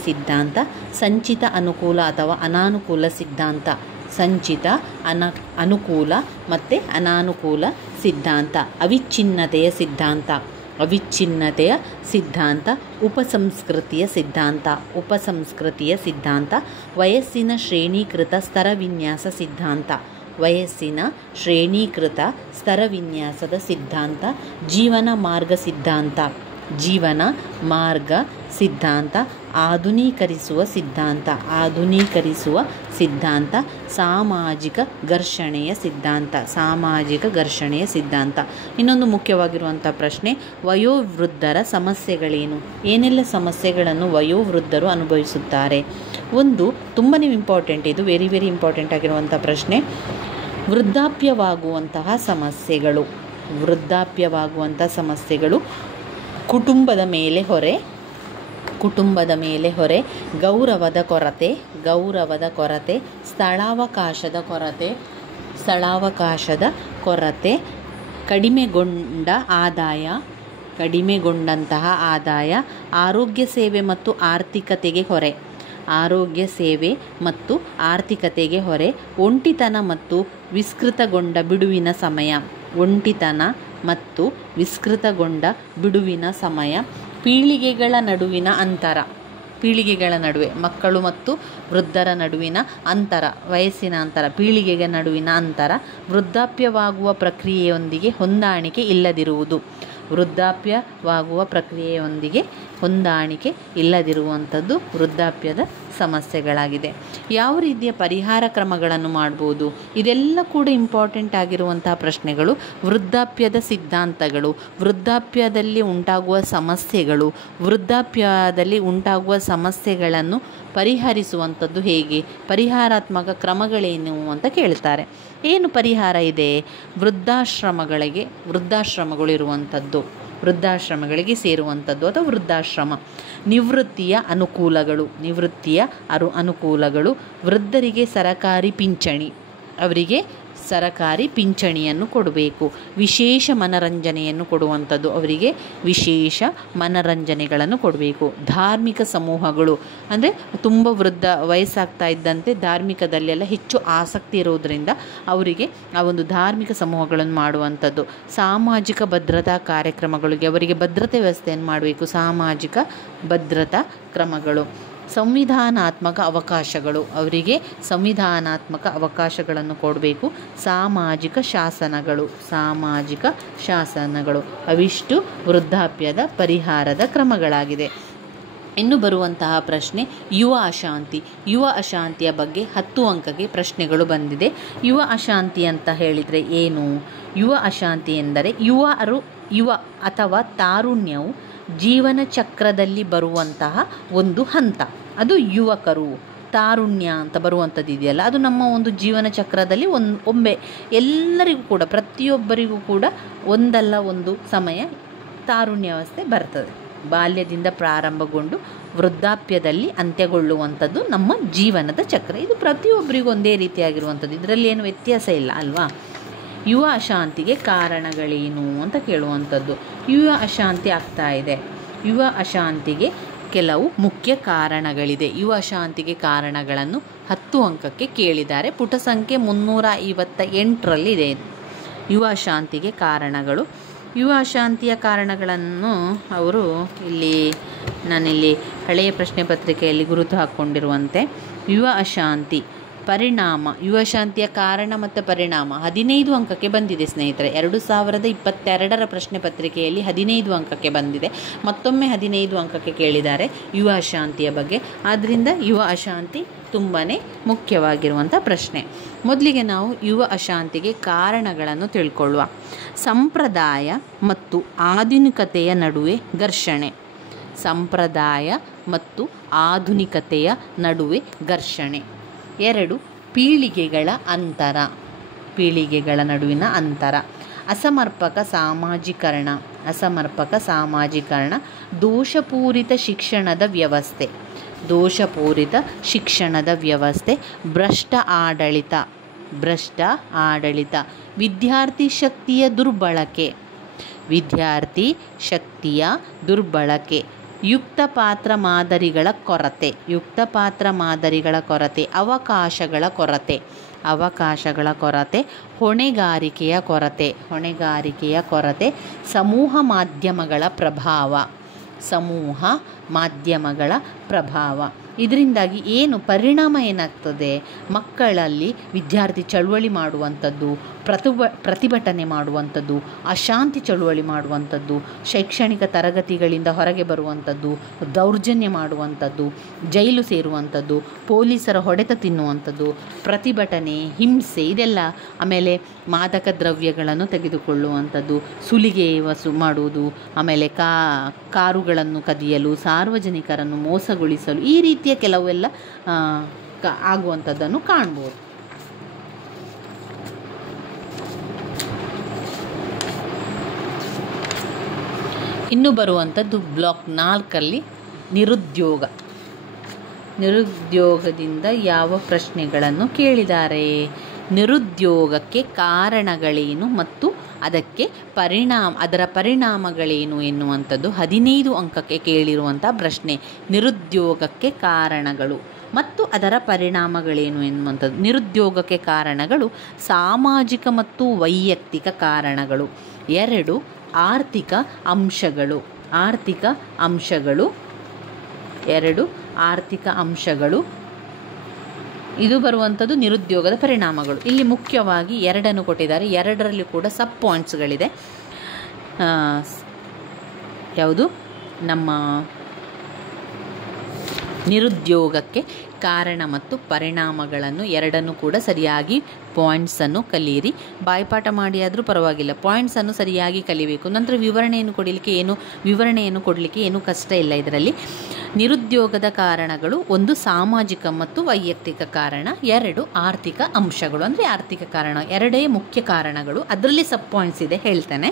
ಸಿದ್ಧಾಂತ. ಸಂಚಿತ ಅನುಕೂಲ ಅಥವಾ ಅನಾನುಕೂಲ ಸಿದ್ಧಾಂತ. ಅನುಕೂಲ ಮತ್ತು ಅನಾನುಕೂಲ ಸಿದ್ಧಾಂತ. ಅವಿಚ್ಛಿನ್ನತೆಯ ಸಿದ್ಧಾಂತ. ಉಪಸಂಸ್ಕೃತಿಯ ಸಿದ್ಧಾಂತ. ವಯಸ್ಸಿನ ಶ್ರೇಣೀಕೃತ ಸ್ತರವಿನ್ಯಾಸದ ಸಿದ್ಧಾಂತ. ಜೀವನ ಮಾರ್ಗ ಸಿದ್ಧಾಂತ. ಆಧುನೀಕರಿಸುವ ಸಿದ್ಧಾಂತ. ಸಾಮಾಜಿಕ ಘರ್ಷಣೆಯ ಸಿದ್ಧಾಂತ. ಇನ್ನೊಂದು ಮುಖ್ಯವಾಗಿರುವಂಥ ಪ್ರಶ್ನೆ, ವಯೋವೃದ್ಧರ ಸಮಸ್ಯೆಗಳೇನು? ಏನೆಲ್ಲ ಸಮಸ್ಯೆಗಳನ್ನು ವಯೋವೃದ್ಧರು ಅನುಭವಿಸುತ್ತಾರೆ? ಒಂದು ತುಂಬಾ ಇಂಪಾರ್ಟೆಂಟ್, ಇದು ವೆರಿ ವೆರಿ ಇಂಪಾರ್ಟೆಂಟ್ ಆಗಿರುವಂಥ ಪ್ರಶ್ನೆ. ವೃದ್ಧಾಪ್ಯವಾಗುವಂತಹ ಸಮಸ್ಯೆಗಳು ಕುಟುಂಬದ ಮೇಲೆ ಹೊರೆ, ಗೌರವದ ಕೊರತೆ, ಸ್ಥಳಾವಕಾಶದ ಕೊರತೆ, ಕಡಿಮೆಗೊಂಡಂತಹ ಆದಾಯ, ಆರೋಗ್ಯ ಸೇವೆ ಮತ್ತು ಆರ್ಥಿಕತೆಗೆ ಹೊರೆ, ಒಂಟಿತನ ಮತ್ತು ವಿಸ್ತೃತಗೊಂಡ ಬಿಡುವಿನ ಸಮಯ, ಪೀಳಿಗೆಗಳ ನಡುವೆ ಮಕ್ಕಳು ಮತ್ತು ವೃದ್ಧರ ನಡುವಿನ ವಯಸ್ಸಿನ ಅಂತರ, ಪೀಳಿಗೆಗಳ ನಡುವಿನ ಅಂತರ, ವೃದ್ಧಾಪ್ಯವಾಗುವ ಪ್ರಕ್ರಿಯೆಯೊಂದಿಗೆ ಹೊಂದಾಣಿಕೆ ಇಲ್ಲದಿರುವಂಥದ್ದು ವೃದ್ಧಾಪ್ಯದ ಸಮಸ್ಯೆಗಳಾಗಿದೆ. ಯಾವ ರೀತಿಯ ಪರಿಹಾರ ಕ್ರಮಗಳನ್ನು ಮಾಡ್ಬೋದು? ಇದೆಲ್ಲ ಕೂಡ ಇಂಪಾರ್ಟೆಂಟ್ ಆಗಿರುವಂತಹ ಪ್ರಶ್ನೆಗಳು. ವೃದ್ಧಾಪ್ಯದ ಸಿದ್ಧಾಂತಗಳು, ವೃದ್ಧಾಪ್ಯದಲ್ಲಿ ಉಂಟಾಗುವ ಸಮಸ್ಯೆಗಳನ್ನು ಪರಿಹರಿಸುವಂಥದ್ದು ಹೇಗೆ, ಪರಿಹಾರಾತ್ಮಕ ಕ್ರಮಗಳೇನು ಅಂತ ಕೇಳ್ತಾರೆ. ಏನು ಪರಿಹಾರ ಇದೆ? ವೃದ್ಧಾಶ್ರಮಗಳಿಗೆ ಸೇರುವಂಥದ್ದು ಅಥವಾ ವೃದ್ಧಾಶ್ರಮ. ನಿವೃತ್ತಿಯ ಅನುಕೂಲಗಳು, ವೃದ್ಧರಿಗೆ ಸರಕಾರಿ ಪಿಂಚಣಿಯನ್ನು ಕೊಡಬೇಕು. ವಿಶೇಷ ಮನರಂಜನೆಯನ್ನು ಕೊಡುವಂಥದ್ದು, ಅವರಿಗೆ ವಿಶೇಷ ಮನರಂಜನೆಗಳನ್ನು ಕೊಡಬೇಕು. ಧಾರ್ಮಿಕ ಸಮೂಹಗಳು ಅಂದರೆ ತುಂಬ ವಯಸ್ಸಾಗ್ತಾ ಇದ್ದಂತೆ ಧಾರ್ಮಿಕದಲ್ಲೆಲ್ಲ ಹೆಚ್ಚು ಆಸಕ್ತಿ ಇರೋದರಿಂದ ಅವರಿಗೆ ಆ ಒಂದು ಧಾರ್ಮಿಕ ಸಮೂಹಗಳನ್ನು ಮಾಡುವಂಥದ್ದು. ಸಾಮಾಜಿಕ ಭದ್ರತಾ ಕಾರ್ಯಕ್ರಮಗಳಿಗೆ ಅವರಿಗೆ ಭದ್ರತೆ ವ್ಯವಸ್ಥೆಯನ್ನು ಮಾಡಬೇಕು. ಸಾಮಾಜಿಕ ಭದ್ರತಾ ಕ್ರಮಗಳು. ಸಂವಿಧಾನಾತ್ಮಕ ಅವಕಾಶಗಳನ್ನು ಕೊಡಬೇಕು. ಸಾಮಾಜಿಕ ಶಾಸನಗಳು ಅವಿಷ್ಟು ವೃದ್ಧಾಪ್ಯದ ಪರಿಹಾರದ ಕ್ರಮಗಳಾಗಿದೆ. ಇನ್ನು ಬರುವಂತಹ ಪ್ರಶ್ನೆ ಯುವ ಅಶಾಂತಿಯ ಬಗ್ಗೆ 10 ಅಂಕಕ್ಕೆ ಪ್ರಶ್ನೆಗಳು ಬಂದಿದೆ. ಯುವ ಅಶಾಂತಿ ಅಂತ ಹೇಳಿದರೆ ಏನು? ಯುವ ಅಶಾಂತಿ ಎಂದರೆ ಯುವ ಅಥವಾ ತಾರುಣ್ಯವು ಜೀವನ ಚಕ್ರದಲ್ಲಿ ಬರುವಂತಹ ಒಂದು ಹಂತ. ಅದು ಯುವಕರು, ತಾರುಣ್ಯ ಅಂತ ಬರುವಂಥದ್ದು ಇದೆಯಲ್ಲ, ಅದು ನಮ್ಮ ಒಂದು ಜೀವನ ಚಕ್ರದಲ್ಲಿ ಒಮ್ಮೆ ಎಲ್ಲರಿಗೂ ಕೂಡ, ಪ್ರತಿಯೊಬ್ಬರಿಗೂ ಕೂಡ ಒಂದಲ್ಲ ಒಂದು ಸಮಯ ತಾರುಣ್ಯಾವಸ್ಥೆ ಬರ್ತದೆ. ಬಾಲ್ಯದಿಂದ ಪ್ರಾರಂಭಗೊಂಡು ವೃದ್ಧಾಪ್ಯದಲ್ಲಿ ಅಂತ್ಯಗೊಳ್ಳುವಂಥದ್ದು ನಮ್ಮ ಜೀವನದ ಚಕ್ರ. ಇದು ಪ್ರತಿಯೊಬ್ಬರಿಗೂ ಒಂದೇ ರೀತಿಯಾಗಿರುವಂಥದ್ದು, ಇದರಲ್ಲಿ ಏನು ವ್ಯತ್ಯಾಸ ಇಲ್ಲ ಅಲ್ವಾ? ಯುವ ಅಶಾಂತಿಗೆ ಕಾರಣಗಳೇನು ಅಂತ ಕೇಳುವಂಥದ್ದು. ಯುವ ಅಶಾಂತಿ ಆಗ್ತಾ ಇದೆ. ಯುವ ಅಶಾಂತಿಗೆ ಕೆಲವು ಮುಖ್ಯ ಕಾರಣಗಳಿದೆ. ಯುವ ಅಶಾಂತಿಗೆ ಕಾರಣಗಳನ್ನು 10 ಅಂಕಕ್ಕೆ ಕೇಳಿದ್ದಾರೆ. ಪುಟ ಸಂಖ್ಯೆ 358ರಲ್ಲಿದೆ ಯುವ ಅಶಾಂತಿಗೆ ಕಾರಣಗಳು. ಯುವ ಅಶಾಂತಿಯ ಕಾರಣಗಳನ್ನು ಅವರು ನಾನಿಲ್ಲಿ ಹಳೆಯ ಪ್ರಶ್ನೆ ಪತ್ರಿಕೆಯಲ್ಲಿ ಗುರುತು ಹಾಕ್ಕೊಂಡಿರುವಂತೆ ಯುವ ಅಶಾಂತಿ ಪರಿಣಾಮ, ಯುವ ಅಶಾಂತಿಯ ಕಾರಣ ಮತ್ತು ಪರಿಣಾಮ 15 ಅಂಕಕ್ಕೆ ಬಂದಿದೆ ಸ್ನೇಹಿತರೆ. 2022ರ ಪ್ರಶ್ನೆ ಪತ್ರಿಕೆಯಲ್ಲಿ 15 ಅಂಕಕ್ಕೆ ಬಂದಿದೆ. ಮತ್ತೊಮ್ಮೆ 15 ಅಂಕಕ್ಕೆ ಕೇಳಿದ್ದಾರೆ ಯುವ ಅಶಾಂತಿಯ ಬಗ್ಗೆ. ಆದ್ದರಿಂದ ಯುವ ಅಶಾಂತಿ ತುಂಬಾ ಮುಖ್ಯವಾಗಿರುವಂಥ ಪ್ರಶ್ನೆ. ಮೊದಲಿಗೆ ನಾವು ಯುವ ಅಶಾಂತಿಗೆ ಕಾರಣಗಳನ್ನು ತಿಳ್ಕೊಳ್ಳುವ. ಸಂಪ್ರದಾಯ ಮತ್ತು ಆಧುನಿಕತೆಯ ನಡುವೆ ಘರ್ಷಣೆ. ಸಂಪ್ರದಾಯ ಮತ್ತು ಆಧುನಿಕತೆಯ ನಡುವೆ ಘರ್ಷಣೆ. 2 ಪೀಳಿಗೆಗಳ ಅಂತರ, ಪೀಳಿಗೆಗಳ ನಡುವಿನ ಅಂತರ. ಅಸಮರ್ಪಕ ಸಾಮಾಜೀಕರಣ, ಅಸಮರ್ಪಕ ಸಾಮಾಜೀಕರಣ. ದೋಷಪೂರಿತ ಶಿಕ್ಷಣದ ವ್ಯವಸ್ಥೆ, ದೋಷಪೂರಿತ ಶಿಕ್ಷಣದ ವ್ಯವಸ್ಥೆ. ಭ್ರಷ್ಟ ಆಡಳಿತ, ಭ್ರಷ್ಟ ಆಡಳಿತ. ವಿದ್ಯಾರ್ಥಿ ಶಕ್ತಿಯ ದುರ್ಬಳಕೆ, ವಿದ್ಯಾರ್ಥಿ ಶಕ್ತಿಯ ದುರ್ಬಳಕೆ. ಯುಕ್ತ ಪಾತ್ರ ಮಾದರಿಗಳ ಕೊರತೆ, ಯುಕ್ತ ಪಾತ್ರ ಮಾದರಿಗಳ ಕೊರತೆ. ಅವಕಾಶಗಳ ಕೊರತೆ, ಅವಕಾಶಗಳ ಕೊರತೆ. ಹೊಣೆಗಾರಿಕೆಯ ಕೊರತೆ, ಹೊಣೆಗಾರಿಕೆಯ ಕೊರತೆ. ಸಮೂಹ ಮಾಧ್ಯಮಗಳ ಪ್ರಭಾವ, ಸಮೂಹ ಮಾಧ್ಯಮಗಳ ಪ್ರಭಾವ. ಇದರಿಂದಾಗಿ ಏನು ಪರಿಣಾಮ ಏನಾಗ್ತದೆ? ಮಕ್ಕಳಲ್ಲಿ ವಿದ್ಯಾರ್ಥಿ ಚಳುವಳಿ ಮಾಡುವಂಥದ್ದು, ಪ್ರತಿಭಟನೆ ಮಾಡುವಂಥದ್ದು, ಅಶಾಂತಿ ಚಳುವಳಿ ಮಾಡುವಂಥದ್ದು, ಶೈಕ್ಷಣಿಕ ತರಗತಿಗಳಿಂದ ಹೊರಗೆ ಬರುವಂಥದ್ದು, ದೌರ್ಜನ್ಯ ಮಾಡುವಂಥದ್ದು, ಜೈಲು ಸೇರುವಂಥದ್ದು, ಪೊಲೀಸರ ಹೊಡೆತ ತಿನ್ನುವಂಥದ್ದು, ಪ್ರತಿಭಟನೆ, ಹಿಂಸೆ ಇದೆಲ್ಲ. ಆಮೇಲೆ ಮಾದಕ ದ್ರವ್ಯಗಳನ್ನು ತೆಗೆದುಕೊಳ್ಳುವಂಥದ್ದು, ಸುಲಿಗೆ ಮಾಡುವುದು, ಆಮೇಲೆ ಕಾರುಗಳನ್ನು ಕದಿಯಲು, ಸಾರ್ವಜನಿಕರನ್ನು ಮೋಸಗೊಳಿಸಲು, ಈ ರೀತಿಯ ಕೆಲವೆಲ್ಲ ಆಗುವಂಥದ್ದನ್ನು ಕಾಣ್ಬೋದು. ಇನ್ನು ಬರುವಂಥದ್ದು ಬ್ಲಾಕ್ 4ರಲ್ಲಿ ನಿರುದ್ಯೋಗ. ನಿರುದ್ಯೋಗದಿಂದ ಯಾವ ಪ್ರಶ್ನೆಗಳನ್ನು ಕೇಳಿದ್ದಾರೆ? ನಿರುದ್ಯೋಗಕ್ಕೆ ಕಾರಣಗಳೇನು ಮತ್ತು ಅದಕ್ಕೆ ಅದರ ಪರಿಣಾಮಗಳೇನು ಎನ್ನುವಂಥದ್ದು 15 ಅಂಕಕ್ಕೆ ಕೇಳಿರುವಂಥ ಪ್ರಶ್ನೆ. ನಿರುದ್ಯೋಗಕ್ಕೆ ಕಾರಣಗಳು ಮತ್ತು ಅದರ ಪರಿಣಾಮಗಳೇನು ಎನ್ನುವಂಥದ್ದು. ನಿರುದ್ಯೋಗಕ್ಕೆ ಕಾರಣಗಳು ಸಾಮಾಜಿಕ ಮತ್ತು ವೈಯಕ್ತಿಕ ಕಾರಣಗಳು. 2 ಆರ್ಥಿಕ ಅಂಶಗಳು, ಆರ್ಥಿಕ ಅಂಶಗಳು. 2 ಆರ್ಥಿಕ ಅಂಶಗಳು. ಇದು ಬರುವಂಥದ್ದು ನಿರುದ್ಯೋಗದ ಪರಿಣಾಮಗಳು. ಇಲ್ಲಿ ಮುಖ್ಯವಾಗಿ 2 ಕೊಟ್ಟಿದ್ದಾರೆ. 2ರಲ್ಲಿ ಕೂಡ ಸಬ್ ಪಾಯಿಂಟ್ಸ್ಗಳಿದೆ. ಯಾವುದು? ನಮ್ಮ ನಿರುದ್ಯೋಗಕ್ಕೆ ಕಾರಣ ಮತ್ತು ಪರಿಣಾಮಗಳನ್ನು 2 ಕೂಡ ಸರಿಯಾಗಿ ಪಾಯಿಂಟ್ಸನ್ನು ಕಲಿಯಿರಿ. ಬಾಯ್ಪಾಠ ಮಾಡಿ ಆದರೂ ಪರವಾಗಿಲ್ಲ, ಪಾಯಿಂಟ್ಸನ್ನು ಸರಿಯಾಗಿ ಕಲಿಬೇಕು. ನಂತರ ವಿವರಣೆಯನ್ನು ಕೊಡಲಿಕ್ಕೆ ಏನೂ ಕಷ್ಟ ಇಲ್ಲ ಇದರಲ್ಲಿ. ನಿರುದ್ಯೋಗದ ಕಾರಣಗಳು 1 ಸಾಮಾಜಿಕ ಮತ್ತು ವೈಯಕ್ತಿಕ ಕಾರಣ, 2 ಆರ್ಥಿಕ ಅಂಶಗಳು. ಅಂದರೆ ಆರ್ಥಿಕ ಕಾರಣ 2 ಮುಖ್ಯ ಕಾರಣಗಳು. ಅದರಲ್ಲಿ ಸಬ್ ಪಾಯಿಂಟ್ಸ್ ಇದೆ, ಹೇಳ್ತೇನೆ.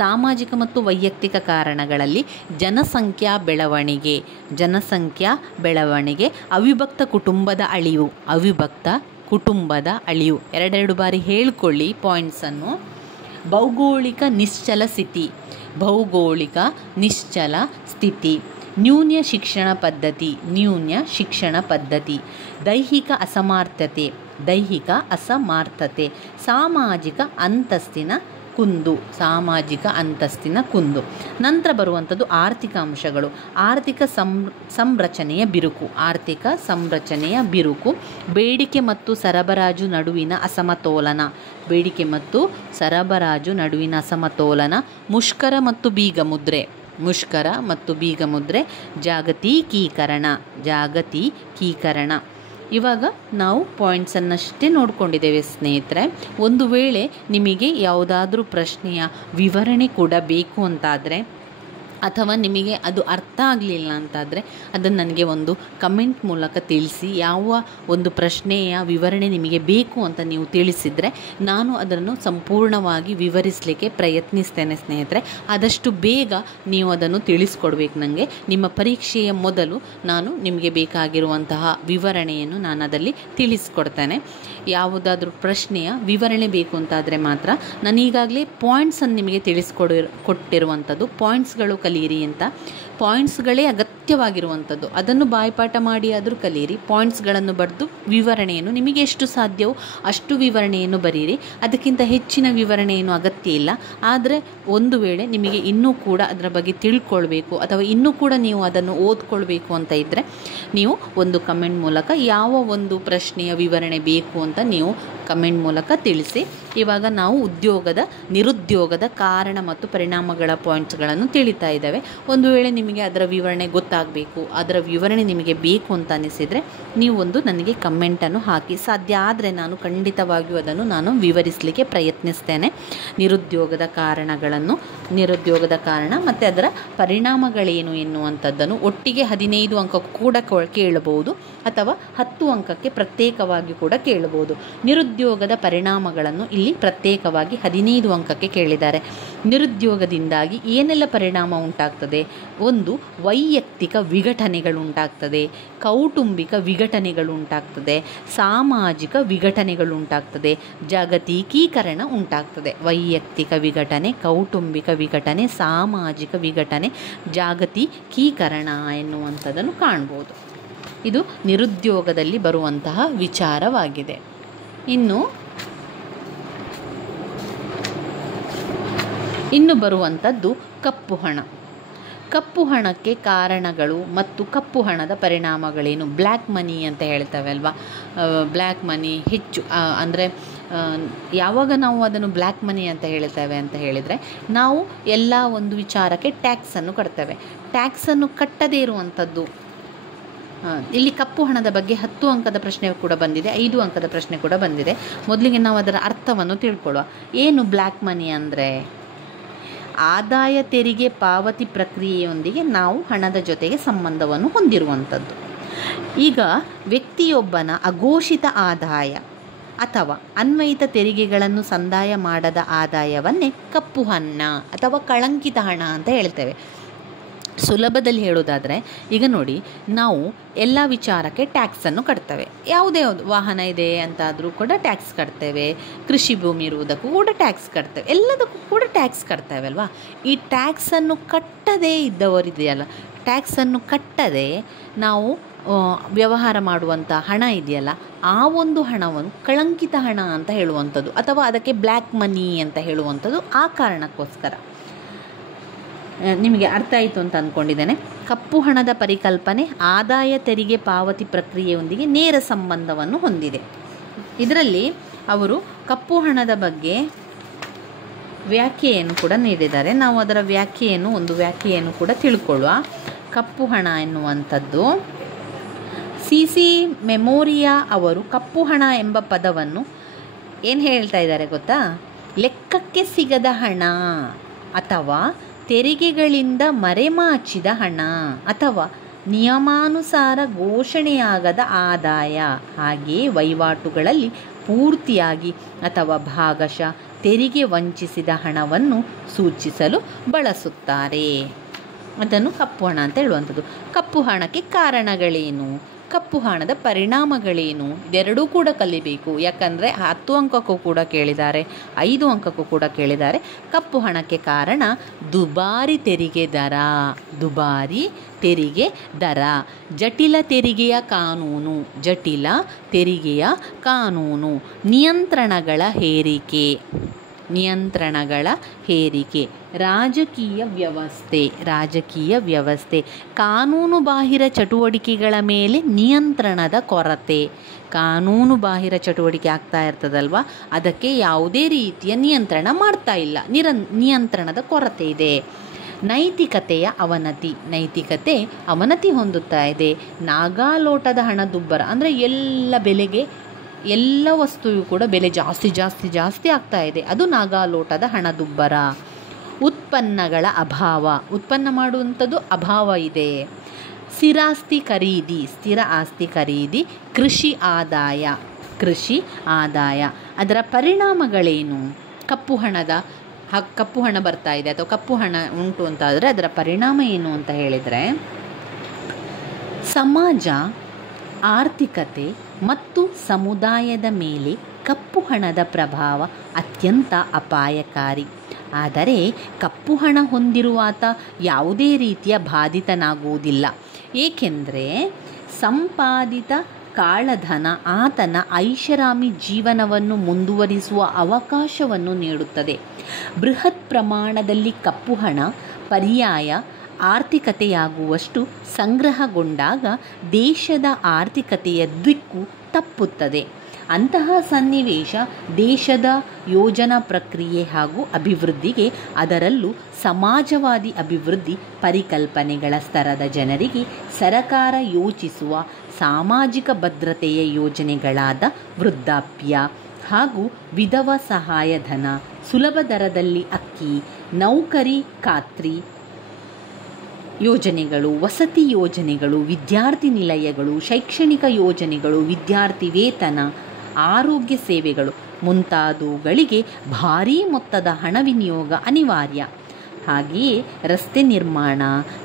ಸಾಮಾಜಿಕ ಮತ್ತು ವೈಯಕ್ತಿಕ ಕಾರಣಗಳಲ್ಲಿ ಜನಸಂಖ್ಯಾ ಬೆಳವಣಿಗೆ, ಜನಸಂಖ್ಯಾ ಬೆಳವಣಿಗೆ. ಅವಿಭಕ್ತ ಕುಟುಂಬದ ಅಳಿವು, ಅವಿಭಕ್ತ ಕುಟುಂಬದ ಅಳಿವು. 2 ಬಾರಿ ಹೇಳ್ಕೊಳ್ಳಿ ಪಾಯಿಂಟ್ಸನ್ನು. ಭೌಗೋಳಿಕ ನಿಶ್ಚಲ ಸ್ಥಿತಿ, ಭೌಗೋಳಿಕ ನಿಶ್ಚಲ ಸ್ಥಿತಿ. ನ್ಯೂನ್ಯ ಶಿಕ್ಷಣ ಪದ್ಧತಿ, ನ್ಯೂನ್ಯ ಶಿಕ್ಷಣ ಪದ್ಧತಿ. ದೈಹಿಕ ಅಸಮರ್ಥತೆ, ದೈಹಿಕ ಅಸಮರ್ಥತೆ. ಸಾಮಾಜಿಕ ಅಂತಸ್ತಿನ ಕುಂದು, ಸಾಮಾಜಿಕ ಅಂತಸ್ತಿನ ಕುಂದು. ನಂತರ ಬರುವಂಥದ್ದು ಆರ್ಥಿಕ ಅಂಶಗಳು. ಆರ್ಥಿಕ ಸಂರಚನೆಯ ಬಿರುಕು, ಆರ್ಥಿಕ ಸಂರಚನೆಯ ಬಿರುಕು. ಬೇಡಿಕೆ ಮತ್ತು ಸರಬರಾಜು ನಡುವಿನ ಅಸಮತೋಲನ, ಬೇಡಿಕೆ ಮತ್ತು ಸರಬರಾಜು ನಡುವಿನ ಅಸಮತೋಲನ. ಮುಷ್ಕರ ಮತ್ತು ಬೀಗಮುದ್ರೆ, ಮುಷ್ಕರ ಮತ್ತು ಬೀಗಮುದ್ರೆ. ಜಾಗತೀಕೀಕರಣ, ಜಾಗತೀಕೀಕರಣ. ಇವಾಗ ನಾವು ಪಾಯಿಂಟ್ಸನ್ನಷ್ಟೇ ನೋಡ್ಕೊಂಡಿದ್ದೇವೆ ಸ್ನೇಹಿತರೆ. ಒಂದು ವೇಳೆ ನಿಮಗೆ ಯಾವುದಾದ್ರೂ ಪ್ರಶ್ನೆಯ ವಿವರಣೆ ಕೂಡ ಬೇಕು ಅಂತಾದರೆ ಅಥವಾ ನಿಮಗೆ ಅದು ಅರ್ಥ ಆಗಲಿಲ್ಲ ಅಂತಾದರೆ ಅದನ್ನು ನನಗೆ ಒಂದು ಕಮೆಂಟ್ ಮೂಲಕ ತಿಳಿಸಿ. ಯಾವ ಒಂದು ಪ್ರಶ್ನೆಯ ವಿವರಣೆ ನಿಮಗೆ ಬೇಕು ಅಂತ ನೀವು ತಿಳಿಸಿದರೆ ನಾನು ಅದನ್ನು ಸಂಪೂರ್ಣವಾಗಿ ವಿವರಿಸಲಿಕ್ಕೆ ಪ್ರಯತ್ನಿಸ್ತೇನೆ ಸ್ನೇಹಿತರೆ. ಆದಷ್ಟು ಬೇಗ ನೀವು ಅದನ್ನು ತಿಳಿಸ್ಕೊಡ್ಬೇಕು ನನಗೆ. ನಿಮ್ಮ ಪರೀಕ್ಷೆಯ ಮೊದಲು ನಾನು ನಿಮಗೆ ಬೇಕಾಗಿರುವಂತಹ ವಿವರಣೆಯನ್ನು ನಾನು ಅದರಲ್ಲಿ ತಿಳಿಸ್ಕೊಡ್ತೇನೆ. ಯಾವುದಾದ್ರೂ ಪ್ರಶ್ನೆಯ ವಿವರಣೆ ಬೇಕು ಅಂತಾದರೆ ಮಾತ್ರ ನಾನು ಈಗಾಗಲೇ ಪಾಯಿಂಟ್ಸನ್ನು ನಿಮಗೆ ಕೊಟ್ಟಿರುವಂಥದ್ದು. ಪಾಯಿಂಟ್ಸ್ಗಳು ಕಲಿಯಿರಿ ಅಂತ. ಪಾಯಿಂಟ್ಸ್ಗಳೇ ಅಗತ್ಯವಾಗಿರುವಂಥದ್ದು. ಅದನ್ನು ಬಾಯ್ಪಾಠ ಮಾಡಿ ಆದರೂ ಕಲಿಯಿರಿ. ಪಾಯಿಂಟ್ಸ್ಗಳನ್ನು ಬರೆದು ವಿವರಣೆಯನ್ನು ನಿಮಗೆ ಎಷ್ಟು ಸಾಧ್ಯವೋ ಅಷ್ಟು ವಿವರಣೆಯನ್ನು ಬರೀರಿ. ಅದಕ್ಕಿಂತ ಹೆಚ್ಚಿನ ವಿವರಣೆಯನ್ನು ಅಗತ್ಯ ಇಲ್ಲ. ಆದರೆ ಒಂದು ವೇಳೆ ನಿಮಗೆ ಇನ್ನೂ ಕೂಡ ಅದರ ಬಗ್ಗೆ ತಿಳ್ಕೊಳ್ಬೇಕು ಅಥವಾ ಇನ್ನೂ ಕೂಡ ನೀವು ಅದನ್ನು ಓದ್ಕೊಳ್ಬೇಕು ಅಂತ ಇದ್ದರೆ ನೀವು ಒಂದು ಕಮೆಂಟ್ ಮೂಲಕ ಯಾವ ಒಂದು ಪ್ರಶ್ನೆಯ ವಿವರಣೆ ಬೇಕು ಅಂತ ನೀವು ಕಮೆಂಟ್ ಮೂಲಕ ತಿಳಿಸಿ. ಇವಾಗ ನಾವು ನಿರುದ್ಯೋಗದ ಕಾರಣ ಮತ್ತು ಪರಿಣಾಮಗಳ ಪಾಯಿಂಟ್ಸ್ಗಳನ್ನು ತಿಳಿತಾ ಇದ್ದಾವೆ. ಒಂದು ವೇಳೆ ನಿಮಗೆ ಅದರ ವಿವರಣೆ ಗೊತ್ತಾಗಬೇಕು, ಅದರ ವಿವರಣೆ ನಿಮಗೆ ಬೇಕು ಅಂತ ಅನಿಸಿದರೆ ನೀವು ನನಗೆ ಕಮೆಂಟನ್ನು ಹಾಕಿ. ಸಾಧ್ಯ ಆದರೆ ನಾನು ಖಂಡಿತವಾಗಿಯೂ ಅದನ್ನು ನಾನು ವಿವರಿಸಲಿಕ್ಕೆ ಪ್ರಯತ್ನಿಸ್ತೇನೆ. ನಿರುದ್ಯೋಗದ ಕಾರಣ ಮತ್ತು ಅದರ ಪರಿಣಾಮಗಳೇನು ಎನ್ನುವಂಥದ್ದನ್ನು ಒಟ್ಟಿಗೆ 15 ಅಂಕ ಕೂಡ ಕೇಳಬಹುದು ಅಥವಾ 10 ಅಂಕಕ್ಕೆ ಪ್ರತ್ಯೇಕವಾಗಿ ಕೂಡ ಕೇಳಬಹುದು. ನಿರುದ್ಯೋಗದ ಪರಿಣಾಮಗಳನ್ನು ಇಲ್ಲಿ ಪ್ರತ್ಯೇಕವಾಗಿ 15 ಅಂಕಕ್ಕೆ ಕೇಳಿದ್ದಾರೆ. ನಿರುದ್ಯೋಗದಿಂದಾಗಿ ಏನೆಲ್ಲ ಪರಿಣಾಮ ಉಂಟಾಗ್ತದೆ? ಒಂದು, ವೈಯಕ್ತಿಕ ವಿಘಟನೆಗಳುಂಟಾಗ್ತದೆ, ಕೌಟುಂಬಿಕ ವಿಘಟನೆಗಳುಂಟಾಗ್ತದೆ, ಸಾಮಾಜಿಕ ವಿಘಟನೆಗಳುಂಟಾಗ್ತದೆ, ಜಾಗತಿಕೀಕರಣ ಉಂಟಾಗ್ತದೆ. ವೈಯಕ್ತಿಕ ವಿಘಟನೆ, ಕೌಟುಂಬಿಕ ವಿಘಟನೆ, ಸಾಮಾಜಿಕ ವಿಘಟನೆ, ಜಾಗತಿಕೀಕರಣ ಎನ್ನುವಂಥದ್ದನ್ನು ಕಾಣ್ಬೋದು. ಇದು ನಿರುದ್ಯೋಗದಲ್ಲಿ ಬರುವಂತಹ ವಿಚಾರವಾಗಿದೆ. ಇನ್ನು ಬರುವಂಥದ್ದು ಕಪ್ಪು ಹಣ. ಕಪ್ಪು ಹಣಕ್ಕೆ ಕಾರಣಗಳು ಮತ್ತು ಕಪ್ಪು ಹಣದ ಪರಿಣಾಮಗಳೇನು? ಬ್ಲ್ಯಾಕ್ ಮನಿ ಅಂತ ಹೇಳ್ತೇವೆ ಅಲ್ವಾ? ಬ್ಲ್ಯಾಕ್ ಮನಿ ಹೆಚ್ಚು ಅಂದರೆ ಯಾವಾಗ ನಾವು ಅದನ್ನು ಬ್ಲ್ಯಾಕ್ ಮನಿ ಅಂತ ಹೇಳ್ತೇವೆ ಅಂತ ಹೇಳಿದರೆ ನಾವು ಎಲ್ಲ ಒಂದು ವಿಚಾರಕ್ಕೆ ಟ್ಯಾಕ್ಸನ್ನು ಕಟ್ತೇವೆ. ಟ್ಯಾಕ್ಸನ್ನು ಕಟ್ಟದೇ ಇರುವಂಥದ್ದು. ಇಲ್ಲಿ ಕಪ್ಪು ಹಣದ ಬಗ್ಗೆ 10 ಅಂಕದ ಪ್ರಶ್ನೆ ಕೂಡ ಬಂದಿದೆ, 5 ಅಂಕದ ಪ್ರಶ್ನೆ ಕೂಡ ಬಂದಿದೆ. ಮೊದಲಿಗೆ ನಾವು ಅದರ ಅರ್ಥವನ್ನು ತಿಳ್ಕೊಳ್ಳುವ. ಏನು ಬ್ಲ್ಯಾಕ್ ಮನಿ ಅಂದರೆ? ಆದಾಯ ತೆರಿಗೆ ಪಾವತಿ ಪ್ರಕ್ರಿಯೆಯೊಂದಿಗೆ ನಾವು ಹಣದ ಜೊತೆಗೆ ಸಂಬಂಧವನ್ನು ಹೊಂದಿರುವಂಥದ್ದು. ಈಗ ವ್ಯಕ್ತಿಯೊಬ್ಬನ ಅಘೋಷಿತ ಆದಾಯ ಅಥವಾ ಅನ್ವಯಿತ ತೆರಿಗೆಗಳನ್ನು ಸಂದಾಯ ಮಾಡದ ಆದಾಯವನ್ನೇ ಕಪ್ಪು ಹಣ ಅಥವಾ ಕಳಂಕಿತ ಹಣ ಅಂತ ಹೇಳ್ತೇವೆ. ಸುಲಭದಲ್ಲಿ ಹೇಳೋದಾದರೆ ಈಗ ನೋಡಿ, ನಾವು ಎಲ್ಲ ವಿಚಾರಕ್ಕೆ ಟ್ಯಾಕ್ಸನ್ನು ಕಟ್ತೇವೆ. ಯಾವುದೇ ವಾಹನ ಇದೆ ಅಂತಾದರೂ ಕೂಡ ಟ್ಯಾಕ್ಸ್ ಕಟ್ತೇವೆ. ಕೃಷಿ ಭೂಮಿ ಇರುವುದಕ್ಕೂ ಕೂಡ ಟ್ಯಾಕ್ಸ್ ಕಟ್ತೇವೆ. ಎಲ್ಲದಕ್ಕೂ ಕೂಡ ಟ್ಯಾಕ್ಸ್ ಕಟ್ತೇವೆ ಅಲ್ವಾ? ಈ ಟ್ಯಾಕ್ಸನ್ನು ಕಟ್ಟದೇ ಇದ್ದವರಿದೆಯಲ್ಲ, ಟ್ಯಾಕ್ಸನ್ನು ಕಟ್ಟದೆ ನಾವು ವ್ಯವಹಾರ ಮಾಡುವಂಥ ಹಣ ಇದೆಯಲ್ಲ, ಆ ಒಂದು ಹಣವನ್ನು ಕಳಂಕಿತ ಹಣ ಅಂತ ಹೇಳುವಂಥದ್ದು ಅಥವಾ ಅದಕ್ಕೆ ಬ್ಲ್ಯಾಕ್ ಮನಿ ಅಂತ ಹೇಳುವಂಥದ್ದು. ಆ ಕಾರಣಕ್ಕೋಸ್ಕರ ನಿಮಗೆ ಅರ್ಥ ಆಯಿತು ಅಂತ ಅಂದ್ಕೊಂಡಿದ್ದೇನೆ. ಕಪ್ಪು ಹಣದ ಪರಿಕಲ್ಪನೆ ಆದಾಯ ತೆರಿಗೆ ಪಾವತಿ ಪ್ರಕ್ರಿಯೆಯೊಂದಿಗೆ ನೇರ ಸಂಬಂಧವನ್ನು ಹೊಂದಿದೆ. ಇದರಲ್ಲಿ ಅವರು ಕಪ್ಪು ಹಣದ ಬಗ್ಗೆ ವ್ಯಾಖ್ಯೆಯನ್ನು ಕೂಡ ನೀಡಿದ್ದಾರೆ. ನಾವು ಅದರ ವ್ಯಾಖ್ಯೆಯನ್ನು ಕೂಡ ತಿಳ್ಕೊಳ್ಳುವ. ಕಪ್ಪು ಹಣ ಎನ್ನುವಂಥದ್ದು ಸಿ ಮೆಮೋರಿಯಾ ಅವರು ಕಪ್ಪು ಹಣ ಎಂಬ ಪದವನ್ನು ಏನು ಹೇಳ್ತಾ ಇದ್ದಾರೆ ಗೊತ್ತಾ? ಲೆಕ್ಕಕ್ಕೆ ಸಿಗದ ಹಣ ಅಥವಾ ತೆರಿಗೆಗಳಿಂದ ಮರೆಮಾಚಿದ ಹಣ ಅಥವಾ ನಿಯಮಾನುಸಾರ ಘೋಷಣೆಯಾಗದ ಆದಾಯ, ಹಾಗೆಯೇ ವಹಿವಾಟುಗಳಲ್ಲಿ ಪೂರ್ತಿಯಾಗಿ ಅಥವಾ ಭಾಗಶಃ ತೆರಿಗೆ ವಂಚಿಸಿದ ಹಣವನ್ನು ಸೂಚಿಸಲು ಬಳಸುತ್ತಾರೆ. ಅದನ್ನು ಕಪ್ಪು ಹಣ ಅಂತ ಹೇಳುವಂಥದ್ದು. ಕಪ್ಪು ಹಣಕ್ಕೆ ಕಾರಣಗಳೇನು, ಕಪ್ಪು ಹಣದ ಪರಿಣಾಮಗಳೇನು, ಇದೆರಡೂ ಕೂಡ ಕಲಿಬೇಕು. ಯಾಕಂದರೆ 10 ಅಂಕಕ್ಕೂ ಕೂಡ ಕೇಳಿದ್ದಾರೆ, 5 ಅಂಕಕ್ಕೂ ಕೂಡ ಕೇಳಿದ್ದಾರೆ. ಕಪ್ಪು ಹಣಕ್ಕೆ ಕಾರಣ ದುಬಾರಿ ತೆರಿಗೆ ದರ, ಜಟಿಲ ತೆರಿಗೆಯ ಕಾನೂನು, ನಿಯಂತ್ರಣಗಳ ಹೇರಿಕೆ, ರಾಜಕೀಯ ವ್ಯವಸ್ಥೆ, ಕಾನೂನು ಬಾಹಿರ ಚಟುವಟಿಕೆಗಳ ಮೇಲೆ ನಿಯಂತ್ರಣದ ಕೊರತೆ. ಕಾನೂನು ಬಾಹಿರ ಚಟುವಟಿಕೆ ಆಗ್ತಾ ಇರ್ತದಲ್ವ, ಅದಕ್ಕೆ ಯಾವುದೇ ರೀತಿಯ ನಿಯಂತ್ರಣ ಮಾಡ್ತಾ ಇಲ್ಲ, ನಿಯಂತ್ರಣದ ಕೊರತೆ ಇದೆ. ನೈತಿಕತೆಯ ಅವನತಿ ಹೊಂದುತ್ತಾ ಇದೆ. ನಾಗಾಲೋಟದ ಹಣದುಬ್ಬರ ಅಂದರೆ ಎಲ್ಲ ವಸ್ತುವು ಕೂಡ ಬೆಲೆ ಜಾಸ್ತಿ ಆಗ್ತಾ ಇದೆ. ಅದು ನಾಗಾಲೋಟದ ಹಣದುಬ್ಬರ. ಉತ್ಪನ್ನಗಳ ಅಭಾವ, ಉತ್ಪನ್ನ ಮಾಡುವಂಥದ್ದು ಅಭಾವ ಇದೆ. ಸ್ಥಿರಾಸ್ತಿ ಖರೀದಿ, ಸ್ಥಿರ ಆಸ್ತಿ ಖರೀದಿ. ಕೃಷಿ ಆದಾಯ, ಅದರ ಪರಿಣಾಮಗಳೇನು? ಕಪ್ಪು ಹಣ ಬರ್ತಾ ಇದೆ ಅಥವಾ ಕಪ್ಪು ಹಣ ಉಂಟು ಅಂತಾದರೆ ಅದರ ಪರಿಣಾಮ ಏನು ಅಂತ ಹೇಳಿದರೆ, ಸಮಾಜ, ಆರ್ಥಿಕತೆ ಮತ್ತು ಸಮುದಾಯದ ಮೇಲೆ ಕಪ್ಪು ಹಣದ ಪ್ರಭಾವ ಅತ್ಯಂತ ಅಪಾಯಕಾರಿ. ಆದರೆ ಕಪ್ಪು ಹಣ ಹೊಂದಿರುವಾತ ಯಾವುದೇ ರೀತಿಯ ಬಾಧಿತನಾಗುವುದಿಲ್ಲ, ಏಕೆಂದರೆ ಸಂಪಾದಿತ ಕಾಳಧನ ಆತನ ಐಷಾರಾಮಿ ಜೀವನವನ್ನು ಮುಂದುವರಿಸುವ ಅವಕಾಶವನ್ನು ನೀಡುತ್ತದೆ. ಬೃಹತ್ ಪ್ರಮಾಣದಲ್ಲಿ ಕಪ್ಪು ಹಣ ಪರ್ಯಾಯ ಆರ್ಥಿಕತೆಯಾಗುವಷ್ಟು ಸಂಗ್ರಹಗೊಂಡಾಗ ದೇಶದ ಆರ್ಥಿಕತೆಯ ದಿಕ್ಕು ತಪ್ಪುತ್ತದೆ. ಅಂತಹ ಸನ್ನಿವೇಶ ದೇಶದ ಯೋಜನಾ ಪ್ರಕ್ರಿಯೆ ಹಾಗೂ ಅಭಿವೃದ್ಧಿಗೆ, ಅದರಲ್ಲೂ ಸಮಾಜವಾದಿ ಅಭಿವೃದ್ಧಿ ಪರಿಕಲ್ಪನೆಗಳ ಸ್ತರದ ಜನರಿಗೆ ಸರಕಾರ ಯೋಚಿಸುವ ಸಾಮಾಜಿಕ ಭದ್ರತೆಯ ಯೋಜನೆಗಳಾದ ವೃದ್ಧಾಪ್ಯ ಹಾಗೂ ವಿಧವಾ ಸಹಾಯಧನ, ಸುಲಭ ದರದಲ್ಲಿ ಅಕ್ಕಿ, ನೌಕರಿ ಖಾತ್ರಿ ಯೋಜನೆಗಳು, ವಸತಿ ಯೋಜನೆಗಳು, ವಿದ್ಯಾರ್ಥಿ ನಿಲಯಗಳು, ಶೈಕ್ಷಣಿಕ ಯೋಜನೆಗಳು, ವಿದ್ಯಾರ್ಥಿ ವೇತನ, ಆರೋಗ್ಯ ಸೇವೆಗಳು ಮುಂತಾದವುಗಳಿಗೆ ಭಾರೀ ಮೊತ್ತದ ಹಣ ವಿನಿಯೋಗ ಅನಿವಾರ್ಯ. ಹಾಗೆಯೇ ರಸ್ತೆ ನಿರ್ಮಾಣ,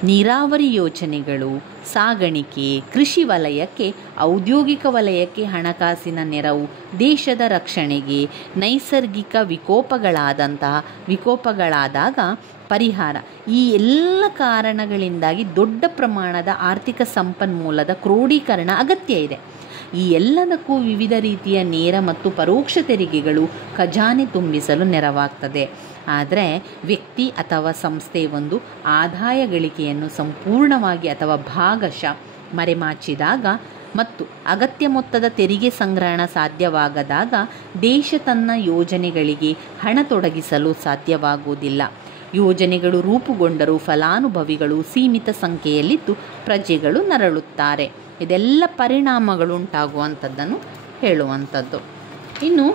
ನೀರಾವರಿ ಯೋಜನೆಗಳು, ಸಾಗಾಣಿಕೆ, ಕೃಷಿ ವಲಯಕ್ಕೆ, ಔದ್ಯೋಗಿಕ ವಲಯಕ್ಕೆ ಹಣಕಾಸಿನ ನೆರವು, ದೇಶದ ರಕ್ಷಣೆಗೆ, ನೈಸರ್ಗಿಕ ವಿಕೋಪಗಳಾದಾಗ ಪರಿಹಾರ, ಈ ಎಲ್ಲ ಕಾರಣಗಳಿಂದಾಗಿ ದೊಡ್ಡ ಪ್ರಮಾಣದ ಆರ್ಥಿಕ ಸಂಪನ್ಮೂಲದ ಕ್ರೋಢೀಕರಣ ಅಗತ್ಯ ಇದೆ. ಈ ಎಲ್ಲದಕ್ಕೂ ವಿವಿಧ ರೀತಿಯ ನೇರ ಮತ್ತು ಪರೋಕ್ಷ ತೆರಿಗೆಗಳು ಖಜಾನೆ ತುಂಬಿಸಲು ನೆರವಾಗ್ತದೆ. ಆದರೆ ವ್ಯಕ್ತಿ ಅಥವಾ ಸಂಸ್ಥೆ ಒಂದು ಆದಾಯ ಗಳಿಕೆಯನ್ನು ಸಂಪೂರ್ಣವಾಗಿ ಅಥವಾ ಭಾಗಶಃ ಮರೆಮಾಚಿದಾಗ ಮತ್ತು ಅಗತ್ಯ ಮೊತ್ತದ ತೆರಿಗೆ ಸಂಗ್ರಹಣ ಸಾಧ್ಯವಾಗದಾಗ ದೇಶ ತನ್ನ ಯೋಜನೆಗಳಿಗೆ ಹಣ ತೊಡಗಿಸಲು ಸಾಧ್ಯವಾಗುವುದಿಲ್ಲ. ಯೋಜನೆಗಳು ರೂಪುಗೊಂಡರೂ ಫಲಾನುಭವಿಗಳು ಸೀಮಿತ ಸಂಖ್ಯೆಯಲ್ಲಿದ್ದು ಪ್ರಜೆಗಳು ನರಳುತ್ತಾರೆ. ಇದೆಲ್ಲ ಪರಿಣಾಮಗಳು ಉಂಟಾಗುವಂಥದ್ದನ್ನು ಹೇಳುವಂಥದ್ದು. ಇನ್ನು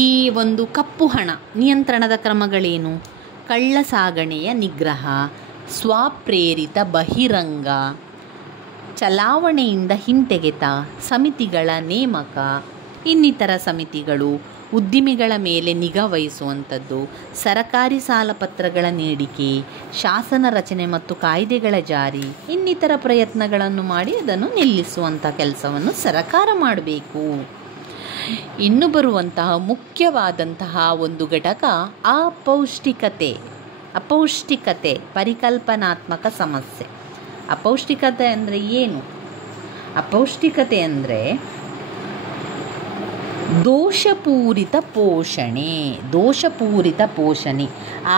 ಈ ಒಂದು ಕಪ್ಪು ಹಣ ನಿಯಂತ್ರಣದ ಕ್ರಮಗಳೇನು? ಕಳ್ಳ ಸಾಗಣೆಯ ನಿಗ್ರಹ, ಸ್ವಪ್ರೇರಿತ ಬಹಿರಂಗ ಚಲಾವಣೆಯಿಂದ ಹಿಂತೆಗೆತ, ಸಮಿತಿಗಳ ನೇಮಕ, ಇನ್ನಿತರ ಸಮಿತಿಗಳು, ಉದ್ದಿಮೆಗಳ ಮೇಲೆ ನಿಗಾ ವಹಿಸುವಂಥದ್ದು, ಸರಕಾರಿ ಸಾಲಪತ್ರಗಳ ನೀಡಿಕೆ, ಶಾಸನ ರಚನೆ ಮತ್ತು ಕಾಯ್ದೆಗಳ ಜಾರಿ, ಇನ್ನಿತರ ಪ್ರಯತ್ನಗಳನ್ನು ಮಾಡಿ ಅದನ್ನು ನಿಲ್ಲಿಸುವಂಥ ಕೆಲಸವನ್ನು ಸರಕಾರ ಮಾಡಬೇಕು. ಇನ್ನು ಬರುವಂತಹ ಮುಖ್ಯವಾದಂತಹ ಒಂದು ಘಟಕ ಅಪೌಷ್ಟಿಕತೆ ಪರಿಕಲ್ಪನಾತ್ಮಕ ಸಮಸ್ಯೆ. ಅಪೌಷ್ಟಿಕತೆ ಅಂದರೆ ಏನು? ಅಪೌಷ್ಟಿಕತೆ ಅಂದರೆ ದೋಷಪೂರಿತ ಪೋಷಣೆ,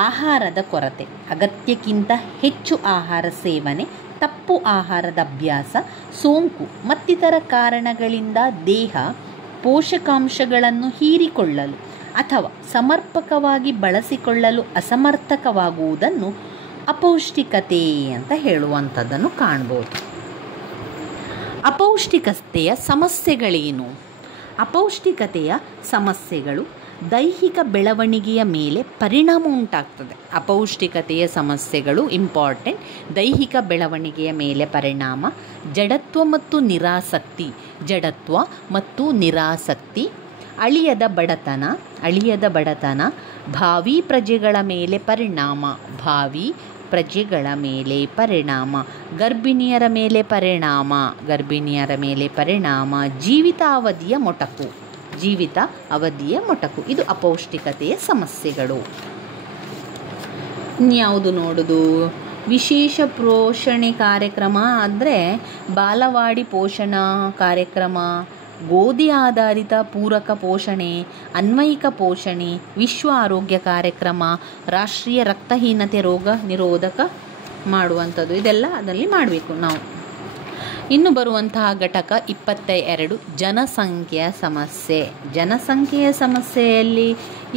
ಆಹಾರದ ಕೊರತೆ, ಅಗತ್ಯಕ್ಕಿಂತ ಹೆಚ್ಚು ಆಹಾರ ಸೇವನೆ, ತಪ್ಪು ಆಹಾರದ ಅಭ್ಯಾಸ, ಸೋಂಕು ಮತ್ತಿತರ ಕಾರಣಗಳಿಂದ ದೇಹ ಪೋಷಕಾಂಶಗಳನ್ನು ಹೀರಿಕೊಳ್ಳಲು ಅಥವಾ ಸಮರ್ಪಕವಾಗಿ ಬಳಸಿಕೊಳ್ಳಲು ಅಸಮರ್ಥಕವಾಗುವುದನ್ನು ಅಪೌಷ್ಟಿಕತೆ ಅಂತ ಹೇಳುವಂಥದ್ದನ್ನು ಕಾಣ್ಬೋದು. ಅಪೌಷ್ಟಿಕತೆಯ ಸಮಸ್ಯೆಗಳೇನು? ಅಪೌಷ್ಟಿಕತೆಯ ಸಮಸ್ಯೆಗಳು ದೈಹಿಕ ಬೆಳವಣಿಗೆಯ ಮೇಲೆ ಪರಿಣಾಮ ಉಂಟಾಗ್ತದೆ. ಅಪೌಷ್ಟಿಕತೆಯ ಸಮಸ್ಯೆಗಳು ಇಂಪಾರ್ಟೆಂಟ್. ದೈಹಿಕ ಬೆಳವಣಿಗೆಯ ಮೇಲೆ ಪರಿಣಾಮ, ಜಡತ್ವ ಮತ್ತು ನಿರಾಸಕ್ತಿ, ಅಳಿಯದ ಬಡತನ, ಭಾವಿ ಪ್ರಜೆಗಳ ಮೇಲೆ ಪರಿಣಾಮ, ಗರ್ಭಿಣಿಯರ ಮೇಲೆ ಪರಿಣಾಮ, ಜೀವಿತಾವಧಿಯ ಮೊಟಕು. ಇದು ಅಪೌಷ್ಟಿಕತೆಯ ಸಮಸ್ಯೆಗಳು. ಇನ್ಯಾವುದು ನೋಡೋದು? ವಿಶೇಷ ಪೋಷಣೆ ಕಾರ್ಯಕ್ರಮ ಅಂದರೆ ಬಾಲವಾಡಿ ಪೋಷಣಾ ಕಾರ್ಯಕ್ರಮ, ಗೋಧಿ ಆಧಾರಿತ ಪೂರಕ ಪೋಷಣೆ, ಅನ್ವಯಿಕ ಪೋಷಣೆ, ವಿಶ್ವ ಆರೋಗ್ಯ ಕಾರ್ಯಕ್ರಮ, ರಾಷ್ಟ್ರೀಯ ರಕ್ತಹೀನತೆ ರೋಗ ನಿರೋಧಕ ಮಾಡುವಂಥದ್ದು, ಇದೆಲ್ಲ ಅದರಲ್ಲಿ ಮಾಡಬೇಕು ನಾವು. ಇನ್ನು ಬರುವಂತಹ ಘಟಕ 22 ಜನಸಂಖ್ಯೆಯ ಸಮಸ್ಯೆಯಲ್ಲಿ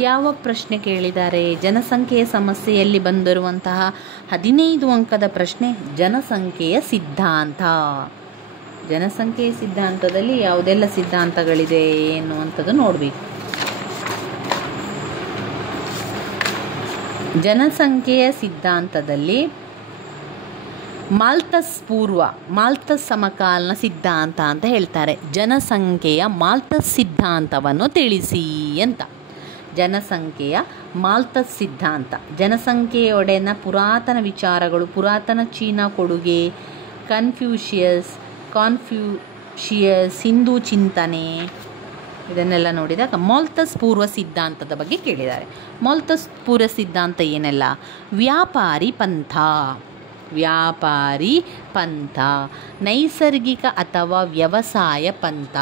ಯಾವ ಪ್ರಶ್ನೆ ಕೇಳಿದ್ದಾರೆ? ಜನಸಂಖ್ಯೆಯ ಸಮಸ್ಯೆಯಲ್ಲಿ ಬಂದಿರುವಂತಹ 15 ಅಂಕದ ಪ್ರಶ್ನೆ ಜನಸಂಖ್ಯೆಯ ಸಿದ್ಧಾಂತದಲ್ಲಿ ಯಾವುದೆಲ್ಲ ಸಿದ್ಧಾಂತಗಳಿದೆ ಎನ್ನುವಂಥದ್ದು ನೋಡಬೇಕು. ಜನಸಂಖ್ಯೆಯ ಸಿದ್ಧಾಂತದಲ್ಲಿ ಮಾಲ್ತಸ್ ಸಮಕಾಲೀನ ಸಿದ್ಧಾಂತ ಅಂತ ಹೇಳ್ತಾರೆ. ಜನಸಂಖ್ಯೆಯ ಮಾಲ್ತಸ್ ಸಿದ್ಧಾಂತವನ್ನು ತಿಳಿಸಿ ಅಂತ. ಜನಸಂಖ್ಯೆಯ ಮಾಲ್ತಸ್ ಸಿದ್ಧಾಂತ, ಜನಸಂಖ್ಯೆಯೊಡೆನ ಪುರಾತನ ವಿಚಾರಗಳು, ಪುರಾತನ ಚೀನಾ ಕೊಡುಗೆ, ಕನ್ಫ್ಯೂಷಿಯಸ್, ಹಿಂದೂ ಚಿಂತನೆ, ಇದನ್ನೆಲ್ಲ ನೋಡಿದಾಗ ಮಾಲ್ತಸ್ ಪೂರ್ವ ಸಿದ್ಧಾಂತದ ಬಗ್ಗೆ ಕೇಳಿದ್ದಾರೆ. ಮಾಲ್ತಸ್ ಪೂರ್ವ ಸಿದ್ಧಾಂತ ಏನೆಲ್ಲ? ವ್ಯಾಪಾರಿ ಪಂಥ, ನೈಸರ್ಗಿಕ ಅಥವಾ ವ್ಯವಸಾಯ ಪಂಥ,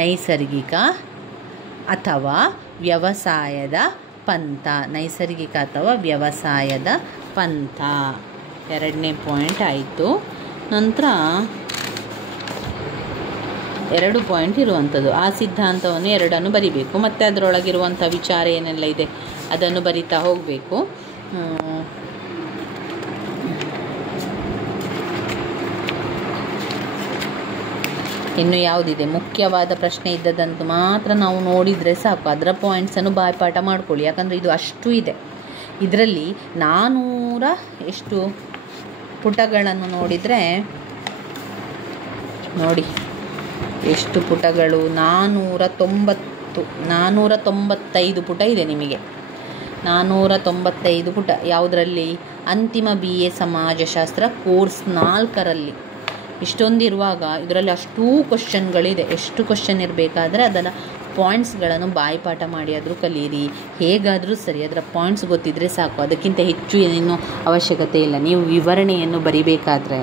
ನೈಸರ್ಗಿಕ ಅಥವಾ ವ್ಯವಸಾಯದ ಪಂಥ. ಎರಡನೇ ಪಾಯಿಂಟ್ ಆಯಿತು. ನಂತರ 2 ಪಾಯಿಂಟ್ ಇರುವಂಥದ್ದು. ಆ ಸಿದ್ಧಾಂತವನ್ನು 2 ಬರಿಬೇಕು. ಮತ್ತು ಅದರೊಳಗಿರುವಂಥ ವಿಚಾರ ಏನೆಲ್ಲ ಇದೆ ಅದನ್ನು ಬರಿತಾ ಹೋಗಬೇಕು. ಇನ್ನು ಯಾವುದಿದೆ ಮುಖ್ಯವಾದ ಪ್ರಶ್ನೆ ಇದ್ದದಂತೂ ಮಾತ್ರ ನಾವು ನೋಡಿದರೆ ಸಾಕು. ಅದರ ಪಾಯಿಂಟ್ಸನ್ನು ಬಾಯ್ಪಾಠ ಮಾಡ್ಕೊಳ್ಳಿ, ಯಾಕಂದರೆ ಇದು ಅಷ್ಟು ಇದೆ. ಇದರಲ್ಲಿ 400 ಎಷ್ಟು ಪುಟಗಳನ್ನು ನೋಡಿದರೆ ನೋಡಿ ಎಷ್ಟು ಪುಟಗಳು, 495 ಪುಟ ಇದೆ ನಿಮಗೆ. 495 ಪುಟ ಯಾವುದರಲ್ಲಿ? ಅಂತಿಮ BA ಸಮಾಜಶಾಸ್ತ್ರ ಕೋರ್ಸ್ 4ರಲ್ಲಿ. ಇಷ್ಟೊಂದಿರುವಾಗ ಇದರಲ್ಲಿ ಅಷ್ಟೂ ಕ್ವಶನ್ಗಳಿದೆ. ಎಷ್ಟು ಕ್ವಶನ್ ಇರಬೇಕಾದ್ರೆ ಅದರ ಪಾಯಿಂಟ್ಸ್ಗಳನ್ನು ಬಾಯಿಪಾಠ ಮಾಡಿ ಆದರೂ ಕಲೀರಿ. ಹೇಗಾದರೂ ಸರಿ, ಅದರ ಪಾಯಿಂಟ್ಸ್ ಗೊತ್ತಿದ್ದರೆ ಸಾಕು. ಅದಕ್ಕಿಂತ ಹೆಚ್ಚು ಏನೂ ಅವಶ್ಯಕತೆ ಇಲ್ಲ. ನೀವು ವಿವರಣೆಯನ್ನು ಬರಿಬೇಕಾದ್ರೆ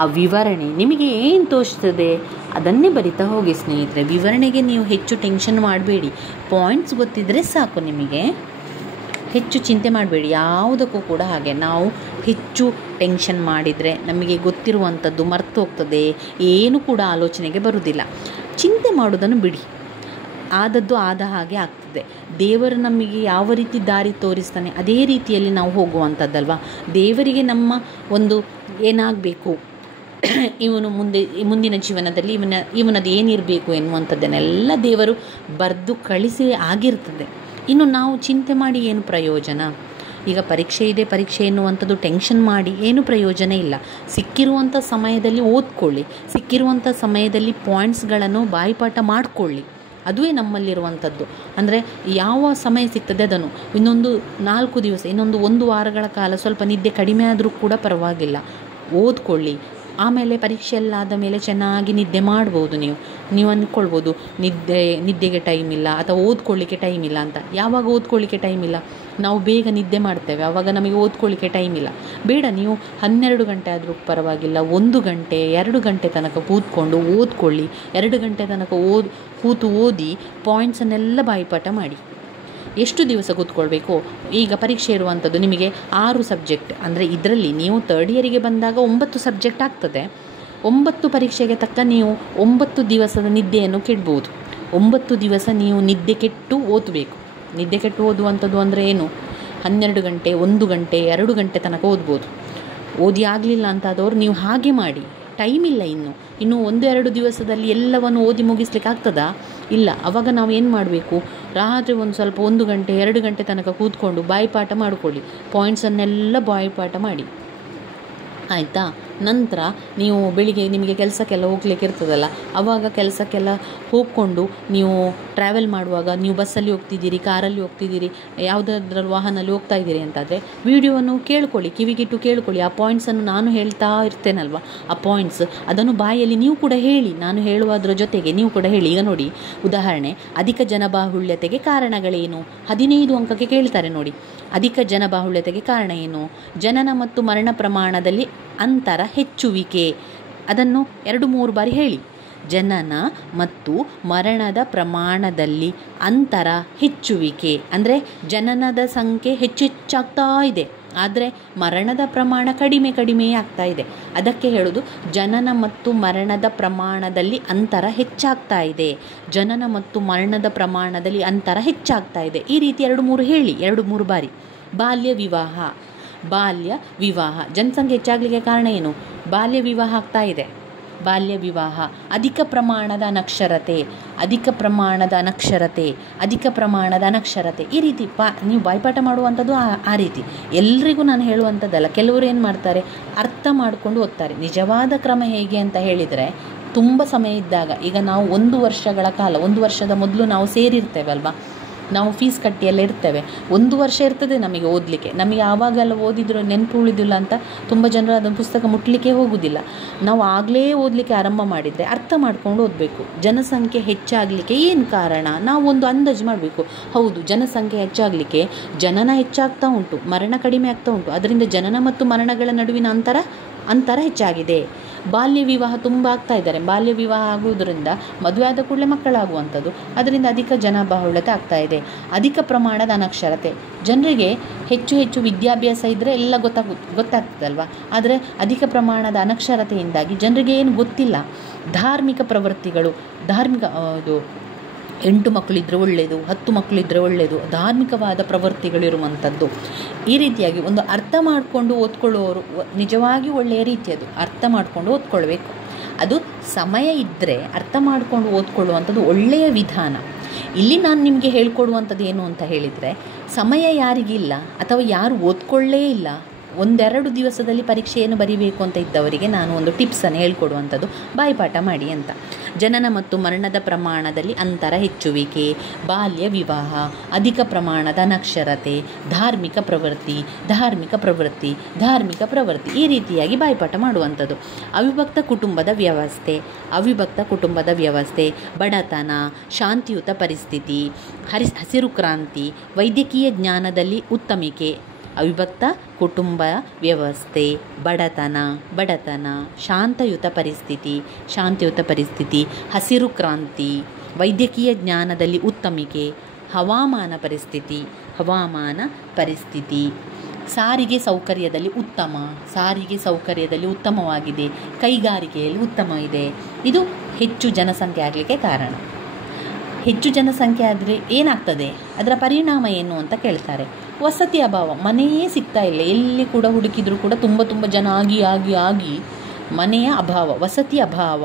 ಆ ವಿವರಣೆ ನಿಮಗೆ ಏನು ತೋರಿಸ್ತದೆ ಅದನ್ನೇ ಬರಿತಾ ಹೋಗಿ ಸ್ನೇಹಿತರೆ. ವಿವರಣೆಗೆ ನೀವು ಹೆಚ್ಚು ಟೆನ್ಷನ್ ಮಾಡಬೇಡಿ. ಪಾಯಿಂಟ್ಸ್ ಗೊತ್ತಿದ್ದರೆ ಸಾಕು ನಿಮಗೆ. ಹೆಚ್ಚು ಚಿಂತೆ ಮಾಡಬೇಡಿ. ಯಾವುದಕ್ಕೂ ಕೂಡ ಹಾಗೆ ನಾವು ಹೆಚ್ಚು ಟೆನ್ಷನ್ ಮಾಡಿದರೆ ನಮಗೆ ಗೊತ್ತಿರುವಂಥದ್ದು ಮರ್ತು ಹೋಗ್ತದೆ, ಏನು ಕೂಡ ಆಲೋಚನೆಗೆ ಬರುವುದಿಲ್ಲ. ಚಿಂತೆ ಮಾಡೋದನ್ನು ಬಿಡಿ. ಆದದ್ದು ಆದ ಹಾಗೆ ಆಗ್ತದೆ. ದೇವರು ನಮಗೆ ಯಾವ ರೀತಿ ದಾರಿ ತೋರಿಸ್ತಾನೆ ಅದೇ ರೀತಿಯಲ್ಲಿ ನಾವು ಹೋಗುವಂಥದ್ದಲ್ವ. ದೇವರಿಗೆ ನಮ್ಮ ಒಂದು ಏನಾಗಬೇಕು, ಇವನು ಮುಂದಿನ ಜೀವನದಲ್ಲಿ ಇವನದು ಏನಿರಬೇಕು ಎನ್ನುವಂಥದ್ದನ್ನೆಲ್ಲ ದೇವರು ಬರೆದು ಕಳಿಸಿ ಆಗಿರ್ತದೆ. ಇನ್ನು ನಾವು ಚಿಂತೆ ಮಾಡಿ ಏನು ಪ್ರಯೋಜನ? ಈಗ ಪರೀಕ್ಷೆ ಇದೆ, ಪರೀಕ್ಷೆ ಎನ್ನುವಂಥದ್ದು ಟೆನ್ಷನ್ ಮಾಡಿ ಏನು ಪ್ರಯೋಜನ ಇಲ್ಲ. ಸಿಕ್ಕಿರುವಂಥ ಸಮಯದಲ್ಲಿ ಓದ್ಕೊಳ್ಳಿ, ಸಿಕ್ಕಿರುವಂಥ ಸಮಯದಲ್ಲಿ ಪಾಯಿಂಟ್ಸ್ಗಳನ್ನು ಬಾಯಿಪಾಠ ಮಾಡಿಕೊಳ್ಳಿ. ಅದುವೇ ನಮ್ಮಲ್ಲಿರುವಂಥದ್ದು. ಅಂದರೆ ಯಾವ ಸಮಯ ಸಿಗ್ತದೆ ಅದನ್ನು ಇನ್ನೊಂದು 4 ದಿವಸ, ಇನ್ನೊಂದು 1 ವಾರಗಳ ಕಾಲ ಸ್ವಲ್ಪ ನಿದ್ದೆ ಕಡಿಮೆ ಆದರೂ ಕೂಡ ಪರವಾಗಿಲ್ಲ, ಓದ್ಕೊಳ್ಳಿ. ಆಮೇಲೆ ಪರೀಕ್ಷೆ ಎಲ್ಲ ಆದ ಮೇಲೆ ಚೆನ್ನಾಗಿ ನಿದ್ದೆ ಮಾಡ್ಬೋದು. ನೀವು ಅಂದ್ಕೊಳ್ಬೋದು ನಿದ್ದೆಗೆ ಟೈಮ್ ಇಲ್ಲ ಅಥವಾ ಓದ್ಕೊಳ್ಳಿಕ್ಕೆ ಟೈಮ್ ಇಲ್ಲ ಅಂತ. ಯಾವಾಗ ಓದ್ಕೊಳ್ಳಿಕ್ಕೆ ಟೈಮ್ ಇಲ್ಲ? ನಾವು ಬೇಗ ನಿದ್ದೆ ಮಾಡ್ತೇವೆ, ಆವಾಗ ನಮಗೆ ಓದ್ಕೊಳ್ಳಿಕ್ಕೆ ಟೈಮ್ ಇಲ್ಲ. ಬೇಡ, ನೀವು 12 ಗಂಟೆ ಆದರೂ ಪರವಾಗಿಲ್ಲ, 1 ಗಂಟೆ 2 ಗಂಟೆ ತನಕ ಕೂತ್ಕೊಂಡು ಓದ್ಕೊಳ್ಳಿ. 2 ಗಂಟೆ ತನಕ ಕೂತು ಓದಿ ಪಾಯಿಂಟ್ಸನ್ನೆಲ್ಲ ಬಾಯಿಪಾಠ ಮಾಡಿ. ಎಷ್ಟು ದಿವಸ ಕೂತ್ಕೊಳ್ಬೇಕು? ಈಗ ಪರೀಕ್ಷೆ ಇರುವಂಥದ್ದು ನಿಮಗೆ 6 ಸಬ್ಜೆಕ್ಟ್. ಅಂದರೆ ಇದರಲ್ಲಿ ನೀವು 3rd ಇಯರಿಗೆ ಬಂದಾಗ 9 ಸಬ್ಜೆಕ್ಟ್ ಆಗ್ತದೆ. 9 ಪರೀಕ್ಷೆಗೆ ತಕ್ಕ ನೀವು 9 ದಿವಸದ ನಿದ್ದೆಯನ್ನು ಕೆಡ್ಬೋದು. 9 ದಿವಸ ನೀವು ನಿದ್ದೆ ಕೆಟ್ಟು ಓದಬೇಕು. ನಿದ್ದೆ ಕೆಟ್ಟು ಓದುವಂಥದ್ದು ಅಂದರೆ ಏನು? 12 ಗಂಟೆ 1 ಗಂಟೆ 2 ಗಂಟೆ ತನಕ ಓದ್ಬೋದು. ಓದಿ ಆಗಲಿಲ್ಲ ಅಂತಾದವರು ನೀವು ಹಾಗೆ ಮಾಡಿ. ಟೈಮ್ ಇಲ್ಲ. ಇನ್ನು 1-2 ದಿವಸದಲ್ಲಿ ಎಲ್ಲವನ್ನು ಓದಿ ಮುಗಿಸ್ಲಿಕ್ಕೆ ಆಗ್ತದಾ? ಇಲ್ಲ. ಆವಾಗ ನಾವು ಏನು ಮಾಡಬೇಕು? ರಾತ್ರಿ ಒಂದು ಸ್ವಲ್ಪ 1 ಗಂಟೆ 2 ಗಂಟೆ ತನಕ ಕೂತ್ಕೊಂಡು ಬಾಯಿಪಾಠ ಮಾಡಿಕೊಳ್ಳಿ. ಪಾಯಿಂಟ್ಸನ್ನೆಲ್ಲ ಬಾಯಿಪಾಠ ಮಾಡಿ, ಆಯಿತಾ? ನಂತರ ನೀವು ಬೆಳಿಗ್ಗೆ ನಿಮಗೆ ಕೆಲಸಕ್ಕೆಲ್ಲ ಹೋಗ್ಲಿಕ್ಕೆ ಇರ್ತದಲ್ಲ, ಆವಾಗ ಕೆಲಸಕ್ಕೆಲ್ಲ ಹೋಗಿಕೊಂಡು ನೀವು ಟ್ರಾವೆಲ್ ಮಾಡುವಾಗ, ನೀವು ಬಸ್ಸಲ್ಲಿ ಹೋಗ್ತಿದ್ದೀರಿ, ಕಾರಲ್ಲಿ ಹೋಗ್ತಿದ್ದೀರಿ, ಯಾವುದಾದ್ರಲ್ಲಿ ವಾಹನಲ್ಲಿ ಹೋಗ್ತಾ ಇದ್ದೀರಿ ಅಂತಾದರೆ ವಿಡಿಯೋವನ್ನು ಕೇಳ್ಕೊಳ್ಳಿ, ಕಿವಿಗಿಟ್ಟು ಕೇಳ್ಕೊಳ್ಳಿ. ಆ ಪಾಯಿಂಟ್ಸನ್ನು ನಾನು ಹೇಳ್ತಾ ಇರ್ತೇನಲ್ವ, ಆ ಪಾಯಿಂಟ್ಸ್ ಅದನ್ನು ಬಾಯಲ್ಲಿ ನೀವು ಕೂಡ ಹೇಳಿ. ನಾನು ಹೇಳುವುದರ ಜೊತೆಗೆ ನೀವು ಕೂಡ ಹೇಳಿ. ಈಗ ನೋಡಿ, ಉದಾಹರಣೆ, ಅಧಿಕ ಜನಬಾಹುಳ್ಯತೆಗೆ ಕಾರಣಗಳೇನು? 15 ಅಂಕಕ್ಕೆ ಕೇಳ್ತಾರೆ ನೋಡಿ. ಅಧಿಕ ಜನಬಾಹುಳ್ಯತೆಗೆ ಕಾರಣ ಏನು? ಜನನ ಮತ್ತು ಮರಣ ಪ್ರಮಾಣದಲ್ಲಿ ಅಂತರ ಹೆಚ್ಚುವಿಕೆ. ಅದನ್ನು 2-3 ಬಾರಿ ಹೇಳಿ. ಜನನ ಮತ್ತು ಮರಣದ ಪ್ರಮಾಣದಲ್ಲಿ ಅಂತರ ಹೆಚ್ಚುವಿಕೆ ಅಂದರೆ ಜನನದ ಸಂಖ್ಯೆ ಹೆಚ್ಚಾಗ್ತಾ ಇದೆ, ಆದರೆ ಮರಣದ ಪ್ರಮಾಣ ಕಡಿಮೆ ಆಗ್ತಾ ಇದೆ. ಅದಕ್ಕೆ ಹೇಳೋದು ಜನನ ಮತ್ತು ಮರಣದ ಪ್ರಮಾಣದಲ್ಲಿ ಅಂತರ ಹೆಚ್ಚಾಗ್ತಾ ಇದೆ. ಜನನ ಮತ್ತು ಮರಣದ ಪ್ರಮಾಣದಲ್ಲಿ ಅಂತರ ಹೆಚ್ಚಾಗ್ತಾ ಇದೆ. ಈ ರೀತಿ 2-3 ಹೇಳಿ, 2-3 ಬಾರಿ. ಬಾಲ್ಯ ವಿವಾಹ, ಜನಸಂಖ್ಯೆ ಹೆಚ್ಚಾಗಲಿಕ್ಕೆ ಕಾರಣ ಏನು? ಬಾಲ್ಯ ವಿವಾಹ ಆಗ್ತಾ ಇದೆ. ಬಾಲ್ಯ ವಿವಾಹ, ಅಧಿಕ ಪ್ರಮಾಣದ ಅನಕ್ಷರತೆ, ಅಧಿಕ ಪ್ರಮಾಣದ ಅನಕ್ಷರತೆ, ಅಧಿಕ ಪ್ರಮಾಣದ ಅನಕ್ಷರತೆ. ಈ ರೀತಿ ನೀವು ಬಾಯ್ಪಾಠ ಮಾಡುವಂಥದ್ದು ಆ ರೀತಿ. ಎಲ್ರಿಗೂ ನಾನು ಹೇಳುವಂಥದ್ದಲ್ಲ. ಕೆಲವರು ಏನು ಮಾಡ್ತಾರೆ, ಅರ್ಥ ಮಾಡಿಕೊಂಡು ಓದ್ತಾರೆ. ನಿಜವಾದ ಕ್ರಮ ಹೇಗೆ ಅಂತ ಹೇಳಿದರೆ, ತುಂಬ ಸಮಯ ಇದ್ದಾಗ, ಈಗ ನಾವು 1 ವರ್ಷಗಳ ಕಾಲ, 1 ವರ್ಷದ ಮೊದಲು ನಾವು ಸೇರಿರ್ತೇವೆ ಅಲ್ವಾ, ನಾವು ಫೀಸ್ ಕಟ್ಟಿಯೆಲ್ಲ ಇರ್ತೇವೆ. 1 ವರ್ಷ ಇರ್ತದೆ ನಮಗೆ ಓದಲಿಕ್ಕೆ. ನಮಗೆ ಆವಾಗೆಲ್ಲ ಓದಿದ್ರು ನೆನಪು ಉಳಿದಿಲ್ಲ ಅಂತ ತುಂಬ ಜನರು ಅದನ್ನು ಪುಸ್ತಕ ಮುಟ್ಟಲಿಕ್ಕೆ ಹೋಗುವುದಿಲ್ಲ. ನಾವು ಆಗಲೇ ಓದಲಿಕ್ಕೆ ಆರಂಭ ಮಾಡಿದರೆ ಅರ್ಥ ಮಾಡ್ಕೊಂಡು ಓದಬೇಕು. ಜನಸಂಖ್ಯೆ ಹೆಚ್ಚಾಗಲಿಕ್ಕೆ ಏನು ಕಾರಣ, ನಾವು ಒಂದು ಅಂದಾಜು ಮಾಡಬೇಕು. ಹೌದು, ಜನಸಂಖ್ಯೆ ಹೆಚ್ಚಾಗಲಿಕ್ಕೆ ಜನನ ಹೆಚ್ಚಾಗ್ತಾ ಉಂಟು, ಮರಣ ಕಡಿಮೆ ಆಗ್ತಾ ಉಂಟು. ಅದರಿಂದ ಜನನ ಮತ್ತು ಮರಣಗಳ ನಡುವಿನ ಅಂತರ ಹೆಚ್ಚಾಗಿದೆ. ಬಾಲ್ಯ ವಿವಾಹ ತುಂಬ ಆಗ್ತಾ ಇದ್ದಾರೆ. ಬಾಲ್ಯ ವಿವಾಹ ಆಗುವುದರಿಂದ ಮದುವೆ ಆದ ಕೂಡಲೇ ಮಕ್ಕಳಾಗುವಂಥದ್ದು, ಅದರಿಂದ ಅಧಿಕ ಜನಬಾಹುಳ್ಯತೆ ಆಗ್ತಾ ಇದೆ. ಅಧಿಕ ಪ್ರಮಾಣದ ಅನಕ್ಷರತೆ, ಜನರಿಗೆ ಹೆಚ್ಚು ವಿದ್ಯಾಭ್ಯಾಸ ಇದ್ದರೆ ಎಲ್ಲ ಗೊತ್ತಾಗ್ತದಲ್ವ. ಆದರೆ ಅಧಿಕ ಪ್ರಮಾಣದ ಅನಕ್ಷರತೆಯಿಂದಾಗಿ ಜನರಿಗೆ ಏನು ಗೊತ್ತಿಲ್ಲ. ಧಾರ್ಮಿಕ ಪ್ರವೃತ್ತಿಗಳು, ಇದು 8 ಮಕ್ಕಳಿದ್ರೆ ಒಳ್ಳೆಯದು, 10 ಮಕ್ಕಳಿದ್ರೆ ಒಳ್ಳೆಯದು, ಧಾರ್ಮಿಕವಾದ ಪ್ರವೃತ್ತಿಗಳಿರುವಂಥದ್ದು. ಈ ರೀತಿಯಾಗಿ ಒಂದು ಅರ್ಥ ಮಾಡಿಕೊಂಡು ಓದ್ಕೊಳ್ಳುವವರು ನಿಜವಾಗಿ ಒಳ್ಳೆಯ ರೀತಿಯದು. ಅರ್ಥ ಮಾಡಿಕೊಂಡು ಓದ್ಕೊಳ್ಬೇಕು. ಅದು ಸಮಯ ಇದ್ದರೆ ಅರ್ಥ ಮಾಡಿಕೊಂಡು ಓದ್ಕೊಳ್ಳುವಂಥದ್ದು ಒಳ್ಳೆಯ ವಿಧಾನ. ಇಲ್ಲಿ ನಾನು ನಿಮಗೆ ಹೇಳ್ಕೊಡುವಂಥದ್ದು ಏನು ಅಂತ ಹೇಳಿದರೆ, ಸಮಯ ಯಾರಿಗಿಲ್ಲ ಅಥವಾ ಯಾರು ಓದ್ಕೊಳ್ಳೇ ಇಲ್ಲ, 1-2 ದಿವಸದಲ್ಲಿ ಪರೀಕ್ಷೆಯನ್ನು ಬರೀಬೇಕು ಅಂತ ಇದ್ದವರಿಗೆ ನಾನು ಒಂದು ಟಿಪ್ಸನ್ನು ಹೇಳ್ಕೊಡುವಂಥದ್ದು, ಬಾಯಿಪಾಠ ಮಾಡಿ ಅಂತ. ಜನನ ಮತ್ತು ಮರಣದ ಪ್ರಮಾಣದಲ್ಲಿ ಅಂತರ ಹೆಚ್ಚುವಿಕೆ, ಬಾಲ್ಯ ವಿವಾಹ, ಅಧಿಕ ಪ್ರಮಾಣದ ಅನಕ್ಷರತೆ, ಧಾರ್ಮಿಕ ಪ್ರವೃತ್ತಿ, ಈ ರೀತಿಯಾಗಿ ಬಾಯಿಪಾಠ ಮಾಡುವಂಥದ್ದು. ಅವಿಭಕ್ತ ಕುಟುಂಬದ ವ್ಯವಸ್ಥೆ, ಬಡತನ, ಶಾಂತಿಯುತ ಪರಿಸ್ಥಿತಿ, ಹಸಿರು ಕ್ರಾಂತಿ, ವೈದ್ಯಕೀಯ ಜ್ಞಾನದಲ್ಲಿ ಉತ್ತಮಿಕೆ. ಅವಿಭಕ್ತ ಕುಟುಂಬ ವ್ಯವಸ್ಥೆ, ಬಡತನ, ಶಾಂತಿಯುತ ಪರಿಸ್ಥಿತಿ, ಹಸಿರು ಕ್ರಾಂತಿ, ವೈದ್ಯಕೀಯ ಜ್ಞಾನದಲ್ಲಿ ಉತ್ತಮಿಕೆ, ಹವಾಮಾನ ಪರಿಸ್ಥಿತಿ, ಸಾರಿಗೆ ಸೌಕರ್ಯದಲ್ಲಿ ಉತ್ತಮವಾಗಿದೆ, ಕೈಗಾರಿಕೆಯಲ್ಲಿ ಉತ್ತಮ ಇದೆ. ಇದು ಹೆಚ್ಚು ಜನಸಂಖ್ಯೆ ಆಗಲಿಕ್ಕೆ ಕಾರಣ. ಹೆಚ್ಚು ಜನಸಂಖ್ಯೆ ಆದರೆ ಏನಾಗ್ತದೆ, ಅದರ ಪರಿಣಾಮ ಏನು ಅಂತ ಕೇಳ್ತಾರೆ. ವಸತಿ ಅಭಾವ, ಮನೆಯೇ ಸಿಗ್ತಾ ಇಲ್ಲ. ಎಲ್ಲಿ ಕೂಡ ಹುಡುಕಿದ್ರು ಕೂಡ ತುಂಬ ಜನ ಆಗಿ ಮನೆಯ ಅಭಾವ, ವಸತಿ ಅಭಾವ.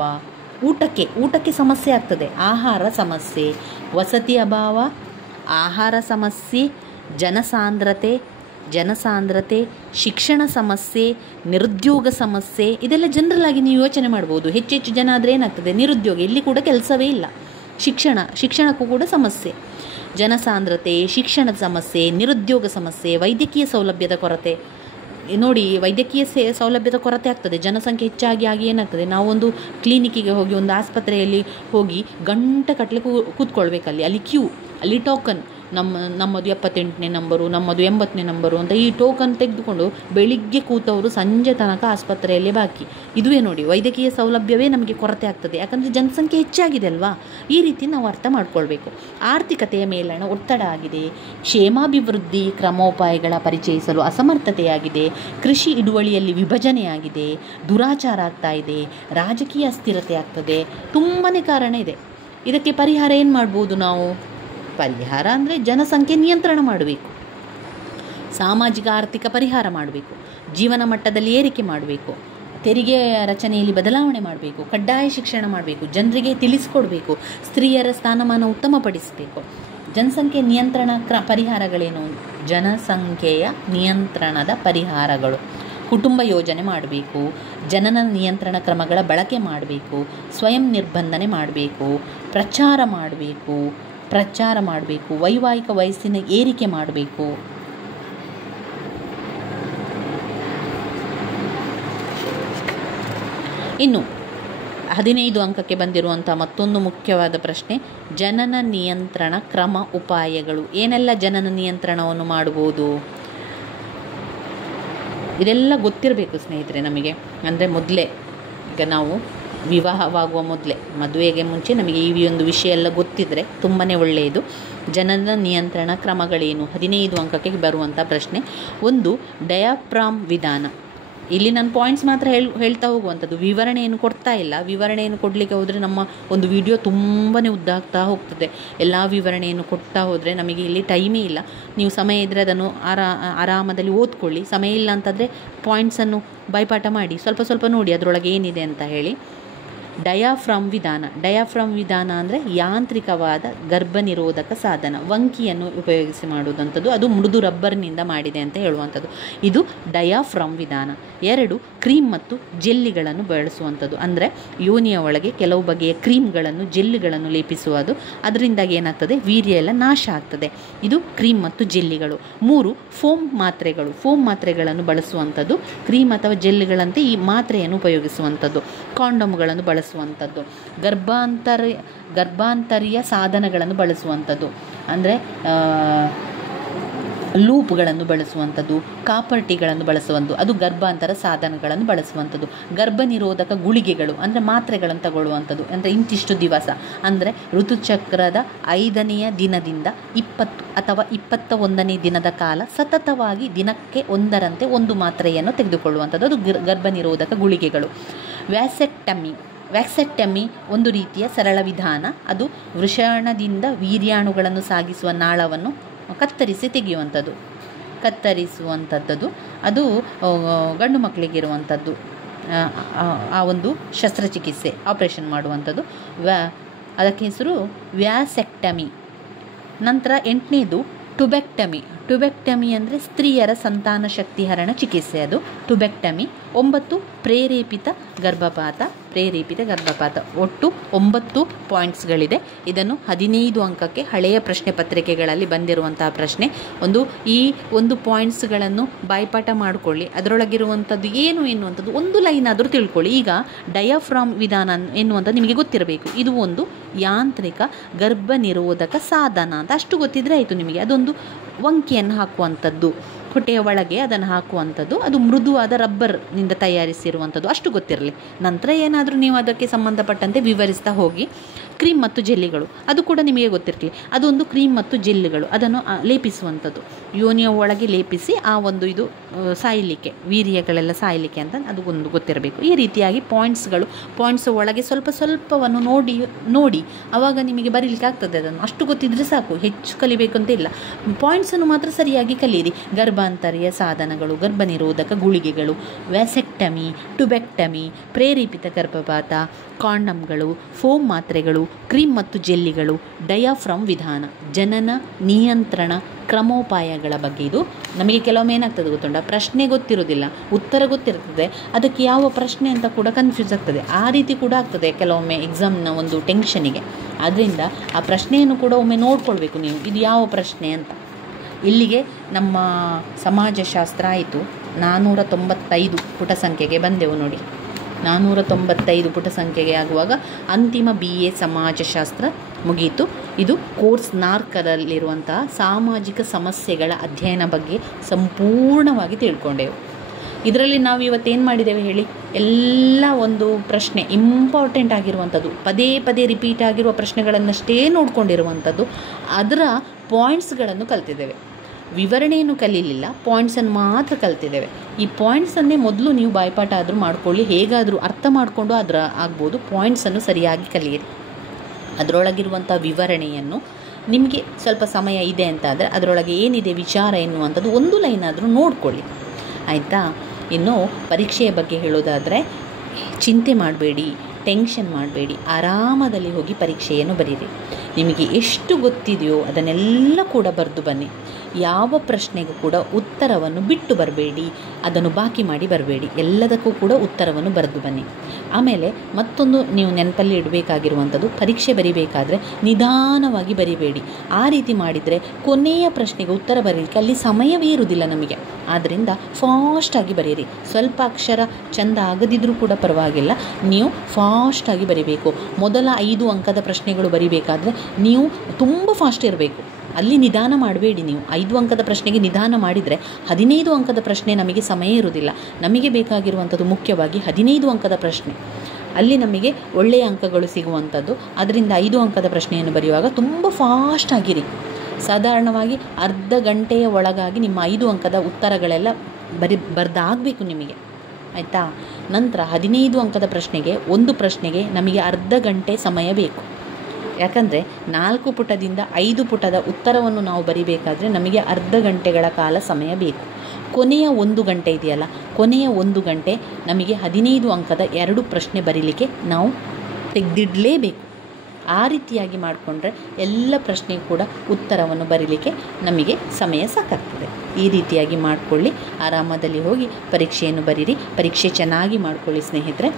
ಊಟಕ್ಕೆ ಸಮಸ್ಯೆ ಆಗ್ತದೆ, ಆಹಾರ ಸಮಸ್ಯೆ, ವಸತಿ ಅಭಾವ, ಆಹಾರ ಸಮಸ್ಯೆ, ಜನಸಾಂದ್ರತೆ, ಶಿಕ್ಷಣ ಸಮಸ್ಯೆ, ನಿರುದ್ಯೋಗ ಸಮಸ್ಯೆ. ಇದೆಲ್ಲ ಜನರಲ್ ಆಗಿ ನೀವು ಯೋಚನೆ ಮಾಡ್ಬೋದು. ಹೆಚ್ಚು ಜನ ಆದರೆ ಏನಾಗ್ತದೆ, ನಿರುದ್ಯೋಗ, ಇಲ್ಲಿ ಕೂಡ ಕೆಲಸವೇ ಇಲ್ಲ. ಶಿಕ್ಷಣಕ್ಕೂ ಕೂಡ ಸಮಸ್ಯೆ. ಜನಸಾಂದ್ರತೆ, ಶಿಕ್ಷಣದ ಸಮಸ್ಯೆ, ನಿರುದ್ಯೋಗ ಸಮಸ್ಯೆ, ವೈದ್ಯಕೀಯ ಸೌಲಭ್ಯದ ಕೊರತೆ. ನೋಡಿ, ವೈದ್ಯಕೀಯ ಸೌಲಭ್ಯದ ಕೊರತೆ ಆಗ್ತದೆ. ಜನಸಂಖ್ಯೆ ಹೆಚ್ಚಾಗಿ ಏನಾಗ್ತದೆ, ನಾವೊಂದು ಕ್ಲಿನಿಕ್ಕಿಗೆ ಹೋಗಿ, ಒಂದು ಆಸ್ಪತ್ರೆಯಲ್ಲಿ ಹೋಗಿ ಗಂಟೆಗಟ್ಟಲೆ ಕೂತ್ಕೊಳ್ಬೇಕಲ್ಲಿ. ಅಲ್ಲಿ ಕ್ಯೂ, ಅಲ್ಲಿ ಟೋಕನ್, ನಮ್ಮದು 78ನೇ ನಂಬರು, ನಮ್ಮದು 80ನೇ ನಂಬರು ಅಂತ ಈ ಟೋಕನ್ ತೆಗೆದುಕೊಂಡು ಬೆಳಿಗ್ಗೆ ಕೂತವರು ಸಂಜೆ ತನಕ ಆಸ್ಪತ್ರೆಯಲ್ಲೇ ಬಾಕಿ. ಇದುವೇ ನೋಡಿ, ವೈದ್ಯಕೀಯ ಸೌಲಭ್ಯವೇ ನಮಗೆ ಕೊರತೆ ಆಗ್ತದೆ. ಯಾಕಂದರೆ ಜನಸಂಖ್ಯೆ ಹೆಚ್ಚಾಗಿದೆ ಅಲ್ವಾ. ಈ ರೀತಿ ನಾವು ಅರ್ಥ ಮಾಡ್ಕೊಳ್ಬೇಕು. ಆರ್ಥಿಕತೆಯ ಮೇಲಣ ಒತ್ತಡ ಆಗಿದೆ, ಕ್ಷೇಮಾಭಿವೃದ್ಧಿ ಕ್ರಮೋಪಾಯಗಳ ಪರಿಚಯಿಸಲು ಅಸಮರ್ಥತೆಯಾಗಿದೆ, ಕೃಷಿ ಹಿಡುವಳಿಯಲ್ಲಿ ವಿಭಜನೆಯಾಗಿದೆ, ದುರಾಚಾರ ಆಗ್ತಾ ಇದೆ, ರಾಜಕೀಯ ಅಸ್ಥಿರತೆ ಆಗ್ತದೆ. ತುಂಬಾ ಕಾರಣ ಇದೆ. ಇದಕ್ಕೆ ಪರಿಹಾರ ಏನು ಮಾಡ್ಬೋದು ನಾವು? ಪರಿಹಾರ ಅಂದರೆ ಜನಸಂಖ್ಯೆ ನಿಯಂತ್ರಣ ಮಾಡಬೇಕು, ಸಾಮಾಜಿಕ ಆರ್ಥಿಕ ಪರಿಹಾರ ಮಾಡಬೇಕು, ಜೀವನ ಮಟ್ಟದಲ್ಲಿ ಏರಿಕೆ ಮಾಡಬೇಕು, ತೆರಿಗೆ ರಚನೆಯಲ್ಲಿ ಬದಲಾವಣೆ ಮಾಡಬೇಕು, ಕಡ್ಡಾಯ ಶಿಕ್ಷಣ ಮಾಡಬೇಕು, ಜನರಿಗೆ ತಿಳಿಸಿಕೊಡಬೇಕು, ಸ್ತ್ರೀಯರ ಸ್ಥಾನಮಾನ ಉತ್ತಮಪಡಿಸಬೇಕು. ಜನಸಂಖ್ಯೆ ನಿಯಂತ್ರಣ ಪರಿಹಾರಗಳೇನು? ಜನಸಂಖ್ಯೆಯ ನಿಯಂತ್ರಣದ ಪರಿಹಾರಗಳು: ಕುಟುಂಬ ಯೋಜನೆ ಮಾಡಬೇಕು, ಜನನ ನಿಯಂತ್ರಣ ಕ್ರಮಗಳ ಬಳಕೆ ಮಾಡಬೇಕು, ಸ್ವಯಂ ನಿರ್ಬಂಧನೆ ಮಾಡಬೇಕು, ಪ್ರಚಾರ ಮಾಡಬೇಕು, ವೈವಾಹಿಕ ವಯಸ್ಸಿನ ಏರಿಕೆ ಮಾಡಬೇಕು. ಇನ್ನು 15 ಅಂಕಕ್ಕೆ ಬಂದಿರುವಂಥ ಮತ್ತೊಂದು ಮುಖ್ಯವಾದ ಪ್ರಶ್ನೆ, ಜನನ ನಿಯಂತ್ರಣ ಕ್ರಮ ಉಪಾಯಗಳು. ಏನೆಲ್ಲ ಜನನ ನಿಯಂತ್ರಣವನ್ನು ಮಾಡ್ಬೋದು? ಇದೆಲ್ಲ ಗೊತ್ತಿರಬೇಕು ಸ್ನೇಹಿತರೆ ನಮಗೆ. ಅಂದರೆ ಮೊದಲೇ, ಈಗ ನಾವು ವಿವಾಹವಾಗುವ ಮೊದಲೇ, ಮದುವೆಗೆ ಮುಂಚೆ ನಮಗೆ ಈ ಒಂದು ವಿಷಯ ಎಲ್ಲ ಗೊತ್ತಿದ್ದರೆ ತುಂಬಾ ಒಳ್ಳೆಯದು. ಜನನ ನಿಯಂತ್ರಣ ಕ್ರಮಗಳೇನು? 15 ಅಂಕಕ್ಕೆ ಬರುವಂಥ ಪ್ರಶ್ನೆ. 1, ಡಯಾಫ್ರಾಮ್ ವಿಧಾನ. ಇಲ್ಲಿ ನಾನು ಪಾಯಿಂಟ್ಸ್ ಮಾತ್ರ ಹೇಳ್ತಾ ಹೋಗುವಂಥದ್ದು, ವಿವರಣೆಯನ್ನು ಕೊಡ್ತಾ ಇಲ್ಲ. ವಿವರಣೆಯನ್ನು ಕೊಡಲಿಕ್ಕೆ ಹೋದರೆ ನಮ್ಮ ಒಂದು ವಿಡಿಯೋ ತುಂಬಾ ಉದ್ದ ಆಗ್ತಾ ಹೋಗ್ತದೆ. ಎಲ್ಲ ವಿವರಣೆಯನ್ನು ಕೊಡ್ತಾ ಹೋದರೆ ನಮಗೆ ಇಲ್ಲಿ ಟೈಮೇ ಇಲ್ಲ. ನೀವು ಸಮಯ ಇದ್ದರೆ ಅದನ್ನು ಆರಾಮದಲ್ಲಿ ಓದ್ಕೊಳ್ಳಿ. ಸಮಯ ಇಲ್ಲ ಅಂತಂದರೆ ಪಾಯಿಂಟ್ಸನ್ನು ಬಾಯ್ಪಾಠ ಮಾಡಿ ಸ್ವಲ್ಪ ನೋಡಿ ಅದರೊಳಗೆ ಏನಿದೆ ಅಂತ ಹೇಳಿ. ಡಯಾಫ್ರಮ್ ವಿಧಾನ. ಡಯಾಫ್ರಮ್ ವಿಧಾನ ಅಂದರೆ ಯಾಂತ್ರಿಕವಾದ ಗರ್ಭನಿರೋಧಕ ಸಾಧನ, ವಂಕಿಯನ್ನು ಉಪಯೋಗಿಸಿ ಮಾಡುವಂಥದ್ದು. ಅದು ಮೃದು ರಬ್ಬರ್ನಿಂದ ಮಾಡಿದೆ ಅಂತ ಹೇಳುವಂಥದ್ದು. ಇದು ಡಯಾಫ್ರಮ್ ವಿಧಾನ. 2 ಕ್ರೀಮ್ ಮತ್ತು ಜೆಲ್ಲಿಗಳನ್ನು ಬಳಸುವಂಥದ್ದು. ಅಂದರೆ ಯೋನಿಯ ಒಳಗೆ ಕೆಲವು ಬಗೆಯ ಕ್ರೀಮ್ಗಳನ್ನು ಜೆಲ್ಲಿಗಳನ್ನು ಲೇಪಿಸುವುದು. ಅದರಿಂದಾಗಿ ಏನಾಗ್ತದೆ, ವೀರ್ಯ ಎಲ್ಲ ನಾಶ ಆಗ್ತದೆ. ಇದು ಕ್ರೀಮ್ ಮತ್ತು ಜೆಲ್ಲಿಗಳು. 3 ಫೋಮ್ ಮಾತ್ರೆಗಳು. ಫೋಮ್ ಮಾತ್ರೆಗಳನ್ನು ಬಳಸುವಂಥದ್ದು. ಕ್ರೀಮ್ ಅಥವಾ ಜೆಲ್ಲಿಗಳಂತೆ ಈ ಮಾತ್ರೆಯನ್ನು ಉಪಯೋಗಿಸುವಂಥದ್ದು. ಕಾಂಡೋಮ್ಗಳನ್ನು ಬಳಸುವಂಥದ್ದು. ಗರ್ಭಾಂತರೀಯ ಸಾಧನಗಳನ್ನು ಬಳಸುವಂಥದ್ದು. ಅಂದರೆ ಲೂಪ್ಗಳನ್ನು ಬಳಸುವಂಥದ್ದು, ಕಾಪರ್ಟಿಗಳನ್ನು ಬಳಸುವಂಥದ್ದು. ಅದು ಗರ್ಭಾಂತರ ಸಾಧನಗಳನ್ನು ಬಳಸುವಂಥದ್ದು. ಗರ್ಭನಿರೋಧಕ ಗುಳಿಗೆಗಳು ಅಂದರೆ ಮಾತ್ರೆಗಳನ್ನು ತಗೊಳ್ಳುವಂಥದ್ದು. ಅಂದರೆ ಇಂತಿಷ್ಟು ದಿವಸ ಅಂದರೆ ಋತುಚಕ್ರದ 5ನೆಯ ದಿನದಿಂದ 20 ಅಥವಾ 21ನೇ ದಿನದ ಕಾಲ ಸತತವಾಗಿ ದಿನಕ್ಕೆ 1ರಂತೆ 1 ಮಾತ್ರೆಯನ್ನು ತೆಗೆದುಕೊಳ್ಳುವಂಥದ್ದು. ಅದು ಗರ್ಭನಿರೋಧಕ ಗುಳಿಗೆಗಳು. ವ್ಯಾಕ್ಸೆಕ್ಟಮಿ ಒಂದು ರೀತಿಯ ಸರಳ ವಿಧಾನ. ಅದು ವೃಷಣದಿಂದ ವೀರ್ಯಾಣುಗಳನ್ನು ಸಾಗಿಸುವ ನಾಳವನ್ನು ಕತ್ತರಿಸಿ ಕತ್ತರಿಸುವಂಥದ್ದು. ಅದು ಗಂಡು ಮಕ್ಕಳಿಗಿರುವಂಥದ್ದು. ಆ ಒಂದು ಶಸ್ತ್ರಚಿಕಿತ್ಸೆ, ಆಪರೇಷನ್ ಮಾಡುವಂಥದ್ದು. ಅದಕ್ಕೆ ಹೆಸರು ವ್ಯಾಸೆಕ್ಟಮಿ. ನಂತರ 8ನೇದು ಟ್ಯುಬೆಕ್ಟಮಿ ಅಂದರೆ ಸ್ತ್ರೀಯರ ಸಂತಾನ ಶಕ್ತಿಹರಣ ಚಿಕಿತ್ಸೆ. ಅದು ಟ್ಯುಬೆಕ್ಟಮಿ. 9 ಪ್ರೇರೇಪಿತ ಗರ್ಭಪಾತ. ಒಟ್ಟು 9 ಪಾಯಿಂಟ್ಸ್ಗಳಿದೆ. ಇದನ್ನು 15 ಅಂಕಕ್ಕೆ ಹಳೆಯ ಪ್ರಶ್ನೆ ಪತ್ರಿಕೆಗಳಲ್ಲಿ ಬಂದಿರುವಂತಹ ಪ್ರಶ್ನೆ. ಈ 1 ಪಾಯಿಂಟ್ಸ್ಗಳನ್ನು ಬಾಯ್ಪಾಠ ಮಾಡಿಕೊಳ್ಳಿ. ಅದರೊಳಗಿರುವಂಥದ್ದು ಏನು ಎನ್ನುವಂಥದ್ದು ಒಂದು ಲೈನ್ ಆದರೂ ತಿಳ್ಕೊಳ್ಳಿ. ಈಗ ಡಯಾಫ್ರಾಮ್ ವಿಧಾನ ಎನ್ನುವಂಥದ್ದು ನಿಮಗೆ ಗೊತ್ತಿರಬೇಕು. ಇದು ಒಂದು ಯಾಂತ್ರಿಕ ಗರ್ಭನಿರೋಧಕ ಸಾಧನ ಅಂತ ಅಷ್ಟು ಗೊತ್ತಿದ್ರೆ ಆಯಿತು ನಿಮಗೆ. ಅದೊಂದು ವಂಕಿಯನ್ನು ಹಾಕುವಂಥದ್ದು, ಹೊಟ್ಟೆಯ ಒಳಗೆ ಅದನ್ನು ಹಾಕುವಂಥದ್ದು. ಅದು ಮೃದುವಾದ ರಬ್ಬರ್ನಿಂದ ತಯಾರಿಸಿರುವಂಥದ್ದು ಅಷ್ಟು ಗೊತ್ತಿರಲಿ. ನಂತರ ಏನಾದರೂ ನೀವು ಅದಕ್ಕೆ ಸಂಬಂಧಪಟ್ಟಂತೆ ವಿವರಿಸ್ತಾ ಹೋಗಿ. ಕ್ರೀಮ್ ಮತ್ತು ಜೆಲ್ಲಿಗಳು ಅದು ಕೂಡ ನಿಮಗೆ ಗೊತ್ತಿರಲಿ. ಅದೊಂದು ಕ್ರೀಮ್ ಮತ್ತು ಜೆಲ್ಲಿಗಳು, ಅದನ್ನು ಲೇಪಿಸುವಂಥದ್ದು. ಯೋನಿಯ ಒಳಗೆ ಲೇಪಿಸಿ ಆ ಒಂದು ಇದು ಸಾಯಲಿಕ್ಕೆ, ವೀರ್ಯಗಳೆಲ್ಲ ಸಾಯಲಿಕ್ಕೆ ಅಂತ ಅದು ಒಂದು ಗೊತ್ತಿರಬೇಕು. ಈ ರೀತಿಯಾಗಿ ಪಾಯಿಂಟ್ಸ್ ಒಳಗೆ ಸ್ವಲ್ಪವನ್ನು ನೋಡಿ ಆವಾಗ ನಿಮಗೆ ಬರೀಲಿಕ್ಕೆ ಆಗ್ತದೆ. ಅದನ್ನು ಅಷ್ಟು ಗೊತ್ತಿದ್ರೆ ಸಾಕು, ಹೆಚ್ಚು ಕಲಿಬೇಕು ಅಂತ ಇಲ್ಲ. ಪಾಯಿಂಟ್ಸನ್ನು ಮಾತ್ರ ಸರಿಯಾಗಿ ಕಲೀರಿ. ಗರ್ಭಾಂತರೀಯ ಸಾಧನಗಳು, ಗರ್ಭನಿರೋಧಕ ಗುಳಿಗೆಗಳು, ವ್ಯಾಸೆಕ್ಟಮಿ, ಟ್ಯುಬೆಕ್ಟಮಿ, ಪ್ರೇರೇಪಿತ ಗರ್ಭಪಾತ, ಕಾಂಡಮ್ಗಳು, ಫೋಮ್ ಮಾತ್ರೆಗಳು, ಕ್ರೀಮ್ ಮತ್ತು ಜೆಲ್ಲಿಗಳು, ಡಯಾಫ್ರಮ್ ವಿಧಾನ, ಜನನ ನಿಯಂತ್ರಣ ಕ್ರಮೋಪಾಯಗಳ ಬಗ್ಗೆ. ಇದು ನಮಗೆ ಕೆಲವೊಮ್ಮೆ ಏನಾಗ್ತದೆ ಗೊತ್ತುಂಟ, ಪ್ರಶ್ನೆ ಗೊತ್ತಿರೋದಿಲ್ಲ, ಉತ್ತರ ಗೊತ್ತಿರ್ತದೆ, ಅದಕ್ಕೆ ಯಾವ ಪ್ರಶ್ನೆ ಅಂತ ಕೂಡ ಕನ್ಫ್ಯೂಸ್ ಆಗ್ತದೆ. ಆ ರೀತಿ ಕೂಡ ಆಗ್ತದೆ ಕೆಲವೊಮ್ಮೆ ಎಕ್ಸಾಮ್ನ ಒಂದು ಟೆನ್ಷನಿಗೆ. ಆದ್ದರಿಂದ ಆ ಪ್ರಶ್ನೆಯನ್ನು ಕೂಡ ಒಮ್ಮೆ ನೋಡ್ಕೊಳ್ಬೇಕು ನೀವು, ಇದು ಯಾವ ಪ್ರಶ್ನೆ ಅಂತ. ಇಲ್ಲಿಗೆ ನಮ್ಮ ಸಮಾಜಶಾಸ್ತ್ರ ಆಯಿತು. 495 ಪುಟ ಸಂಖ್ಯೆಗೆ ಬಂದೆವು ನೋಡಿ. 495 ಪುಟ ಸಂಖ್ಯೆಗೆ ಆಗುವಾಗ ಅಂತಿಮ BA ಸಮಾಜಶಾಸ್ತ್ರ ಮುಗಿಯಿತು. ಇದು ಕೋರ್ಸ್ 4ರಲ್ಲಿರುವಂತಹ ಸಾಮಾಜಿಕ ಸಮಸ್ಯೆಗಳ ಅಧ್ಯಯನ ಬಗ್ಗೆ ಸಂಪೂರ್ಣವಾಗಿ ತಿಳ್ಕೊಂಡೆವು. ಇದರಲ್ಲಿ ನಾವು ಇವತ್ತೇನು ಮಾಡಿದ್ದೇವೆ ಹೇಳಿ, ಎಲ್ಲ ಒಂದು ಪ್ರಶ್ನೆ ಇಂಪಾರ್ಟೆಂಟ್ ಆಗಿರುವಂಥದ್ದು, ಪದೇ ಪದೇ ರಿಪೀಟ್ ಆಗಿರುವ ಪ್ರಶ್ನೆಗಳನ್ನಷ್ಟೇ ನೋಡ್ಕೊಂಡಿರುವಂಥದ್ದು, ಅದರ ಪಾಯಿಂಟ್ಸ್ಗಳನ್ನು ಕಲ್ತಿದ್ದೇವೆ. ವಿವರಣೆಯನ್ನು ಕಲೀಲಿಲ್ಲ, ಪಾಯಿಂಟ್ಸನ್ನು ಮಾತ್ರ ಕಲ್ತಿದ್ದೇವೆ. ಈ ಪಾಯಿಂಟ್ಸನ್ನೇ ಮೊದಲು ನೀವು ಬಾಯ್ಪಾಠ ಆದರೂ ಮಾಡ್ಕೊಳ್ಳಿ, ಹೇಗಾದರೂ ಅರ್ಥ ಮಾಡಿಕೊಂಡು ಅದರ ಆಗ್ಬೋದು. ಪಾಯಿಂಟ್ಸನ್ನು ಸರಿಯಾಗಿ ಕಲಿಯಿರಿ. ಅದರೊಳಗಿರುವಂಥ ವಿವರಣೆಯನ್ನು ನಿಮಗೆ ಸ್ವಲ್ಪ ಸಮಯ ಇದೆ ಅಂತಾದರೆ ಅದರೊಳಗೆ ಏನಿದೆ ವಿಚಾರ ಎನ್ನುವಂಥದ್ದು ಒಂದು ಲೈನ್ ಆದರೂ ನೋಡ್ಕೊಳ್ಳಿ, ಆಯಿತಾ. ಇನ್ನು ಪರೀಕ್ಷೆಯ ಬಗ್ಗೆ ಹೇಳೋದಾದರೆ ಚಿಂತೆ ಮಾಡಬೇಡಿ, ಟೆನ್ಷನ್ ಮಾಡಬೇಡಿ, ಆರಾಮದಲ್ಲಿ ಹೋಗಿ ಪರೀಕ್ಷೆಯನ್ನು ಬರೀರಿ. ನಿಮಗೆ ಎಷ್ಟು ಗೊತ್ತಿದೆಯೋ ಅದನ್ನೆಲ್ಲ ಕೂಡ ಬರೆದು ಬನ್ನಿ. ಯಾವ ಪ್ರಶ್ನೆಗೂ ಕೂಡ ಉತ್ತರವನ್ನು ಬಿಟ್ಟು ಬರಬೇಡಿ, ಅದನ್ನು ಬಾಕಿ ಮಾಡಿ ಬರಬೇಡಿ, ಎಲ್ಲದಕ್ಕೂ ಕೂಡ ಉತ್ತರವನ್ನು ಬರೆದು ಬನ್ನಿ. ಆಮೇಲೆ ಮತ್ತೊಂದು ನೀವು ನೆನಪಲ್ಲಿ ಇಡಬೇಕಾಗಿರುವಂಥದ್ದು, ಪರೀಕ್ಷೆ ಬರಿಬೇಕಾದ್ರೆ ನಿಧಾನವಾಗಿ ಬರಿಬೇಡಿ. ಆ ರೀತಿ ಮಾಡಿದರೆ ಕೊನೆಯ ಪ್ರಶ್ನೆಗೆ ಉತ್ತರ ಬರೀಲಿಕ್ಕೆ ಅಲ್ಲಿ ಸಮಯವೇ ಇರುವುದಿಲ್ಲ ನಮಗೆ. ಆದ್ದರಿಂದ ಫಾಸ್ಟಾಗಿ ಬರೀರಿ. ಸ್ವಲ್ಪ ಅಕ್ಷರ ಚೆಂದ ಆಗದಿದ್ದರೂ ಕೂಡ ಪರವಾಗಿಲ್ಲ, ನೀವು ಫಾಸ್ಟಾಗಿ ಬರಿಬೇಕು. ಮೊದಲ 5 ಅಂಕದ ಪ್ರಶ್ನೆಗಳು ಬರಿಬೇಕಾದ್ರೆ ನೀವು ತುಂಬ ಫಾಸ್ಟ್ ಇರಬೇಕು, ಅಲ್ಲಿ ನಿಧಾನ ಮಾಡಬೇಡಿ. ನೀವು 5 ಅಂಕದ ಪ್ರಶ್ನೆಗೆ ನಿಧಾನ ಮಾಡಿದರೆ 15 ಅಂಕದ ಪ್ರಶ್ನೆ ನಮಗೆ ಸಮಯ ಇರುವುದಿಲ್ಲ. ನಮಗೆ ಬೇಕಾಗಿರುವಂಥದ್ದು ಮುಖ್ಯವಾಗಿ 15 ಅಂಕದ ಪ್ರಶ್ನೆ, ಅಲ್ಲಿ ನಮಗೆ ಒಳ್ಳೆಯ ಅಂಕಗಳು ಸಿಗುವಂಥದ್ದು. ಅದರಿಂದ 5 ಅಂಕದ ಪ್ರಶ್ನೆಯನ್ನು ಬರೆಯುವಾಗ ತುಂಬ ಫಾಸ್ಟಾಗಿರಿ. ಸಾಧಾರಣವಾಗಿ ಅರ್ಧ ಗಂಟೆಯ ಒಳಗಾಗಿ ನಿಮ್ಮ 5 ಅಂಕದ ಉತ್ತರಗಳೆಲ್ಲ ಬರೆದಾಗಬೇಕು ನಿಮಗೆ, ಆಯಿತಾ. ನಂತರ 15 ಅಂಕದ ಪ್ರಶ್ನೆಗೆ, ಒಂದು ಪ್ರಶ್ನೆಗೆ ನಮಗೆ ಅರ್ಧ ಗಂಟೆ ಸಮಯ ಬೇಕು. ಯಾಕಂದರೆ 4 ಪುಟದಿಂದ 5 ಪುಟದ ಉತ್ತರವನ್ನು ನಾವು ಬರಿಬೇಕಾದ್ರೆ ನಮಗೆ ಅರ್ಧ ಗಂಟೆಗಳ ಕಾಲ ಸಮಯ ಬೇಕು. ಕೊನೆಯ 1 ಗಂಟೆ ಇದೆಯಲ್ಲ, ಕೊನೆಯ 1 ಗಂಟೆ ನಮಗೆ 15 ಅಂಕದ 2 ಪ್ರಶ್ನೆ ಬರೀಲಿಕ್ಕೆ ನಾವು ತೆಗೆದಿಡಲೇಬೇಕು. ಆ ರೀತಿಯಾಗಿ ಮಾಡಿಕೊಂಡ್ರೆ ಎಲ್ಲ ಪ್ರಶ್ನೆಗೂ ಕೂಡ ಉತ್ತರವನ್ನು ಬರೀಲಿಕ್ಕೆ ನಮಗೆ ಸಮಯ ಸಾಕಾಗ್ತದೆ. ಈ ರೀತಿಯಾಗಿ ಮಾಡಿಕೊಳ್ಳಿ, ಆರಾಮದಲ್ಲಿ ಹೋಗಿ ಪರೀಕ್ಷೆಯನ್ನು ಬರೀರಿ. ಪರೀಕ್ಷೆ ಚೆನ್ನಾಗಿ ಮಾಡಿಕೊಳ್ಳಿ ಸ್ನೇಹಿತರೆ,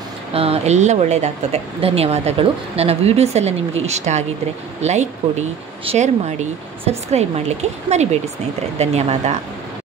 ಎಲ್ಲ ಒಳ್ಳೆಯದಾಗ್ತದೆ. ಧನ್ಯವಾದಗಳು. ನನ್ನ ವೀಡಿಯೋಸ್ ಎಲ್ಲ ನಿಮಗೆ ಇಷ್ಟ ಆಗಿದ್ದರೆ ಲೈಕ್ ಕೊಡಿ, ಶೇರ್ ಮಾಡಿ, ಸಬ್ಸ್ಕ್ರೈಬ್ ಮಾಡಲಿಕ್ಕೆ ಮರಿಬೇಡಿ ಸ್ನೇಹಿತರೆ. ಧನ್ಯವಾದ.